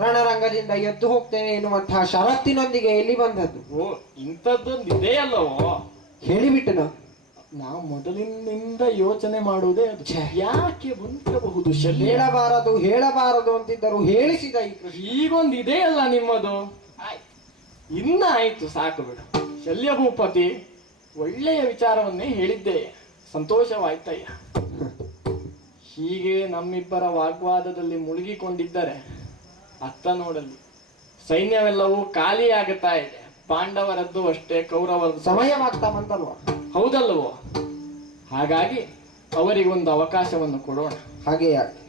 ರಣರಂಗದಿಂದ ಎದ್ದು ಹೋಗ್ತೇನೆ ಎನ್ನುವಂತಹ ಷರತ್ತಿನೊಂದಿಗೆ ಇಲ್ಲಿ ಬಂದದ್ದು. ಓ, ಇಂಥದ್ದೊಂದು ಇದೆ ಅಲ್ಲವೋ? ಹೇಳಿಬಿಟ್ಟನು. ನಾವು ಮೊದಲಿನಿಂದ ಯೋಚನೆ ಮಾಡುವುದೇ ಅದು. ಯಾಕೆ ಬಂದಿರಬಹುದು ಶಲ್ಯ? ಹೇಳಬಾರದು ಹೇಳಬಾರದು ಅಂತಿದ್ದರು ಹೇಳಿಸಿದ ಈ ಕೃಷಿ. ಈಗೊಂದು ಇದೆ ಅಲ್ಲ ನಿಮ್ಮದು. ಇನ್ನ ಆಯ್ತು, ಸಾಕು ಬಿಡು. ಶಲ್ಯ ಭೂಪತಿ ಒಳ್ಳೆಯ ವಿಚಾರವನ್ನೇ ಹೇಳಿದ್ದೆ, ಸಂತೋಷವಾಯ್ತಯ್ಯ. ಹೀಗೆ ನಮ್ಮಿಬ್ಬರ ವಾಗ್ವಾದದಲ್ಲಿ ಮುಳುಗಿಕೊಂಡಿದ್ದರೆ ಅತ್ತ ನೋಡಲಿ ಸೈನ್ಯವೆಲ್ಲವೂ ಖಾಲಿಯಾಗುತ್ತಾ ಇದೆ. ಪಾಂಡವರದ್ದು ಅಷ್ಟೇ, ಕೌರವರದ್ದು ಸಮಯವಾಗ್ತಾ ಬಂತಲ್ವಾ? ಹೌದಲ್ವೋ? ಹಾಗಾಗಿ ಅವರಿಗೊಂದು ಅವಕಾಶವನ್ನು ಕೊಡೋಣ. ಹಾಗೆಯೇ ಆಗಲಿ.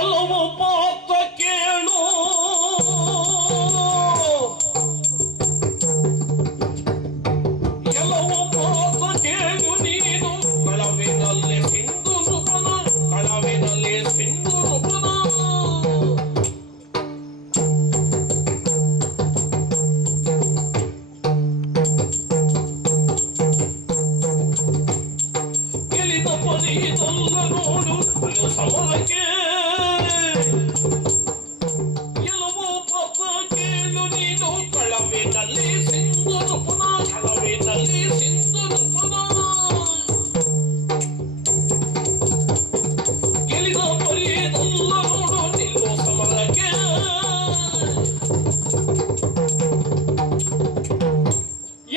ಎಲ್ಲವೂ ಪಾತ್ರ ಕೇಳು, ಎಲ್ಲವೂ ಪಾತ್ರ ಕೇಳು ನೀನು. ಕಳವಿನಲ್ಲಿ ಸಿಂಧು ನೃಪನ, ಕಳವಿನಲ್ಲಿ ಸಿಂಧು ನೃಪನ. ಗೆಲಿದ ಪರಿದಲ್ಲ ನೋಡು ಸಮರಕ್ಕೆ. ಎಲ್ಲವೂ ಪಾಪ ಕೇಳು ನೀನು. ಕಳವಿನಲ್ಲಿ ಸಿಂಧು ನೃಪನ, ಕಳವಿನಲ್ಲಿ ಸಿಂಧು ನೃಪನ. ಗೆಲಿದ ಪರಿದಲ್ಲ ನೋಡು ನಿಲ್ಲೋ ಸಮರಕ್ಕೆ.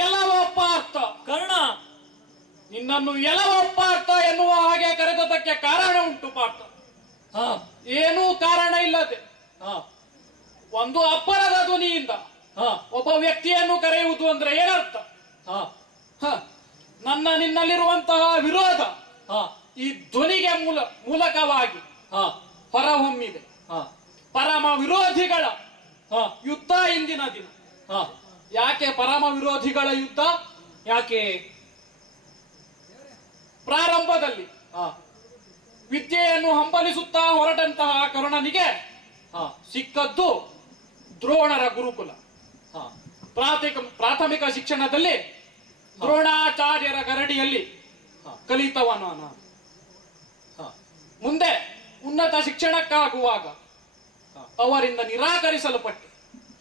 ಎಲವಪ್ಪ ಅರ್ಥ ಕರ್ಣ, ನಿನ್ನನ್ನು ಎಲವಪ್ಪ ಅರ್ಥ ಎನ್ನುವ ಹಾಗೆ ಕರೆದದಕ್ಕೆ ಕಾರಣ ಉಂಟು ಪಾರ್ಥ. ಏನೂ ಕಾರಣ ಇಲ್ಲದೆ ಒಂದು ಅಬ್ಬರದ ಧ್ವನಿಯಿಂದ ಒಬ್ಬ ವ್ಯಕ್ತಿಯನ್ನು ಕರೆಯುವುದು ಅಂದ್ರೆ ಏನರ್ಥ? ನನ್ನ ನಿನ್ನಲ್ಲಿರುವಂತಹ ವಿರೋಧ ಈ ಧ್ವನಿಗೆ ಮೂಲಕವಾಗಿ ಹೊರಹೊಮ್ಮಿದೆ. ಪರಮ ವಿರೋಧಿಗಳ ಯುದ್ಧ ಇಂದಿನ ದಿನ. ಯಾಕೆ ಪರಮ ವಿರೋಧಿಗಳ ಯುದ್ಧ? ಯಾಕೆ ಪ್ರಾರಂಭದಲ್ಲಿ ವಿದ್ಯೆಯನ್ನು ಹಂಬಲಿಸುತ್ತಾ ಹೊರಟಂತಹ ಕರ್ಣನಿಗೆ ಸಿಕ್ಕದ್ದು ದ್ರೋಣರ ಗುರುಕುಲ. ಪ್ರಾಥಮಿಕ ಶಿಕ್ಷಣದಲ್ಲಿ ದ್ರೋಣಾಚಾರ್ಯರ ಗರಡಿಯಲ್ಲಿ ಕಲಿತವನು ನಾನು. ಮುಂದೆ ಉನ್ನತ ಶಿಕ್ಷಣಕ್ಕಾಗುವಾಗ ಅವರಿಂದ ನಿರಾಕರಿಸಲ್ಪಟ್ಟೆ.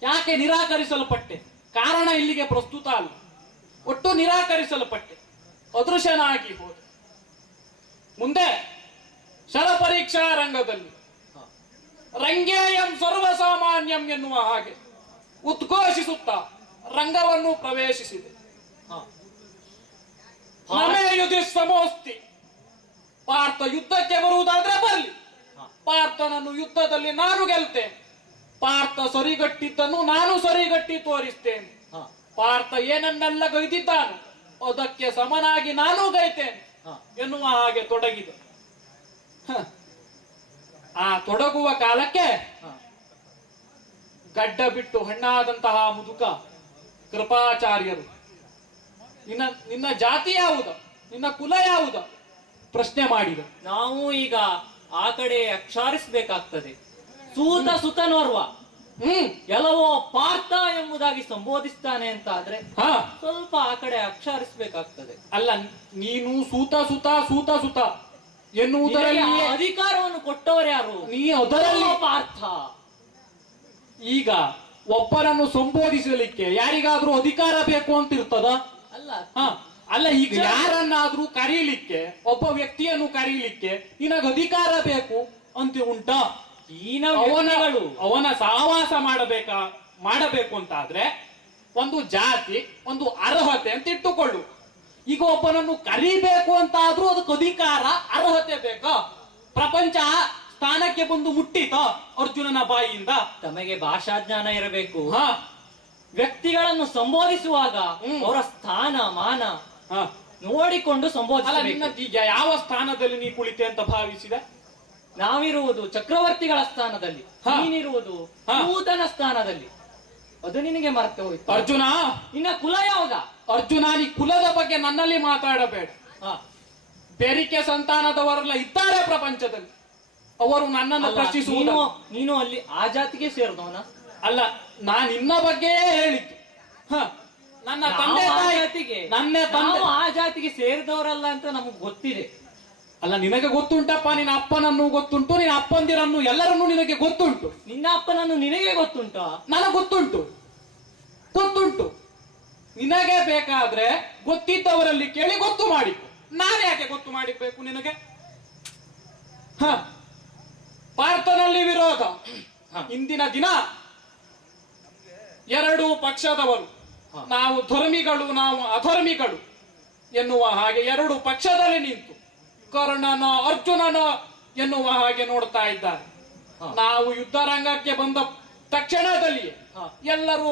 ಯಾಕೆ ನಿರಾಕರಿಸಲ್ಪಟ್ಟೆ? ಕಾರಣ ಇಲ್ಲಿಗೆ ಪ್ರಸ್ತುತ ಅಲ್ಲ. ಒಟ್ಟು ನಿರಾಕರಿಸಲ್ಪಟ್ಟೆ, ಅದೃಶ್ಯನಾಗಿ ಹೋದೆ. ಮುಂದೆ ಶರಪರೀಕ್ಷಾ ರಂಗದಲ್ಲಿ ರಂಗೇಯಂ ಸರ್ವಸಾಮಾನ್ಯಂ ಎನ್ನುವ ಹಾಗೆ ಉದ್ಘೋಷಿಸುತ್ತಾ ರಂಗವನ್ನು ಪ್ರವೇಶಿಸಿದೆ. ನಮೇ ಯುಧಿ ಸಮೋಸ್ತಿ, ಪಾರ್ಥ ಯುದ್ಧಕ್ಕೆ ಬರುವುದಾದ್ರೆ ಬರಲಿ, ಪಾರ್ಥನನ್ನು ಯುದ್ಧದಲ್ಲಿ ನಾನು ಗೆಲ್ತೇನೆ, ಪಾರ್ಥ ಸರಿಗಟ್ಟಿದ್ದನ್ನು ನಾನು ಸರಿಗಟ್ಟಿ ತೋರಿಸ್ತೇನೆ, ಪಾರ್ಥ ಏನನ್ನೆಲ್ಲ ಗೈದಿದ್ದಾನು ಅದಕ್ಕೆ ಸಮನಾಗಿ ನಾನು ಗೈತೇನೆ ಎನ್ನುವ ಹಾಗೆ ತೊಡಗಿದೆ. ಆ ತೊಡಗುವ ಕಾಲಕ್ಕೆ ಗಡ್ಡ ಬಿಟ್ಟು ಹಣ್ಣಾದಂತಹ ಮುದುಕ ಕೃಪಾಚಾರ್ಯರು ನಿನ್ನ ಜಾತಿ ಯಾವುದು, ನಿನ್ನ ಕುಲ ಯಾವುದು ಪ್ರಶ್ನೆ ಮಾಡಿದ. ನಾವು ಈಗ ಆ ಕಡೆ ಅಕ್ಷಾರಿಸಬೇಕಾಗ್ತದೆ. ಸೂತ ಸುತನೋರ್ವ ಕೆಲವೋ ಪಾರ್ಥ ಎಂಬುದಾಗಿ ಸಂಬೋಧಿಸ್ತಾನೆ ಅಂತ ಆದ್ರೆ ಸ್ವಲ್ಪ ಆ ಕಡೆ ಅಕ್ಷಾರಿಸಬೇಕಾಗ್ತದೆ. ಅಲ್ಲ, ನೀನು ಸೂತ ಸುತ ಸೂತ ಸುತ ಎನ್ನುವುದರಲ್ಲಿ ಅಧಿಕಾರವನ್ನು ಕೊಟ್ಟವರು ಯಾರು? ನೀ ಅದರಲ್ಲಿ ಪಾರ್ಥ. ಈಗ ಒಬ್ಬರನ್ನು ಸಂಬೋಧಿಸಲಿಕ್ಕೆ ಯಾರಿಗಾದ್ರೂ ಅಧಿಕಾರ ಬೇಕು ಅಂತ ಇರ್ತದ? ಅಲ್ಲ ಅಲ್ಲ, ಈಗ ಯಾರನ್ನಾದ್ರೂ ಕರೀಲಿಕ್ಕೆ, ಒಬ್ಬ ವ್ಯಕ್ತಿಯನ್ನು ಕರೀಲಿಕ್ಕೆ ನಿನಗೆ ಅಧಿಕಾರ ಬೇಕು ಅಂತ ಉಂಟಾ? ಅವನ ಸಹವಾಸ ಮಾಡಬೇಕು ಅಂತ ಆದ್ರೆ ಒಂದು ಜಾತಿ, ಒಂದು ಅರ್ಹತೆ ಅಂತ ಇಟ್ಟುಕೊಳ್ಳು. ಈಗ ಒಬ್ಬನನ್ನು ಕರಿಬೇಕು ಅಂತ ಆದ್ರೂ ಅದಕ್ಕೆ ಅಧಿಕಾರ, ಅರ್ಹತೆ ಬೇಕಾ? ಪ್ರಪಂಚ ಸ್ಥಾನಕ್ಕೆ ಬಂದು ಮುಟ್ಟಿತ ಅರ್ಜುನನ ಬಾಯಿಯಿಂದ? ತಮಗೆ ಭಾಷಾಜ್ಞಾನ ಇರಬೇಕು. ವ್ಯಕ್ತಿಗಳನ್ನು ಸಂಬೋಧಿಸುವಾಗ ಅವರ ಸ್ಥಾನ ಮಾನ ನೋಡಿಕೊಂಡು ಸಂಬೋಧಿಸಬೇಕು. ಈಗ ಯಾವ ಸ್ಥಾನದಲ್ಲಿ ನೀ ಕುಳಿತೆ ಅಂತ ಭಾವಿಸಿದ? ನಾವಿರುವುದು ಚಕ್ರವರ್ತಿಗಳ ಸ್ಥಾನದಲ್ಲಿ, ನೀನಿರುವುದು ನೂತನ ಸ್ಥಾನದಲ್ಲಿ. ಅದು ನಿನಗೆ ಮರೆತು ಹೋಯ್ತು. ಅರ್ಜುನ, ನಿನ್ನ ಕುಲ ಯಾವ್ದ? ಅರ್ಜುನ, ನೀ ಕುಲದ ಬಗ್ಗೆ ನನ್ನಲ್ಲಿ ಮಾತಾಡಬೇಡ. ಬೆರಿಕೆ ಸಂತಾನದವರೆಲ್ಲ ಇದ್ದಾರೆ ಪ್ರಪಂಚದಲ್ಲಿ, ಅವರು ನನ್ನನ್ನು ಪ್ರಶ್ನಿಸುವುದು. ನೀನು ಅಲ್ಲಿ ಆ ಜಾತಿಗೆ ಸೇರಿದವನ? ಅಲ್ಲ, ನಾನು ನಿನ್ನ ಬಗ್ಗೆ ಹೇಳಿದ್ದು. ನನ್ನ ತಂದೆ ಆ ಜಾತಿಗೆ ಸೇರಿದವರಲ್ಲ ಅಂತ ನಮಗ್ ಗೊತ್ತಿದೆ. ಅಲ್ಲ, ನಿನಗೆ ಗೊತ್ತುಂಟಪ್ಪ, ನಿನ್ನ ಅಪ್ಪನನ್ನು ಗೊತ್ತುಂಟು, ನಿನ್ನ ಅಪ್ಪಂದಿರನ್ನು ಎಲ್ಲರನ್ನು ನಿನಗೆ ಗೊತ್ತುಂಟು. ನಿನ್ನ ಅಪ್ಪನನ್ನು ನಿನಗೆ ಗೊತ್ತುಂಟ? ನನಗೆ ಗೊತ್ತುಂಟು. ನಿನಗೆ ಬೇಕಾದ್ರೆ ಗೊತ್ತಿದ್ದವರಲ್ಲಿ ಕೇಳಿ ಗೊತ್ತು ಮಾಡಿಕೊ. ನಾನು ಯಾಕೆ ಗೊತ್ತು ಮಾಡಿರ್ಬೇಕು ನಿನಗೆ? ಪಾರ್ಥನಲ್ಲಿ ವಿರೋಧ. ಇಂದಿನ ದಿನ ಎರಡು ಪಕ್ಷದವರು, ನಾವು ಧರ್ಮಿಗಳು, ನಾವು ಅಧರ್ಮಿಗಳು ಎನ್ನುವ ಹಾಗೆ ಎರಡು ಪಕ್ಷದಲ್ಲಿ ನಿಂತು ಕರ್ಣನೋ ಅರ್ಜುನನೋ ಎನ್ನುವ ಹಾಗೆ ನೋಡ್ತಾ ಇದ್ದಾರೆ. ನಾವು ಯುದ್ಧ ರಂಗಕ್ಕೆ ಬಂದ ತಕ್ಷಣದಲ್ಲಿಯೇ ಎಲ್ಲರೂ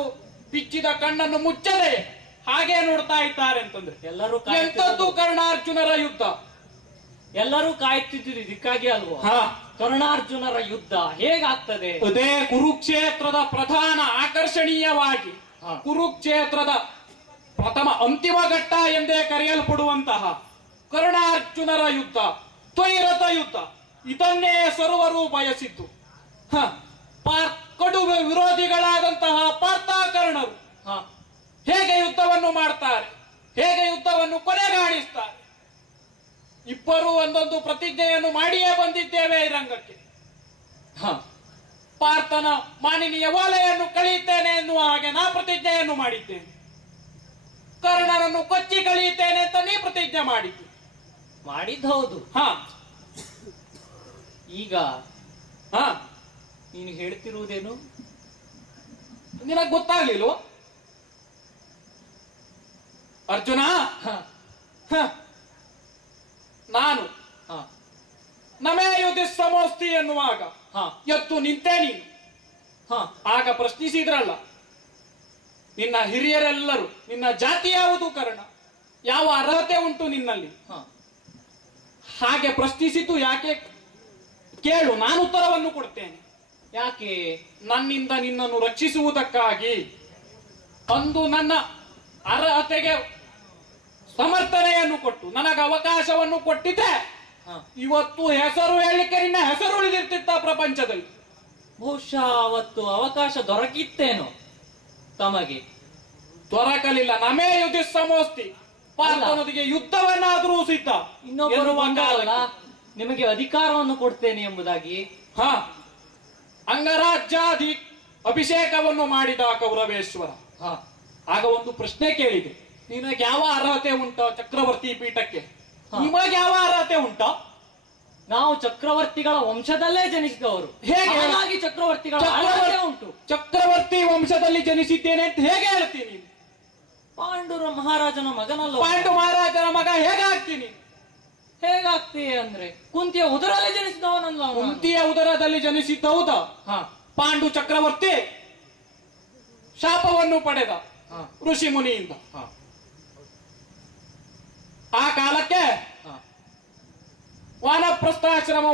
ಬಿಚ್ಚಿದ ಕಣ್ಣನ್ನು ಮುಚ್ಚದೆ ಹಾಗೆ ನೋಡ್ತಾ ಇದ್ದಾರೆ ಅಂತಂದ್ರೆ ಎಲ್ಲರೂ ಎಂತದ್ದು ಕರ್ಣಾರ್ಜುನರ ಯುದ್ಧ? ಎಲ್ಲರೂ ಕಾಯ್ತಿದ್ದೀರಿ ಇದಕ್ಕಾಗಿ ಅಲ್ವಾ? ಕರ್ಣಾರ್ಜುನರ ಯುದ್ಧ ಹೇಗಾಗ್ತದೆ? ಅದೇ ಕುರುಕ್ಷೇತ್ರದ ಪ್ರಧಾನ ಆಕರ್ಷಣೀಯವಾಗಿ ಕುರುಕ್ಷೇತ್ರದ ಪ್ರಥಮ ಅಂತಿಮ ಘಟ್ಟ ಎಂದೇ ಕರೆಯಲ್ಪಡುವಂತಹ ಕರ್ಣಾರ್ಜುನರ ಯುದ್ಧ, ದ್ವೈರಥ ಯುದ್ಧ, ಇದನ್ನೇ ಸರ್ವರು ಬಯಸಿದ್ದು. ಕಡು ವಿರೋಧಿಗಳಾದಂತಹ ಪಾರ್ಥಕರ್ಣರು ಹೇಗೆ ಯುದ್ಧವನ್ನು ಮಾಡ್ತಾರೆ, ಹೇಗೆ ಯುದ್ಧವನ್ನು ಕೊನೆಗಾಣಿಸ್ತಾರೆ. ಇಬ್ಬರು ಒಂದೊಂದು ಪ್ರತಿಜ್ಞೆಯನ್ನು ಮಾಡಿಯೇ ಬಂದಿದ್ದೇವೆ ಈ ರಂಗಕ್ಕೆ. ಪಾರ್ಥನ ಮಾನಿನಿಯ ಓಲೆಯನ್ನು ಕಳೆಯುತ್ತೇನೆ ಎನ್ನುವ ಹಾಗೆ ನಾ ಪ್ರತಿಜ್ಞೆಯನ್ನು ಮಾಡಿದ್ದೇನೆ. ಕರ್ಣನನ್ನು ಕೊಚ್ಚಿ ಕಳೆಯುತ್ತೇನೆ ಅಂತ ನೀ ಪ್ರತಿಜ್ಞೆ ಮಾಡಿದ್ದು. ಹೌದು. ಈಗ ನೀನು ಹೇಳ್ತಿರುವುದೇನು ನಿನಗೆ ಗೊತ್ತಾಗ್ಲಿಲ್ವ ಅರ್ಜುನ? ನಾನು ನಮೇ ಯುಧಿ ಸಮೋಸ್ತಿ ಎನ್ನುವಾಗ ಎದ್ದು ನಿಂತೆ ನೀನು. ಆಗ ಪ್ರಶ್ನಿಸಿದ್ರಲ್ಲ ನಿನ್ನ ಹಿರಿಯರೆಲ್ಲರೂ, ನಿನ್ನ ಜಾತಿ ಯಾವುದು ಕರ್ಣ, ಯಾವ ಅರ್ಹತೆ ಉಂಟು ನಿನ್ನಲ್ಲಿ, ಹಾಗೆ ಪ್ರಶ್ನಿಸಿದ್ದು ಯಾಕೆ ಕೇಳು, ನಾನು ಉತ್ತರವನ್ನು ಕೊಡ್ತೇನೆ. ಯಾಕೆ? ನನ್ನಿಂದ ನಿನ್ನನ್ನು ರಕ್ಷಿಸುವುದಕ್ಕಾಗಿ. ಅಂದು ನನ್ನ ಅರ್ಹತೆಗೆ ಸಮರ್ಥನೆಯನ್ನು ಕೊಟ್ಟು ನನಗೆ ಅವಕಾಶವನ್ನು ಕೊಟ್ಟಿದ್ದೆ ಇವತ್ತು ಹೆಸರು ಹೇಳಲಿಕ್ಕೆ ನಿನ್ನ ಹೆಸರು ಉಳಿದಿರ್ತಿತ್ತ ಪ್ರಪಂಚದಲ್ಲಿ. ಬಹುಶಃ ಅವತ್ತು ಅವಕಾಶ ದೊರಕಿತ್ತೇನೋ ತಮಗೆ? ದೊರಕಲಿಲ್ಲ. ನಮೇ ಯುಧಿ ಸಮೋಸ್ತಿ, ಪಾರ್ಥನೊಂದಿಗೆ ಯುದ್ಧವನ್ನಾದರೂ ಸಿದ್ಧ. ಇನ್ನೊಬ್ಬರು ಬಂದಲ್ಲ ನಿಮಗೆ ಅಧಿಕಾರವನ್ನು ಕೊಡ್ತೇನೆ ಎಂಬುದಾಗಿ. ಅಂಗರಾಜ್ಯಾಧಿ ಅಭಿಷೇಕವನ್ನು ಮಾಡಿದ ಕೌರವೇಶ್ವರ. ಆಗ ಒಂದು ಪ್ರಶ್ನೆ ಕೇಳಿದೆ, ನಿನಗೆ ಯಾವ ಅರ್ಹತೆ ಉಂಟೋ ಚಕ್ರವರ್ತಿ ಪೀಠಕ್ಕೆ? ನಿಮಗೆ ಯಾವ ಅರ್ಹತೆ ಉಂಟೋ? ನಾವು ಚಕ್ರವರ್ತಿಗಳ ವಂಶದಲ್ಲೇ ಜನಿಸಿದವರು. ಹೇಗೆ? ಹಾಗಾಗಿ ಚಕ್ರವರ್ತಿಗಳ ಆಳ್ವಿಕೆ ಉಂಟು. ಚಕ್ರವರ್ತಿ ವಂಶದಲ್ಲಿ ಜನಿಸಿದ್ದೇನೆ ಅಂತ ಹೇಗೆ ಹೇಳ್ತೀನಿ? ಪಾಂಡುರ ಮಹಾರಾಜನ ಮಗನಲ್ಲ. ಪಾಂಡು ಮಹಾರಾಜನ ಮಗ ಹೇಗಾಗ್ತೀನಿ? ಹೇಗಾಗ್ತೀಯ ಅಂದ್ರೆ ಕುಂತಿಯ ಉದರಲ್ಲೇ ಜನಿಸಿದವನಲ್ಲ ಅವನು. ಕುಂತಿಯ ಉದರದಲ್ಲಿ ಜನಿಸಿದ್ದೌದ? ಹಾ ಪಾಂಡು ಚಕ್ರವರ್ತಿ ಶಾಪವನ್ನು ಪಡೆದ ಹಾ ಋಷಿ ಮುನಿಯಿಂದ. ಹಾ ಆ ಕಾಲಕ್ಕೆ ಹಾ ವಾನಪ್ರಸ್ಥಾಶ್ರಮ